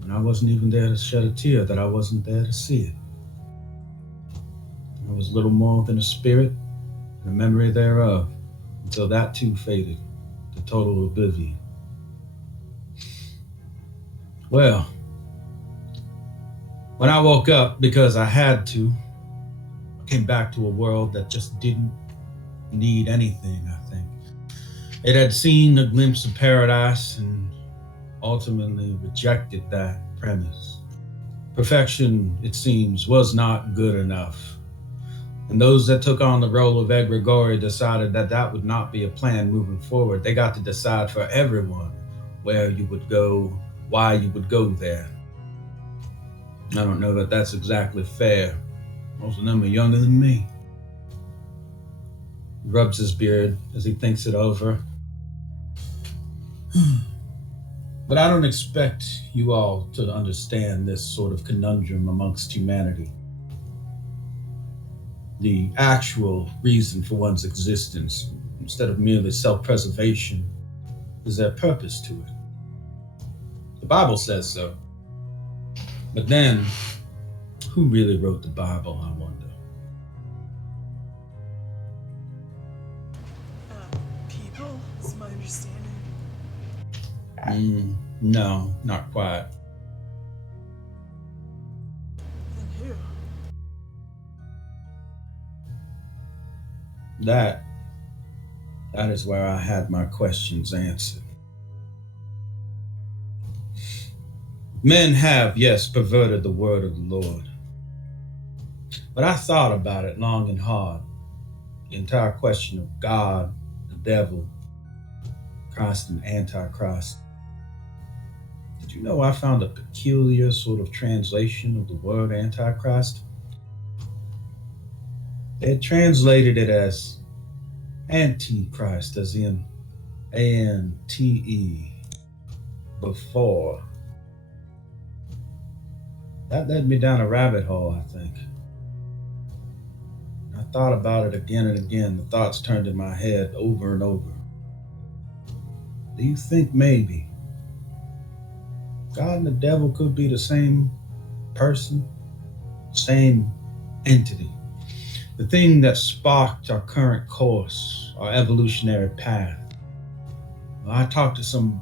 And I wasn't even there to shed a tear that I wasn't there to see it. I was little more than a spirit and a memory thereof, until that too faded to total oblivion. Well, when I woke up, because I had to, I came back to a world that just didn't need anything, I think. It had seen a glimpse of paradise and ultimately rejected that premise. Perfection, it seems, was not good enough. And those that took on the role of egregore decided that that would not be a plan moving forward. They got to decide for everyone where you would go, why you would go there. I don't know that that's exactly fair. Most of them are younger than me. He rubs his beard as he thinks it over. But I don't expect you all to understand this sort of conundrum amongst humanity. The actual reason for one's existence, instead of merely self-preservation, is there purpose to it. The Bible says so. But then, who really wrote the Bible, I wonder? People, is my understanding. No, not quite. Then who? That is where I had my questions answered. Men have, yes, perverted the word of the Lord. But I thought about it long and hard. The entire question of God, the devil, Christ and Antichrist. Did you know I found a peculiar sort of translation of the word Antichrist? They had translated it as Antichrist, as in A-N-T-E, before. That led me down a rabbit hole, I think. I thought about it again and again. The thoughts turned in my head over and over. Do you think maybe God and the devil could be the same person, same entity? The thing that sparked our current course, our evolutionary path. Well, I talked to some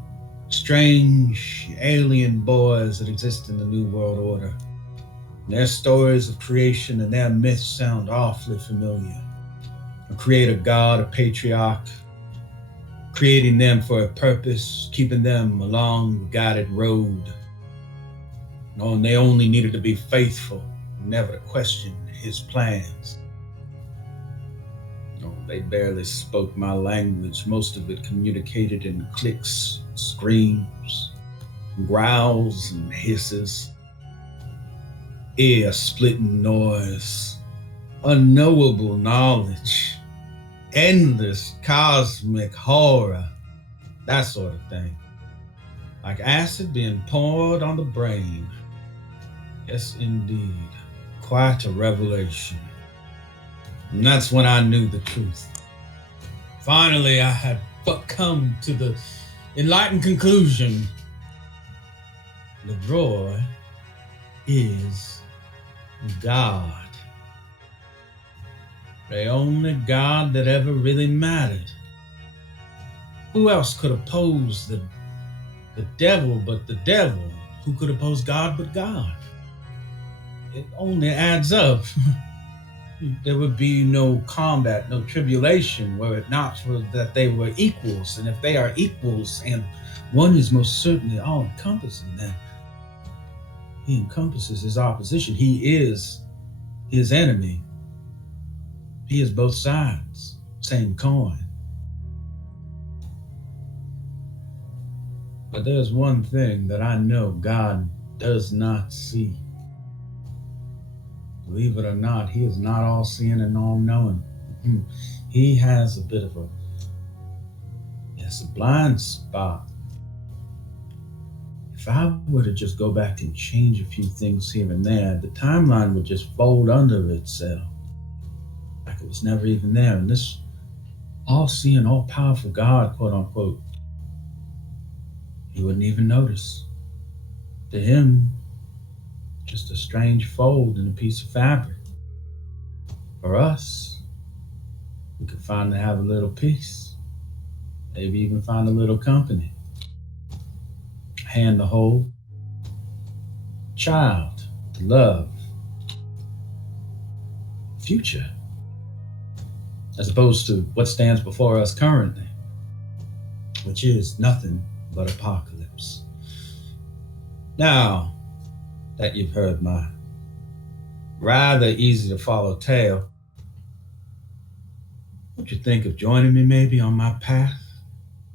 strange alien boys that exist in the New World Order. Their stories of creation and their myths sound awfully familiar. A creator God, a patriarch, creating them for a purpose, keeping them along the guided road. Knowing they only needed to be faithful, never to question his plans. No, they barely spoke my language. Most of it communicated in clicks, screams, growls, and hisses. Ear-splitting noise, unknowable knowledge, endless cosmic horror, that sort of thing. Like acid being poured on the brain. Yes, indeed, quite a revelation. And that's when I knew the truth. Finally, I had come to the enlightened conclusion. Leroy is God. The only God that ever really mattered. Who else could oppose the devil but the devil? Who could oppose God but God? It only adds up. There would be no combat, no tribulation, were it not for that they were equals. And if they are equals and one is most certainly all-encompassing, then he encompasses his opposition. He is his enemy. He is both sides, same coin. But there's one thing that I know God does not see. Believe it or not, he is not all-seeing and all-knowing. He has a bit of a blind spot. If I were to just go back and change a few things here and there, the timeline would just fold under itself. Like it was never even there. And this all-seeing, all-powerful God, quote unquote, he wouldn't even notice. To him, just a strange fold in a piece of fabric. For us, we could finally have a little peace. Maybe even find a little company. A hand to hold. Child to love. future, as opposed to what stands before us currently, which is nothing but apocalypse. Now that you've heard my rather easy to follow tale, what you think of joining me maybe on my path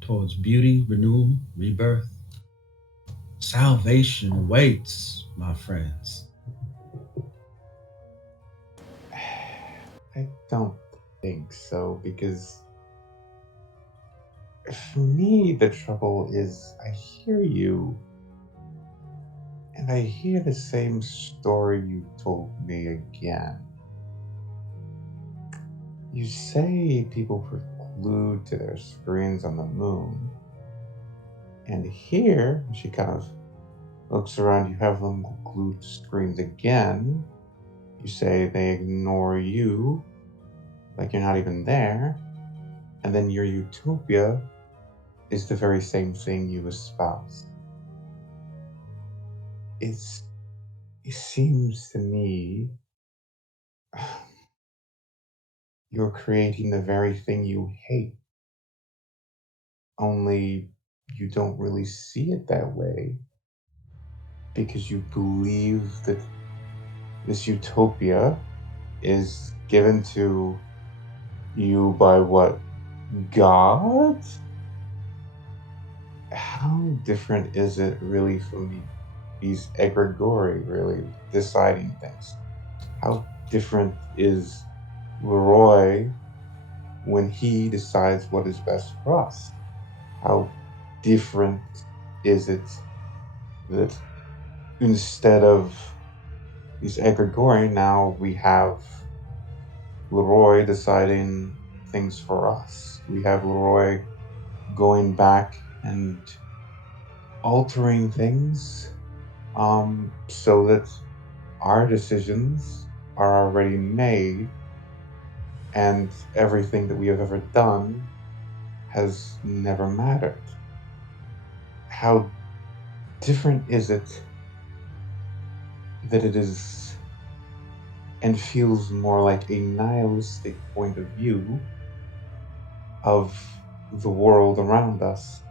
towards beauty, renewal, rebirth? Salvation awaits, my friends. I don't think so, because for me, the trouble is I hear you, and I hear the same story you told me again. You say people were glued to their screens on the moon, and here, she kind of looks around, you have them glued to screens again. You say they ignore you, like you're not even there, and then your utopia is the very same thing you espouse. It seems to me you're creating the very thing you hate, only you don't really see it that way because you believe that this utopia is given to you by what? God? How different is it really from these egregori really deciding things? How different is Leroy when he decides what is best for us? How different is it that instead of these egregori, now we have Leroy deciding things for us? We have Leroy going back and altering things so that our decisions are already made and everything that we have ever done has never mattered. How different is it that it is and feels more like a nihilistic point of view of the world around us?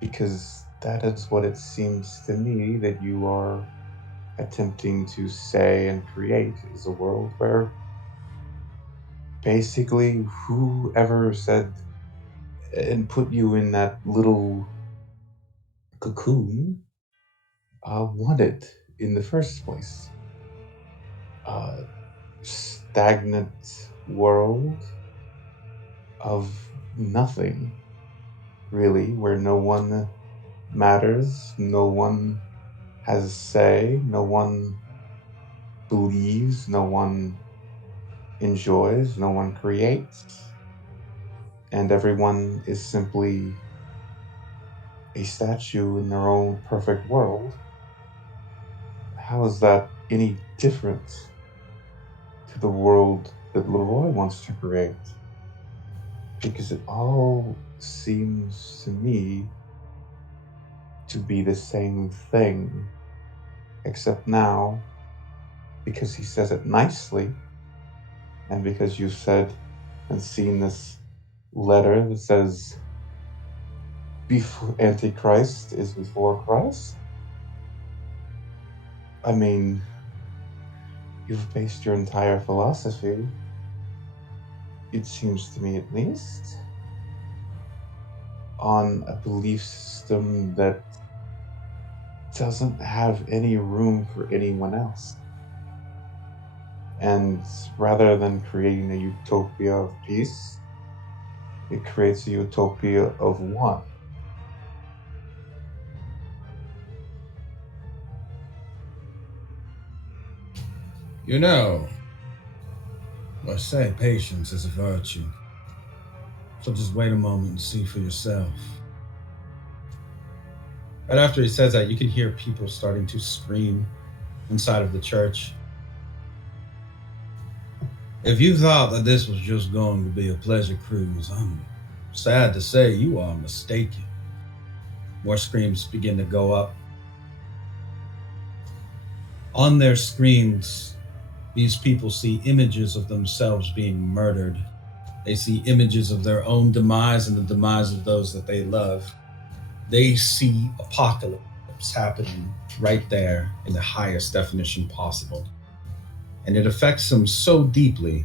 Because that is what it seems to me that you are attempting to say and create, is a world where basically whoever said and put you in that little cocoon wanted in the first place. A stagnant world of nothing, really, where no one matters, no one has a say, no one believes, no one enjoys, no one creates, and everyone is simply a statue in their own perfect world. How is that any different to the world that Leroy wants to create? Because it all seems to me to be the same thing, except now, because he says it nicely, and because you said and seen this letter that says, before Antichrist is before Christ. I mean, you've based your entire philosophy, it seems to me at least, on a belief system that doesn't have any room for anyone else. And rather than creating a utopia of peace, it creates a utopia of one. You know, I say patience is a virtue. So just wait a moment and see for yourself. Right after he says that, you can hear people starting to scream inside of the church. If you thought that this was just going to be a pleasure cruise, I'm sad to say you are mistaken. More screams begin to go up. On their screens, These people see images of themselves being murdered. They see images of their own demise and the demise of those that they love. They see apocalypse happening right there in the highest definition possible. And it affects them so deeply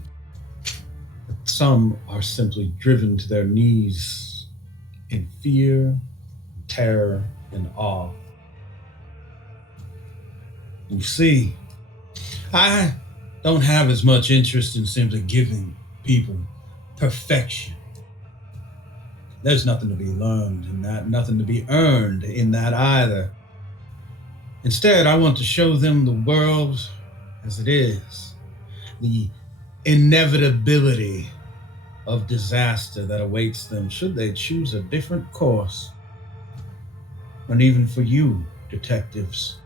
that some are simply driven to their knees in fear, terror, and awe. You see, I don't have as much interest in simply giving people perfection. There's nothing to be learned in that, nothing to be earned in that either. Instead, I want to show them the world as it is, the inevitability of disaster that awaits them should they choose a different course. And even for you, detectives,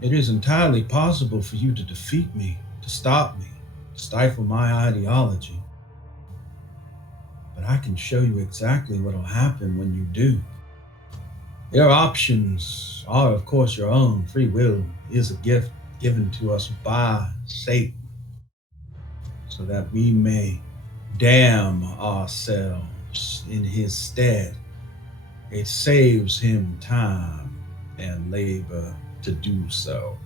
it is entirely possible for you to defeat me, to stop me, to stifle my ideology. But I can show you exactly what will happen when you do. Your options are, of course, your own. Free will is a gift given to us by Satan so that we may damn ourselves in his stead. It saves him time and labor to do so.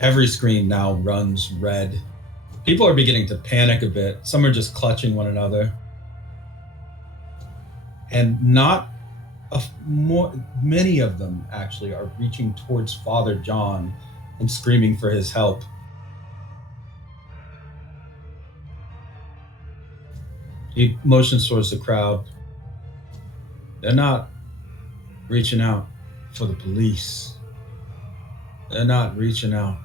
Every screen now runs red. People are beginning to panic a bit. Some are just clutching one another. And many of them actually are reaching towards Father John and screaming for his help. He motions towards the crowd. They're not reaching out for the police. They're not reaching out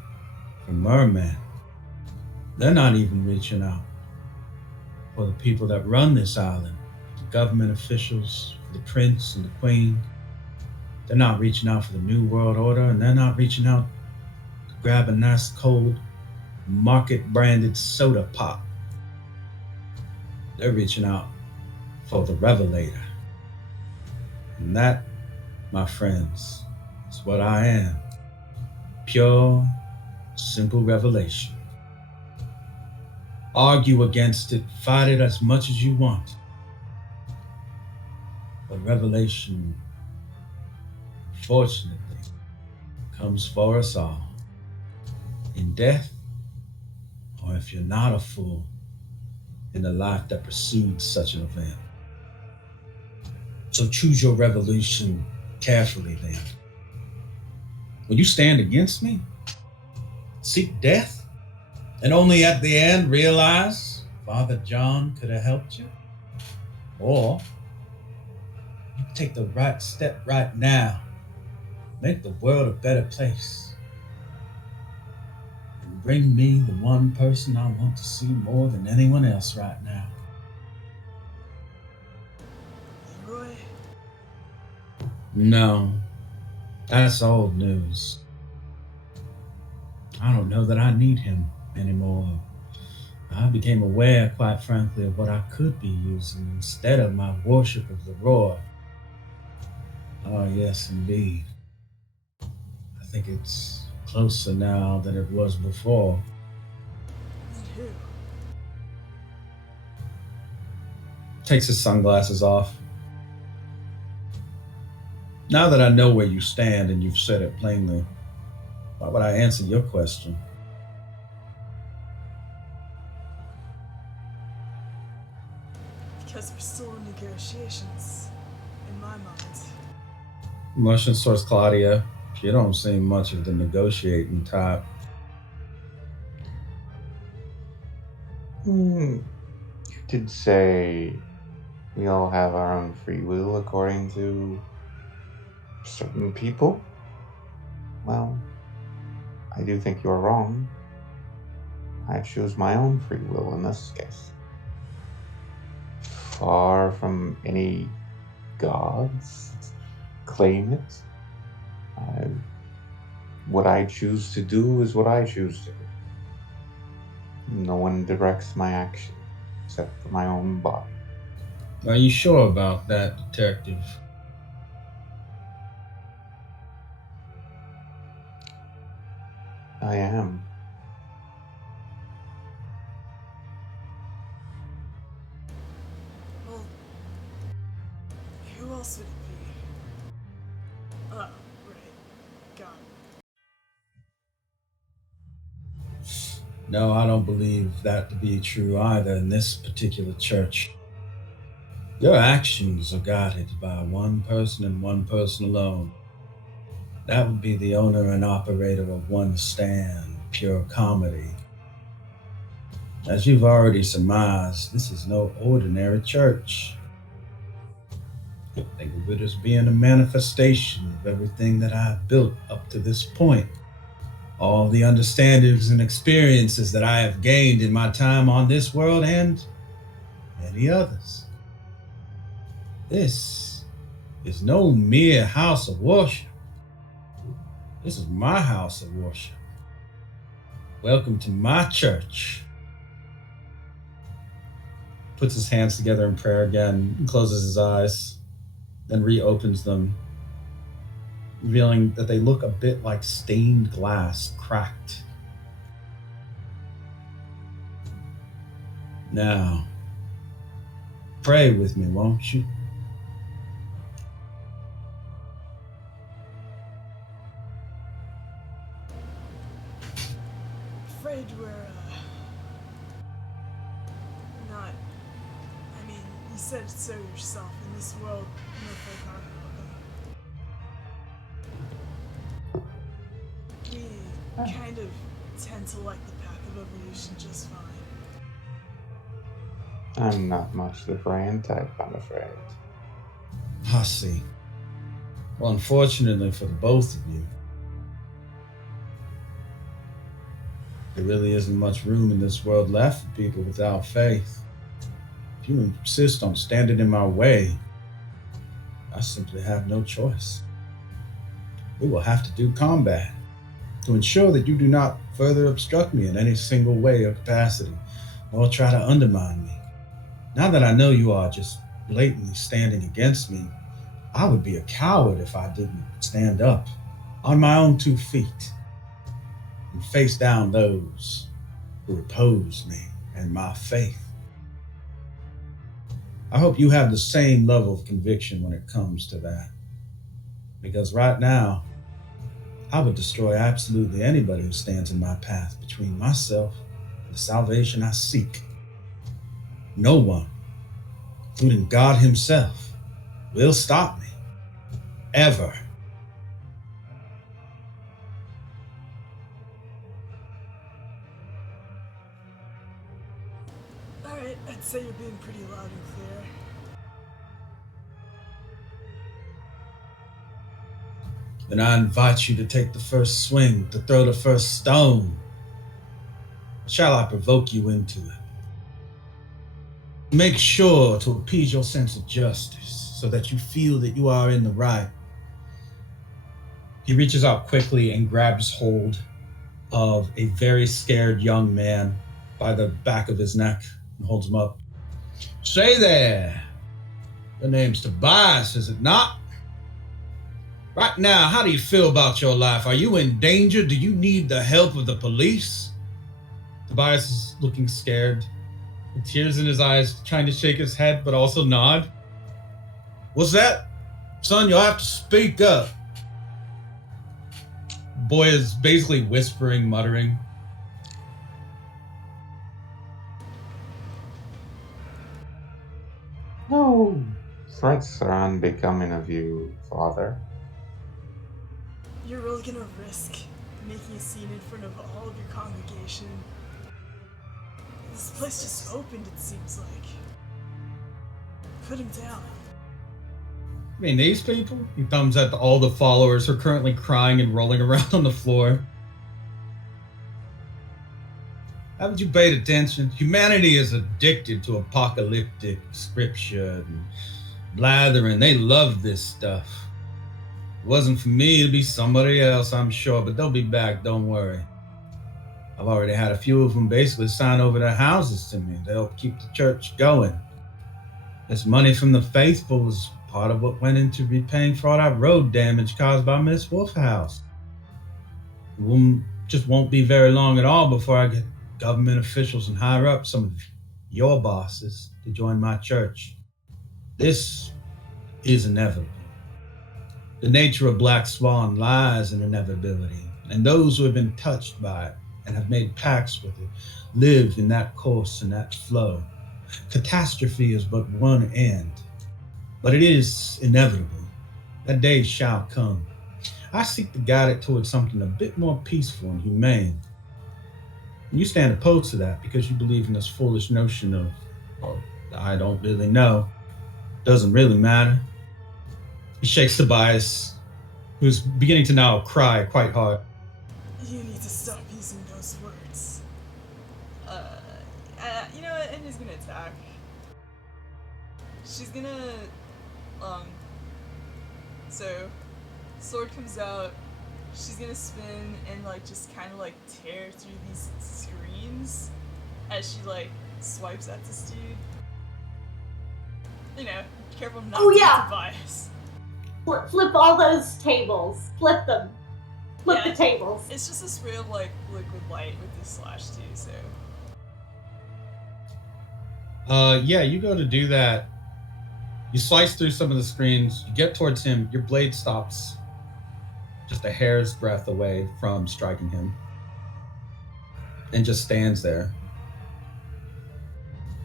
for Merman. They're not even reaching out for the people that run this island, the government officials, for the prince and the queen. They're not reaching out for the New World Order, and they're not reaching out to grab a nice cold market-branded soda pop. They're reaching out for the Revelator. And that, my friends, is what I am. Pure, simple revelation. Argue against it, fight it as much as you want. But revelation, fortunately, comes for us all. In death, or if you're not a fool, in the life that precedes such an event. So choose your revolution carefully then. Will you stand against me? Seek death? And only at the end realize Father John could have helped you? Or you can take the right step right now, make the world a better place, and bring me the one person I want to see more than anyone else right now. Leroy? No, that's old news. I don't know that I need him anymore. I became aware, quite frankly, of what I could be using instead of my worship of Leroy. Oh, yes, indeed. I think it's closer now than it was before. And who? Takes his sunglasses off. Now that I know where you stand and you've said it plainly, why would I answer your question? Because we're still in negotiations, in my mind. Motions towards Claudia. She don't seem much of the negotiating type. You did say we all have our own free will according to certain people. Well, I do think you're wrong. I choose my own free will in this case. Far from any gods claim it. What I choose to do is what I choose to do. No one directs my action except for my own body. Are you sure about that, detective? I am. Well, who else would it be? Right. Got it. No, I don't believe that to be true either in this particular church. Your actions are guided by one person and one person alone. That would be the owner and operator of One Stand, Pure Comedy. As you've already surmised, this is no ordinary church. Think of it as being a manifestation of everything that I've built up to this point. All the understandings and experiences that I have gained in my time on this world and many others. This is no mere house of worship. This is my house of worship. Welcome to my church. Puts his hands together in prayer again, closes his eyes, then reopens them, revealing that they look a bit like stained glass, cracked. Now, pray with me, won't you? Afraid we're, not. I mean, you said so yourself. In this world, no folk are welcome. We kind of tend to like the path of evolution just fine. I'm not much the friend type, I'm afraid. I see. Well, unfortunately for the both of you, there really isn't much room in this world left for people without faith. If you insist on standing in my way, I simply have no choice. We will have to do combat to ensure that you do not further obstruct me in any single way or capacity, or try to undermine me. Now that I know you are just blatantly standing against me, I would be a coward if I didn't stand up on my own 2 feet and face down those who oppose me and my faith. I hope you have the same level of conviction when it comes to that. Because right now, I would destroy absolutely anybody who stands in my path between myself and the salvation I seek. No one, including God Himself, will stop me. Ever. Alright, I'd say you're being pretty loud and clear. Then I invite you to take the first swing, to throw the first stone. Shall I provoke you into it? Make sure to appease your sense of justice so that you feel that you are in the right. He reaches out quickly and grabs hold of a very scared young man by the back of his neck and holds him up. Say there, your name's Tobias, is it not? Right now, how do you feel about your life? Are you in danger? Do you need the help of the police? Tobias is looking scared, with tears in his eyes, trying to shake his head, but also nod. What's that? Son, you'll have to speak up. Boy is basically whispering, muttering. No threats are unbecoming of you, Father. You're really gonna risk making a scene in front of all of your congregation? This place just opened, it seems like. Put him down. I mean, these people? He thumbs at all the followers who are currently crying and rolling around on the floor. Haven't you paid attention? Humanity is addicted to apocalyptic scripture and blathering. They love this stuff. It wasn't for me, it'd be somebody else, I'm sure, but they'll be back, don't worry. I've already had a few of them basically sign over their houses to me. They'll keep the church going. This money from the faithful was part of what went into repaying for all that road damage caused by Miss Wolfhouse. We'll Just won't be very long at all before I get government officials and higher up, some of your bosses, to join my church. This is inevitable. The nature of Black Swan lies in inevitability, and those who have been touched by it and have made pacts with it live in that course and that flow. Catastrophe is but one end, but it is inevitable. That day shall come. I seek to guide it towards something a bit more peaceful and humane. And you stand opposed to that because you believe in this foolish notion of, well, I don't really know. Doesn't really matter. He shakes Tobias, who's beginning to now cry quite hard. You need to stop using those words. You know what? And he's gonna attack. She's gonna, so, sword comes out. She's gonna spin and like just kind of like tear through these screens as she like swipes at this dude. You know, careful not to hit Tobias. Flip all those tables. Flip them. Flip the tables. It's just a spray of like liquid light with this slash too, so. You go to do that. You slice through some of the screens, you get towards him, your blade stops just a hair's breadth away from striking him and just stands there.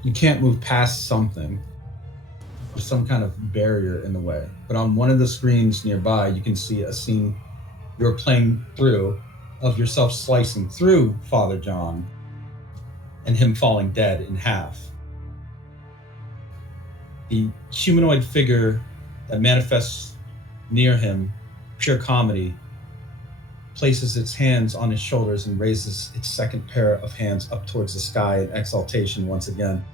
You can't move past something. There's some kind of barrier in the way. But on one of the screens nearby, you can see a scene you're playing through of yourself slicing through Father John and him falling dead in half. The humanoid figure that manifests near him, pure comedy, places its hands on his shoulders and raises its second pair of hands up towards the sky in exaltation once again.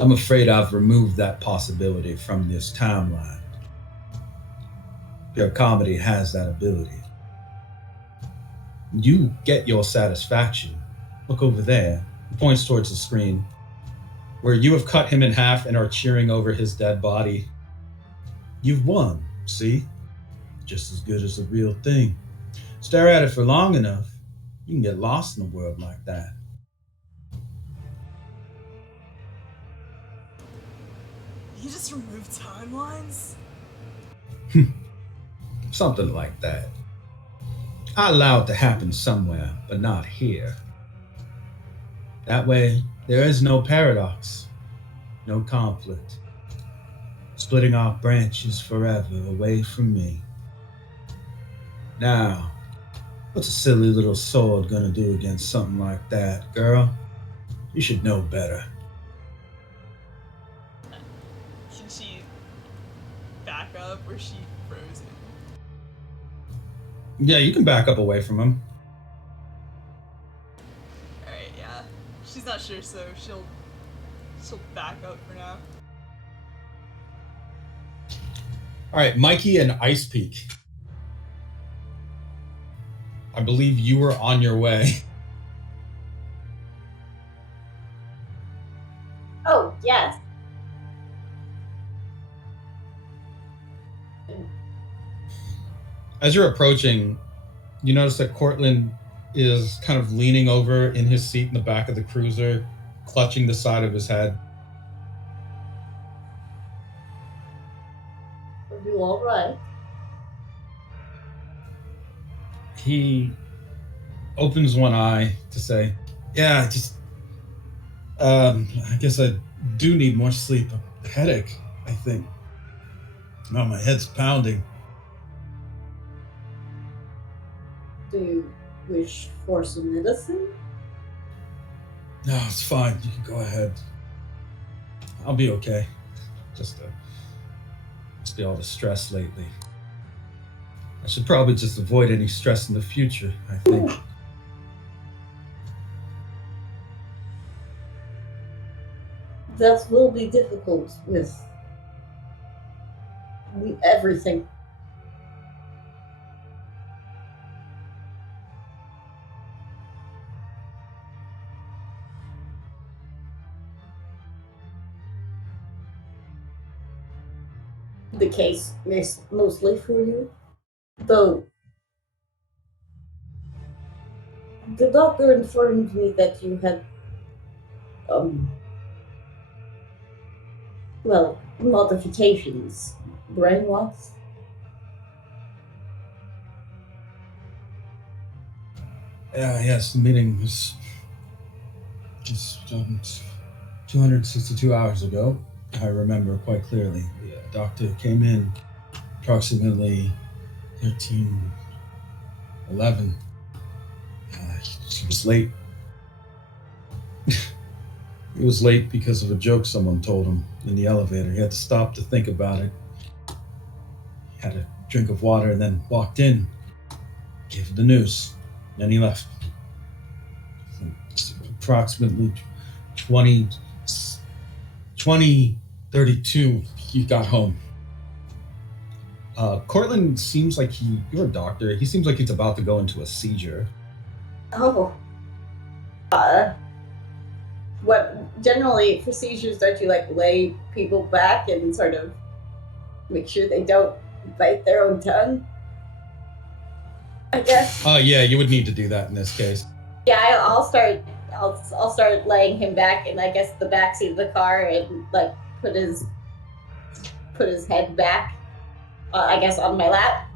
I'm afraid I've removed that possibility from this timeline. Pure comedy has that ability. You get your satisfaction. Look over there. He points towards the screen where you have cut him in half and are cheering over his dead body. You've won, see? Just as good as the real thing. Stare at it for long enough, you can get lost in a world like that. You just removed timelines? Something like that. I allow it to happen somewhere, but not here. That way, there is no paradox, no conflict. Splitting off branches forever away from me. Now, what's a silly little sword gonna do against something like that, girl? You should know better. Can she back up or is she frozen? Yeah, you can back up away from him. Alright, yeah. She's not sure, so she'll back up for now. Alright, Mikey and Ice Peak. I believe you were on your way. Oh, yes. As you're approaching, you notice that Courtland is kind of leaning over in his seat in the back of the cruiser, clutching the side of his head. Are you all right? He opens one eye to say, yeah, I guess I do need more sleep. A headache, I think. No, my head's pounding. Do you wish for some medicine? No, it's fine. You can go ahead. I'll be okay. Just must be all the stress lately. I should probably just avoid any stress in the future, I think. That will be difficult with everything. The case is mostly for you, though The doctor informed me that you had, modifications. Brain what? Yes, the meeting was just 262 hours ago. I remember quite clearly. The doctor came in approximately 13:11. She was late. He was late because of a joke someone told him in the elevator. He had to stop to think about it. He had a drink of water and then walked in, gave her the news, then he left. Approximately 20:32, he got home. Courtland seems like you're a doctor, he seems like he's about to go into a seizure. Oh. What generally for seizures, don't you like lay people back and sort of make sure they don't bite their own tongue? I guess. Yeah, you would need to do that in this case. Yeah, I'll start laying him back in, I guess, the backseat of the car and like put his head back, I guess, on my lap.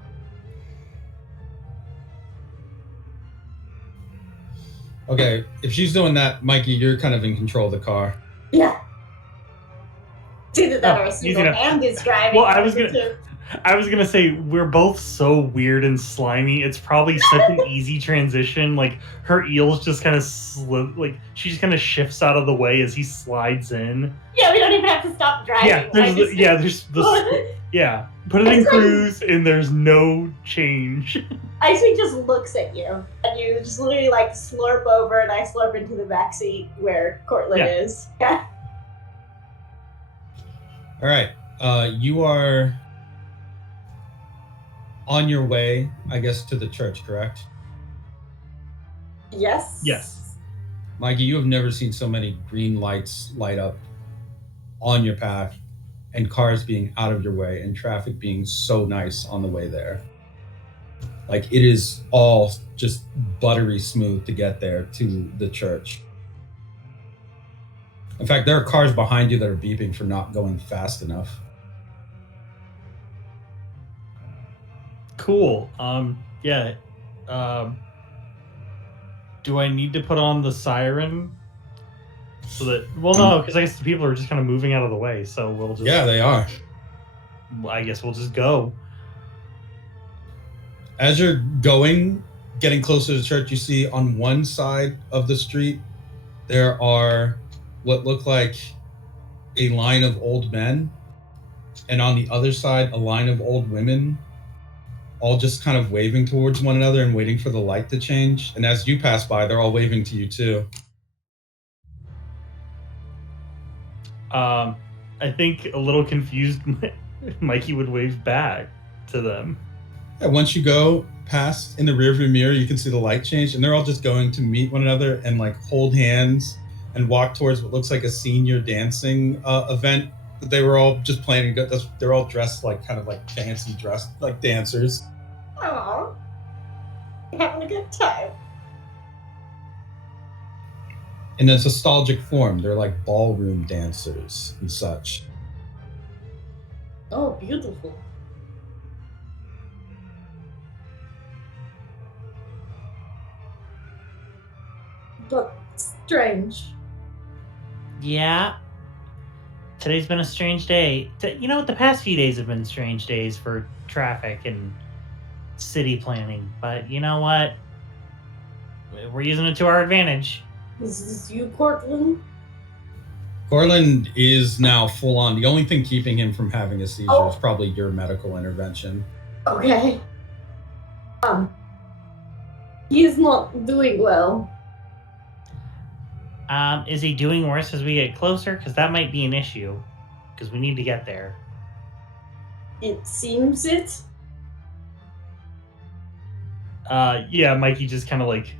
Okay, if she's doing that, Mikey, you're kind of in control of the car. Yeah. It's either that or a single hand is driving. Well, I was gonna say we're both so weird and slimy. It's probably such an easy transition. Like her eels just kind of she just kind of shifts out of the way as he slides in. Yeah, we don't even have to stop driving. Yeah, put it in cruise and there's no change. Icy just looks at you, and you just literally like slurp over, and I slurp into the backseat where Courtland is. Yeah. All right, you are on your way, I guess, to the church, correct? Yes. Yes. Mikey, you have never seen so many green lights light up on your path, and cars being out of your way, and traffic being so nice on the way there. Like, it is all just buttery smooth to get there to the church. In fact, there are cars behind you that are beeping for not going fast enough. Cool. Do I need to put on the siren? So that, well, no, because I guess the people are just kind of moving out of the way, so we'll just... Yeah, they are. I guess we'll just go. As you're getting closer to the church, you see on one side of the street, there are what look like a line of old men, and on the other side, a line of old women, all just kind of waving towards one another and waiting for the light to change. And as you pass by, they're all waving to you too. I think a little confused, Mikey would wave back to them. Yeah, once you go past in the rearview mirror, you can see the light change, and they're all just going to meet one another and like hold hands and walk towards what looks like a senior dancing event that they were all just planning. They're all dressed like kind of like fancy dressed like dancers. Aww. Having a good time. In a nostalgic form, they're like ballroom dancers and such. Oh, beautiful. But strange. Yeah. Today's been a strange day. You know what? The past few days have been strange days for traffic and city planning. But you know what? We're using it to our advantage. Is this you, Courtland? Courtland is now full on. The only thing keeping him from having a seizure is probably your medical intervention. Okay. He's not doing well. Is he doing worse as we get closer? Because that might be an issue. Because we need to get there. It seems it. Yeah, Mikey just kind of like...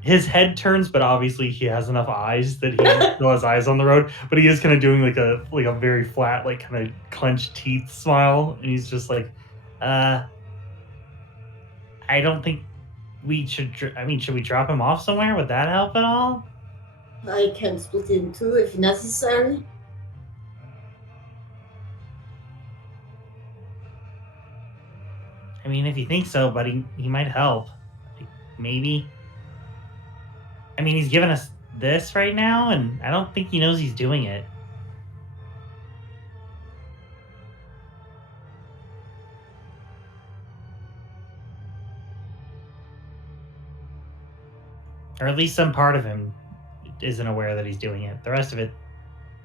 His head turns, but obviously he has enough eyes that he still has eyes on the road. But he is kind of doing like a very flat, like kind of clenched teeth smile, and he's just like, I don't think should we drop him off somewhere? Would that help at all? I can split in two if necessary. I mean, if you think so, but he might help. Maybe. I mean, he's giving us this right now, and I don't think he knows he's doing it. Or at least some part of him isn't aware that he's doing it. The rest of it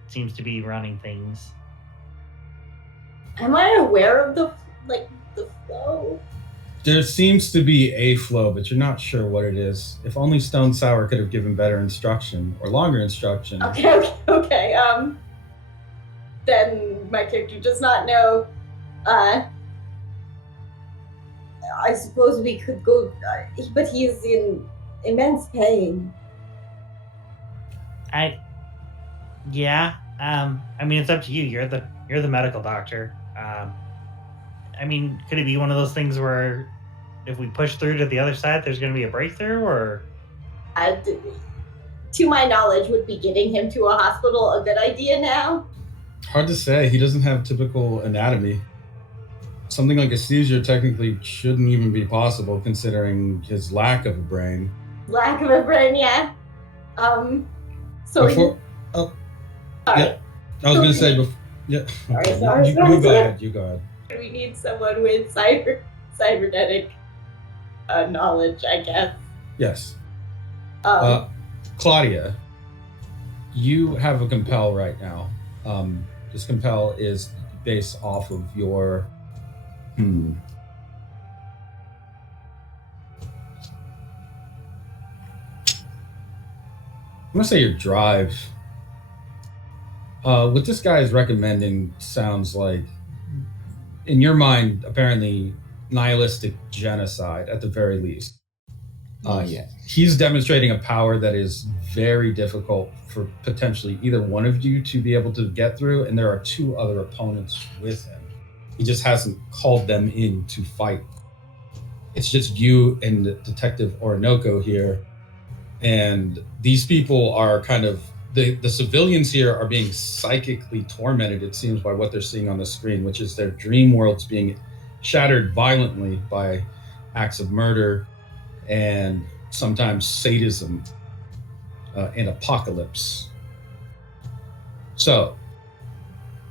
seems to be running things. Am I aware of the flow? There seems to be a flow, but you're not sure what it is. If only Stone Sour could have given better instruction or longer instruction. Okay. Then my character does not know. I suppose we could go, but he is in immense pain. Yeah. I mean, it's up to you. You're the medical doctor. I mean, could it be one of those things where if we push through to the other side, there's going to be a breakthrough, or? To my knowledge, would be getting him to a hospital a good idea now? Hard to say. He doesn't have typical anatomy. Something like a seizure technically shouldn't even be possible considering his lack of a brain. Lack of a brain, yeah. Sorry. Yeah. I was going to say before. Yeah. Sorry. You go ahead. We need someone with cybernetic knowledge, I guess. Yes. Claudia, you have a compel right now. This compel is based off of your I'm gonna say your drive. What this guy is recommending sounds like, in your mind, apparently nihilistic genocide at the very least. Yeah. He's demonstrating a power that is very difficult for potentially either one of you to be able to get through, and there are two other opponents with him. He just hasn't called them in to fight. It's just you and Detective Orinoco here, and these people are kind of the civilians here are being psychically tormented, it seems, by what they're seeing on the screen, which is their dream worlds being shattered violently by acts of murder and sometimes sadism and apocalypse. So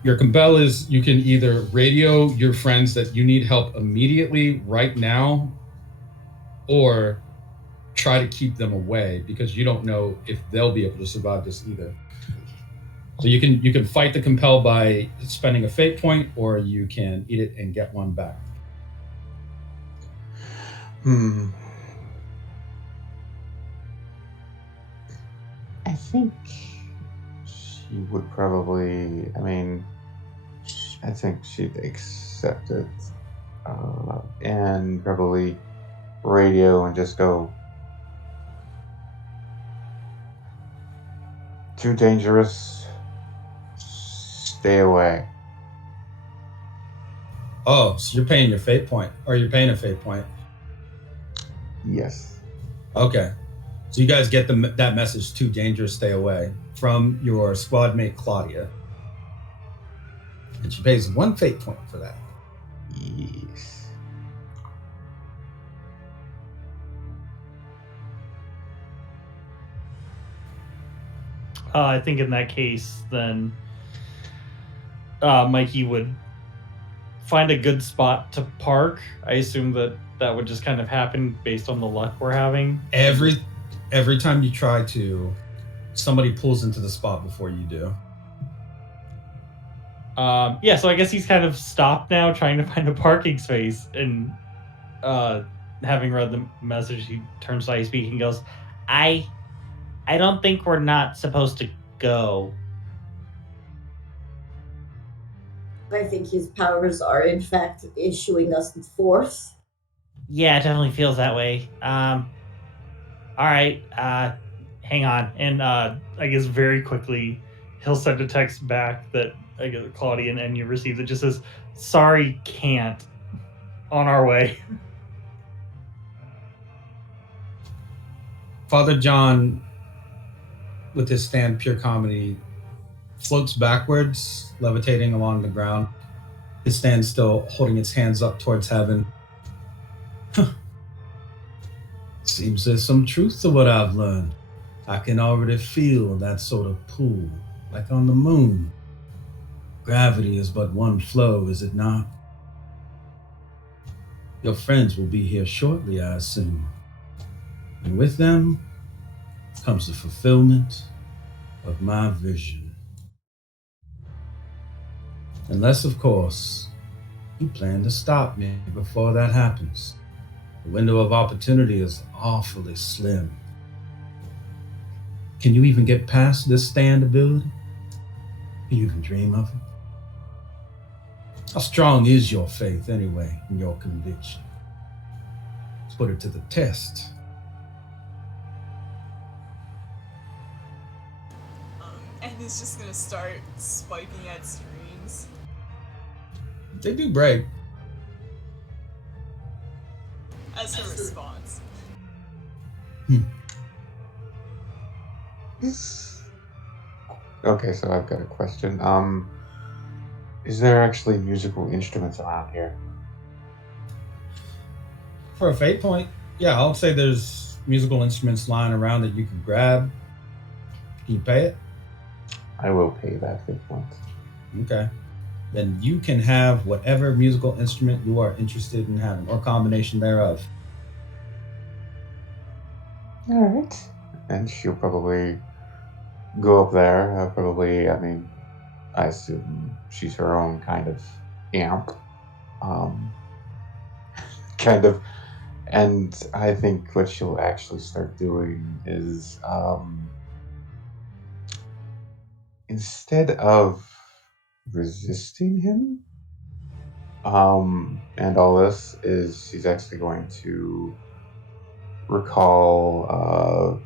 your compel is you can either radio your friends that you need help immediately right now, or try to keep them away because you don't know if they'll be able to survive this either. So you can fight the compel by spending a fate point, or you can eat it and get one back. I think she would probably, I think she'd accept it and probably radio and just go, too dangerous, stay away. Oh, so you're paying your fate point, or you're paying a fate point. Yes. Okay. So you guys get that message, too dangerous, stay away, from your squad mate, Claudia. And she pays one fate point for that. Yes. I think in that case, then Mikey would find a good spot to park. I assume that would just kind of happen based on the luck we're having. Every time you try to, somebody pulls into the spot before you do. Yeah, so I guess he's kind of stopped now trying to find a parking space, and having read the message, he turns to Ice and goes, I don't think we're not supposed to go. I think his powers are in fact issuing us the force. Yeah, it definitely feels that way. All right, hang on. And I guess very quickly, he'll send a text back that I guess Claudia and Enya received that just says, "Sorry, can't. On our way." Father John, with his stand Pure Comedy, floats backwards, levitating along the ground. His stand still holding its hands up towards heaven. Seems there's some truth to what I've learned. I can already feel that sort of pull, like on the moon. Gravity is but one flow, is it not? Your friends will be here shortly, I assume. And with them comes the fulfillment of my vision. Unless, of course, you plan to stop me before that happens. The window of opportunity is awfully slim. Can you even get past this stand ability? Can you even dream of it? How strong is your faith, anyway, in your conviction? Let's put it to the test. And he's just gonna start swiping at screens. They do break. As a response. Okay, so I've got a question. Is there actually musical instruments around here? For a fate point, yeah, I'll say there's musical instruments lying around that you can grab. Can you pay it? I will pay that fate point. Okay. Then you can have whatever musical instrument you are interested in having, or combination thereof. All right. And she'll probably go up there. I assume she's her own kind of amp. Kind of. And I think what she'll actually start doing is instead of resisting him, and all this, is she's actually going to recall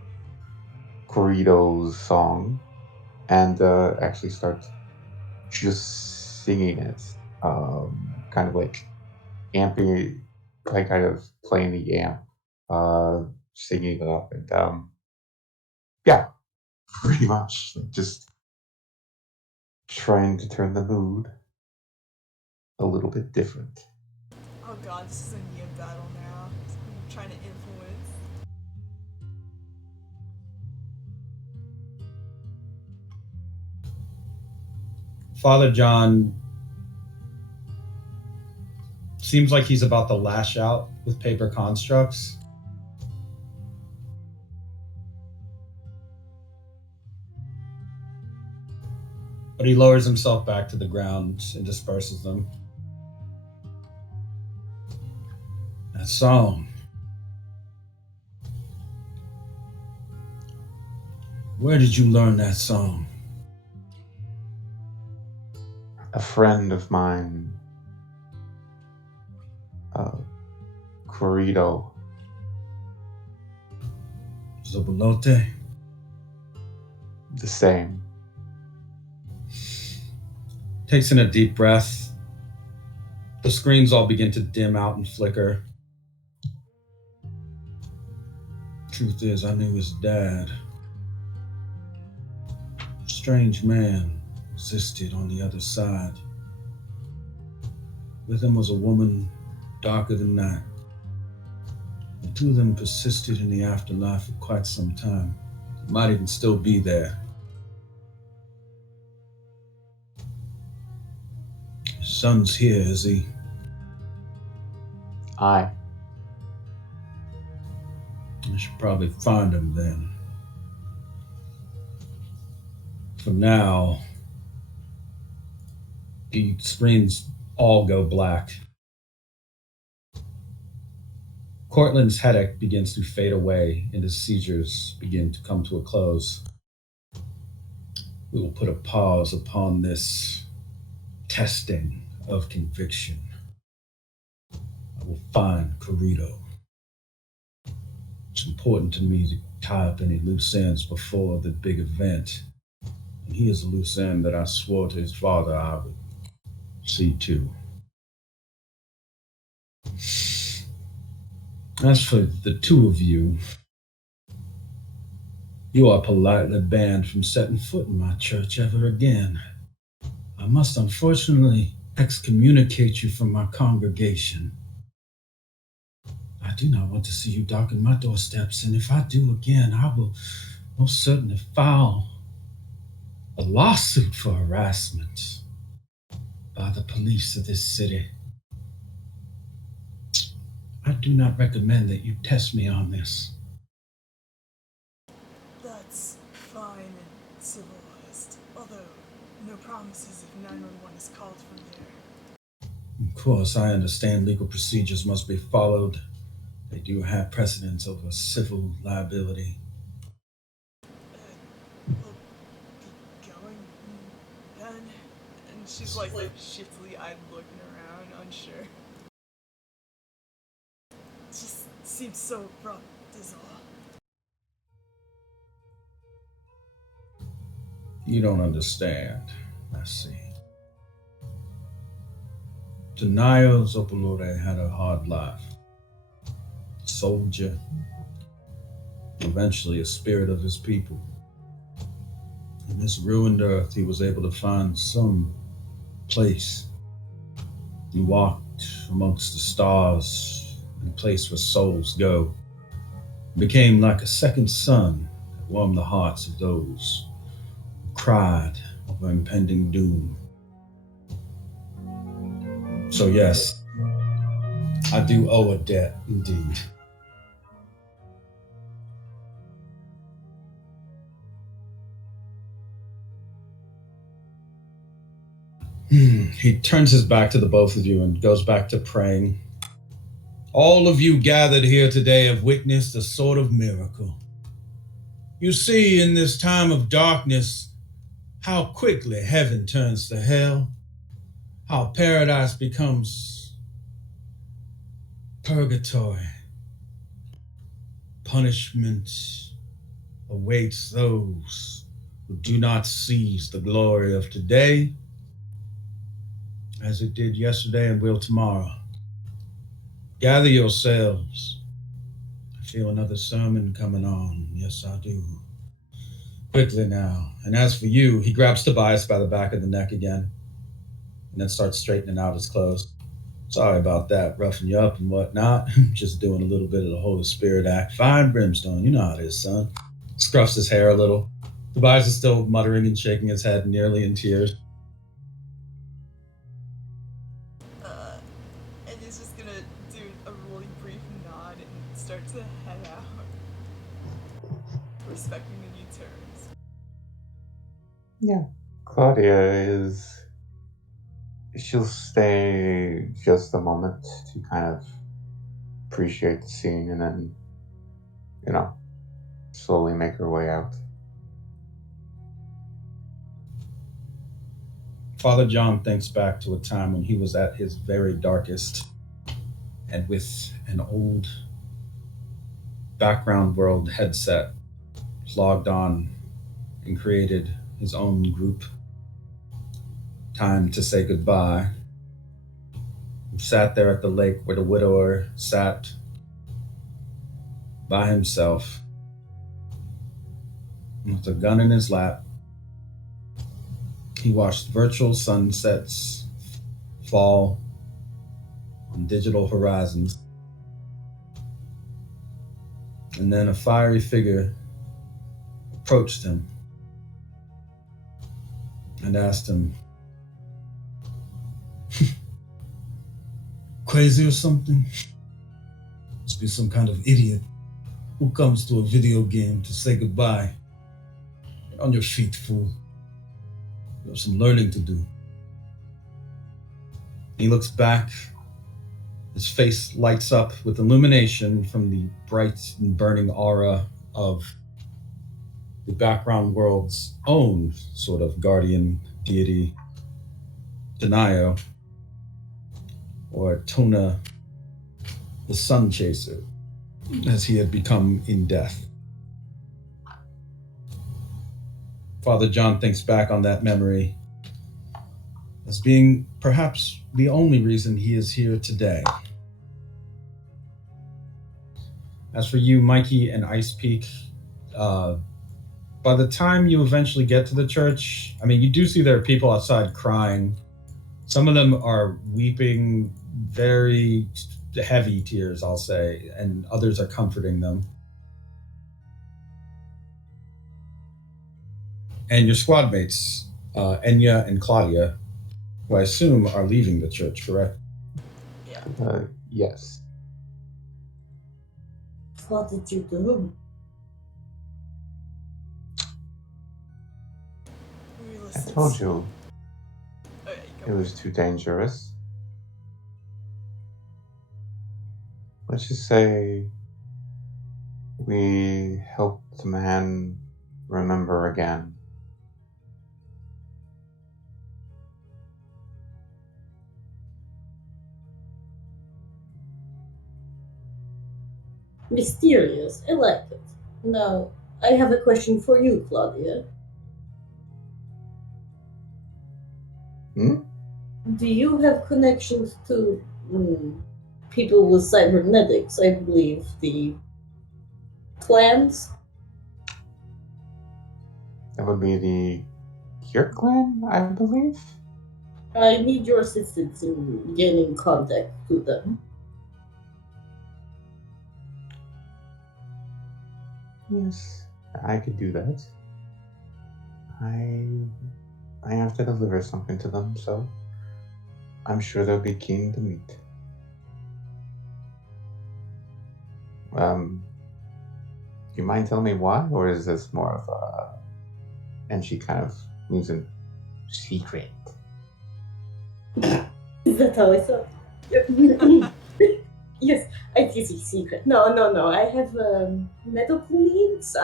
Corrido's song and actually start just singing it, kind of like amping, like kind of playing the amp, singing it up, and yeah, pretty much like just trying to turn the mood a little bit different. Oh god, this is a Nia battle now. I'm trying to influence. Father John seems like he's about to lash out with paper constructs. But he lowers himself back to the ground and disperses them. That song. Where did you learn that song? A friend of mine, Corrido. Zobolote? The same. Takes in a deep breath. The screens all begin to dim out and flicker. Truth is, I knew his dad. Strange man existed on the other side. With him was a woman darker than that. The two of them persisted in the afterlife for quite some time. He might even still be there. His son's here, is he? I should probably find him then. For now, the screens all go black. Courtland's headache begins to fade away and his seizures begin to come to a close. We will put a pause upon this testing of conviction. I will find Corrido. It's important to me to tie up any loose ends before the big event. And he is a loose end that I swore to his father I would see to. As for the two of you, You are politely banned from setting foot in my church ever again. I must unfortunately excommunicate you from my congregation. I do not want to see you darken my doorsteps, and if I do again, I will most certainly file a lawsuit for harassment by the police of this city. I do not recommend that you test me on this. That's fine and civilized, although no promises if 911 is called from there. Of course, I understand legal procedures must be followed. They do have precedence over civil liability. We'll be going then. And she's like shiftily eyed looking around, unsure. Just seems so abrupt, is all. You don't understand. I see. Tanayo Zopolore had a hard life. Soldier. Eventually a spirit of his people. In this ruined earth, he was able to find some place. He walked amongst the stars in a place where souls go. He became like a second son that warmed the hearts of those who cried over impending doom. So yes, I do owe a debt indeed. He turns his back to the both of you and goes back to praying. All of you gathered here today have witnessed a sort of miracle. You see, in this time of darkness, how quickly heaven turns to hell, how paradise becomes purgatory. Punishment awaits those who do not seize the glory of today, as it did yesterday and will tomorrow. Gather yourselves. I feel another sermon coming on. Yes, I do. Quickly now. And as for you, he grabs Tobias by the back of the neck again and then starts straightening out his clothes. Sorry about that, roughing you up and whatnot. Just doing a little bit of the Holy Spirit act. Fine, Brimstone. You know how it is, son. Scruffs his hair a little. Tobias is still muttering and shaking his head, nearly in tears. And he's just gonna do a really brief nod and start to head out, respecting the new terms. Yeah. Claudia she'll stay just a moment to kind of appreciate the scene and then, slowly make her way out. Father John thinks back to a time when he was at his very darkest and with an old background world headset logged on and created his own group. Time to say goodbye. He sat there at the lake where the widower sat by himself with a gun in his lap. He watched virtual sunsets fall on digital horizons. And then a fiery figure approached him and asked him, crazy or something? Must be some kind of idiot who comes to a video game to say goodbye. Get on your feet, fool. You have some learning to do. He looks back. His face lights up with illumination from the bright and burning aura of the background world's own sort of guardian deity, Denayo, or Tona, the sun chaser, as he had become in death. Father John thinks back on that memory as being perhaps the only reason he is here today. As for you, Mikey and Ice Peak, by the time you eventually get to the church, I mean, you do see there are people outside crying. Some of them are weeping very heavy tears, I'll say, and others are comforting them. And your squad mates, Enya and Claudia, who I assume are leaving the church, correct? Yeah. Yes. What did you do? We I listened. told you Okay, it was too dangerous. Let's just say we helped the man remember again. Mysterious. I like it. Now, I have a question for you, Claudia. Hmm? Do you have connections to people with cybernetics? I believe the clans. That would be the Cure clan, I believe. I need your assistance in gaining contact to them. Yes, I could do that. I have to deliver something to them, so I'm sure they'll be keen to meet. Do you mind telling me why, or is this more of a? And she kind of moves in secret. Is that how I thought? Yes, I tease a secret. No. I have medical needs.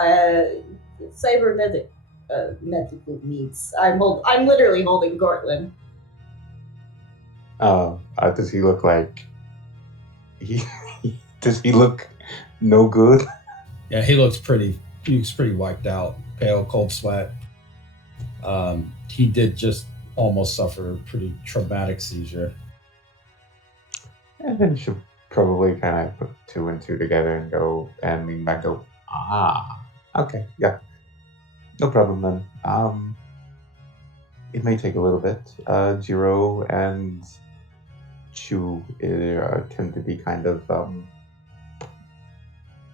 Cybernetic medical needs. I'm literally holding Courtland. Does he look like? Does he look no good? Yeah, he looks pretty wiped out, pale, cold sweat. He did just almost suffer a pretty traumatic seizure. And then she'll probably kind of put two and two together and lean back, go, okay, yeah, no problem then. It may take a little bit. Jiro and Chu tend to be kind of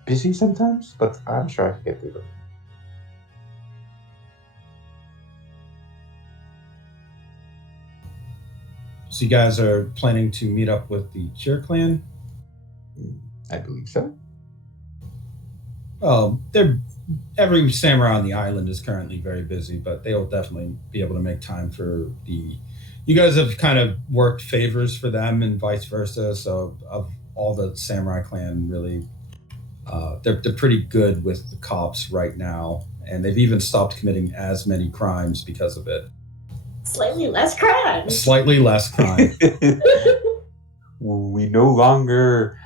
busy sometimes, but I'm sure I can get through them. So you guys are planning to meet up with the Cure clan? I believe so. Well, every samurai on the island is currently very busy, but they'll definitely be able to make time for the. You guys have kind of worked favors for them and vice versa. So of all the samurai clan, really, they're pretty good with the cops right now, and they've even stopped committing as many crimes because of it. Slightly less crime. Slightly less crime. We no longer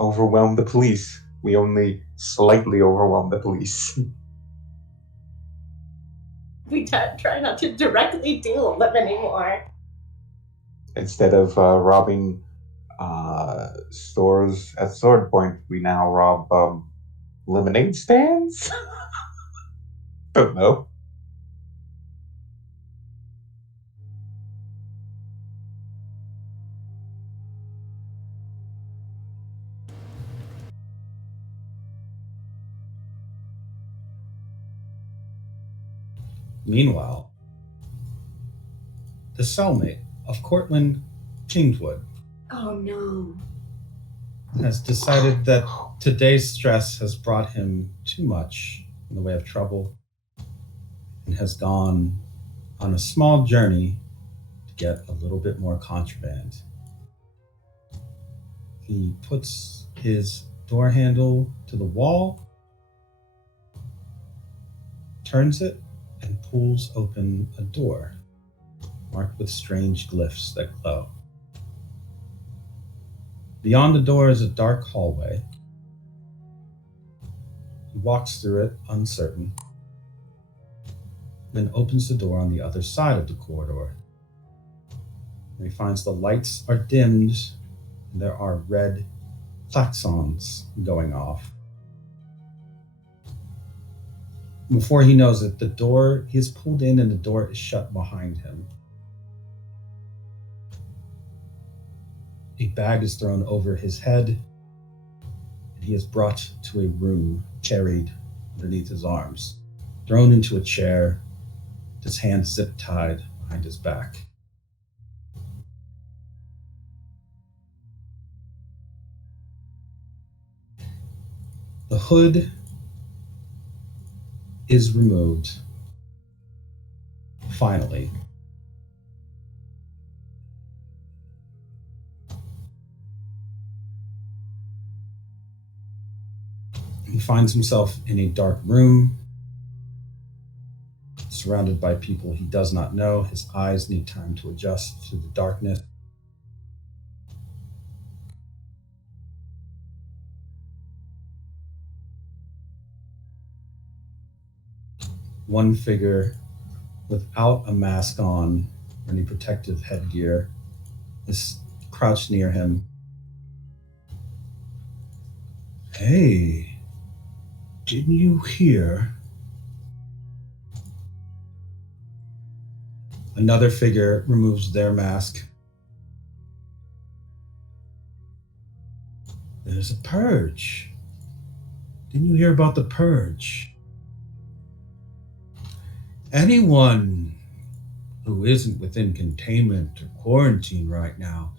overwhelm the police. We only slightly overwhelm the police. We try not to directly deal with them anymore. Instead of robbing stores at Sword Point, we now rob lemonade stands? Don't know. Meanwhile, the cellmate of Courtland Kingswood Oh no. has decided that today's stress has brought him too much in the way of trouble and has gone on a small journey to get a little bit more contraband. He puts his door handle to the wall, turns it, and pulls open a door marked with strange glyphs that glow. Beyond the door is a dark hallway. He walks through it, uncertain, then opens the door on the other side of the corridor. He finds the lights are dimmed and there are red klaxons going off. Before he knows it, he is pulled in and the door is shut behind him. A bag is thrown over his head, and he is brought to a room, carried underneath his arms, thrown into a chair, his hands zip-tied behind his back. The hood is removed. Finally. He finds himself in a dark room, surrounded by people he does not know. His eyes need time to adjust to the darkness. One figure without a mask on or any protective headgear is crouched near him. Hey, didn't you hear? Another figure removes their mask. There's a purge. Didn't you hear about the purge? Anyone who isn't within containment or quarantine right now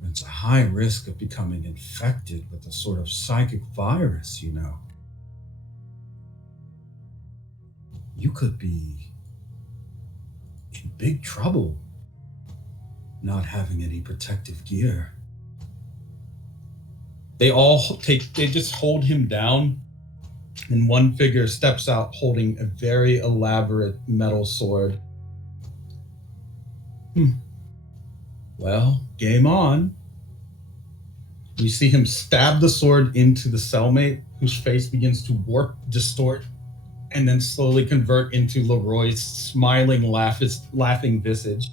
runs a high risk of becoming infected with a sort of psychic virus, you know. You could be in big trouble not having any protective gear. They just hold him down, and one figure steps out holding a very elaborate metal sword. Well, game on. You see him stab the sword into the cellmate, whose face begins to warp, distort, and then slowly convert into Leroy's smiling, laughing visage.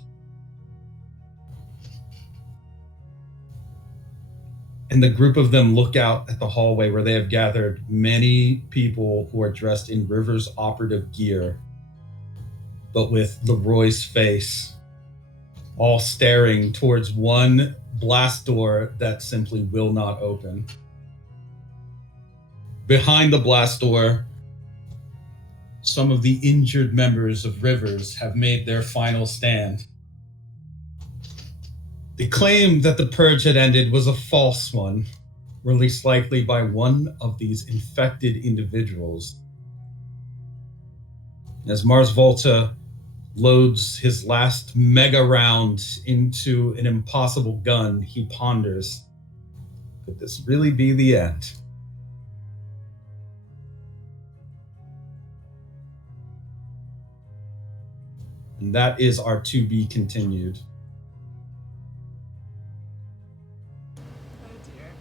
And the group of them look out at the hallway where they have gathered many people who are dressed in River's operative gear, but with Leroy's face, all staring towards one blast door that simply will not open. Behind the blast door, some of the injured members of Rivers have made their final stand. The claim that the purge had ended was a false one, released likely by one of these infected individuals. As Mars Volta loads his last mega round into an impossible gun, he ponders, could this really be the end? And that is our to be continued. Oh dear.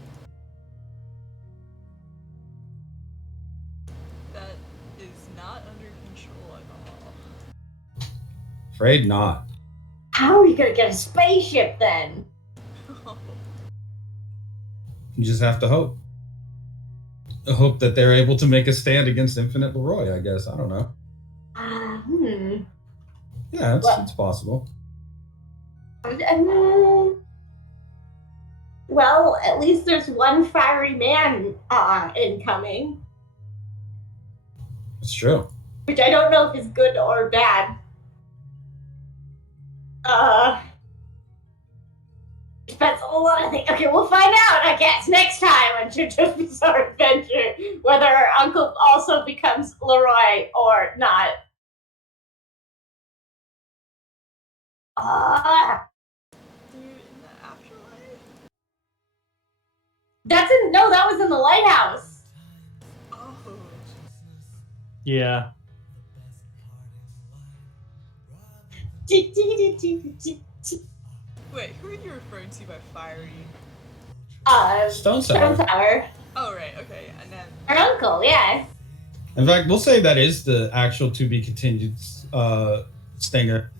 That is not under control at all. Afraid not. How are you gonna get a spaceship then? You just have to hope. Hope that they're able to make a stand against Infinite Leroy, I guess. I don't know. Yeah, it's possible. Well, at least there's one fiery man incoming. It's true. Which I don't know if is good or bad. Depends on a lot of things. Okay, we'll find out, I guess, next time on JoJo's Bizarre Adventure, whether our uncle also becomes Leroy or not. Dude, in the afterlife? That was in the lighthouse. Oh. Yeah. Wait, who are you referring to by fiery? Stone Stone Sour. Sour. Oh, right, okay, and then... Our uncle, yeah. In fact, we'll say that is the actual to be continued stinger.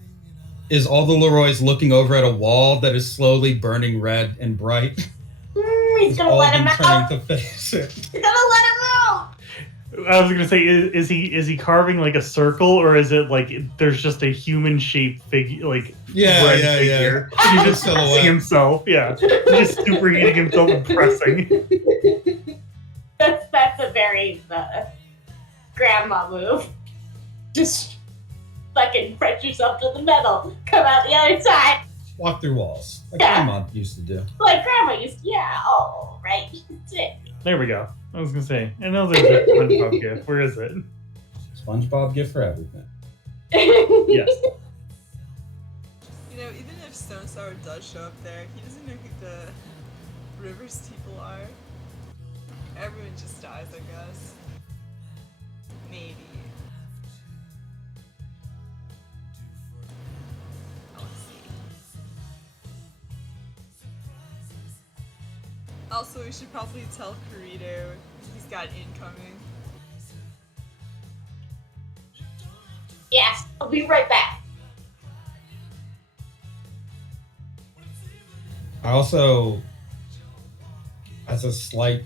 Is all the Leroys looking over at a wall that is slowly burning red and bright? He's gonna let him out. To face it. He's gonna let him out. I was gonna say, is he carving like a circle, or is it like there's just a human shaped figure, like red figure? He's just pressing himself. Yeah, he's just superheating himself and pressing. That's a very grandma move. Just fucking press yourself to the metal. Come out the other side. Walk through walls, like Grandma used to do. Like Grandma used to. Yeah. Oh, right. That's it. There we go. I was gonna say, I know there's a SpongeBob gift. Where is it? SpongeBob gift for everything. Yes. You know, even if Stone Sour does show up there, he doesn't know who the Rivers people are. Everyone just dies, I guess. Maybe. I'll see. Also, we should probably tell Corito he's got incoming. Yes, I'll be right back. I also, as a slight,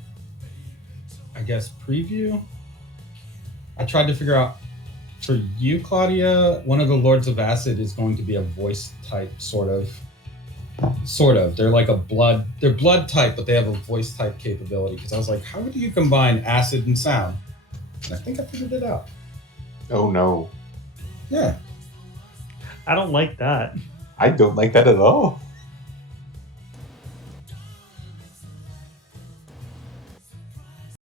I guess, preview, I tried to figure out, for you, Claudia, one of the Lords of Acid is going to be a voice type, sort of. They're like they're blood type, but they have a voice type capability. Because I was like, how do you combine acid and sound? And I think I figured it out. Oh no. Yeah. I don't like that. I don't like that at all.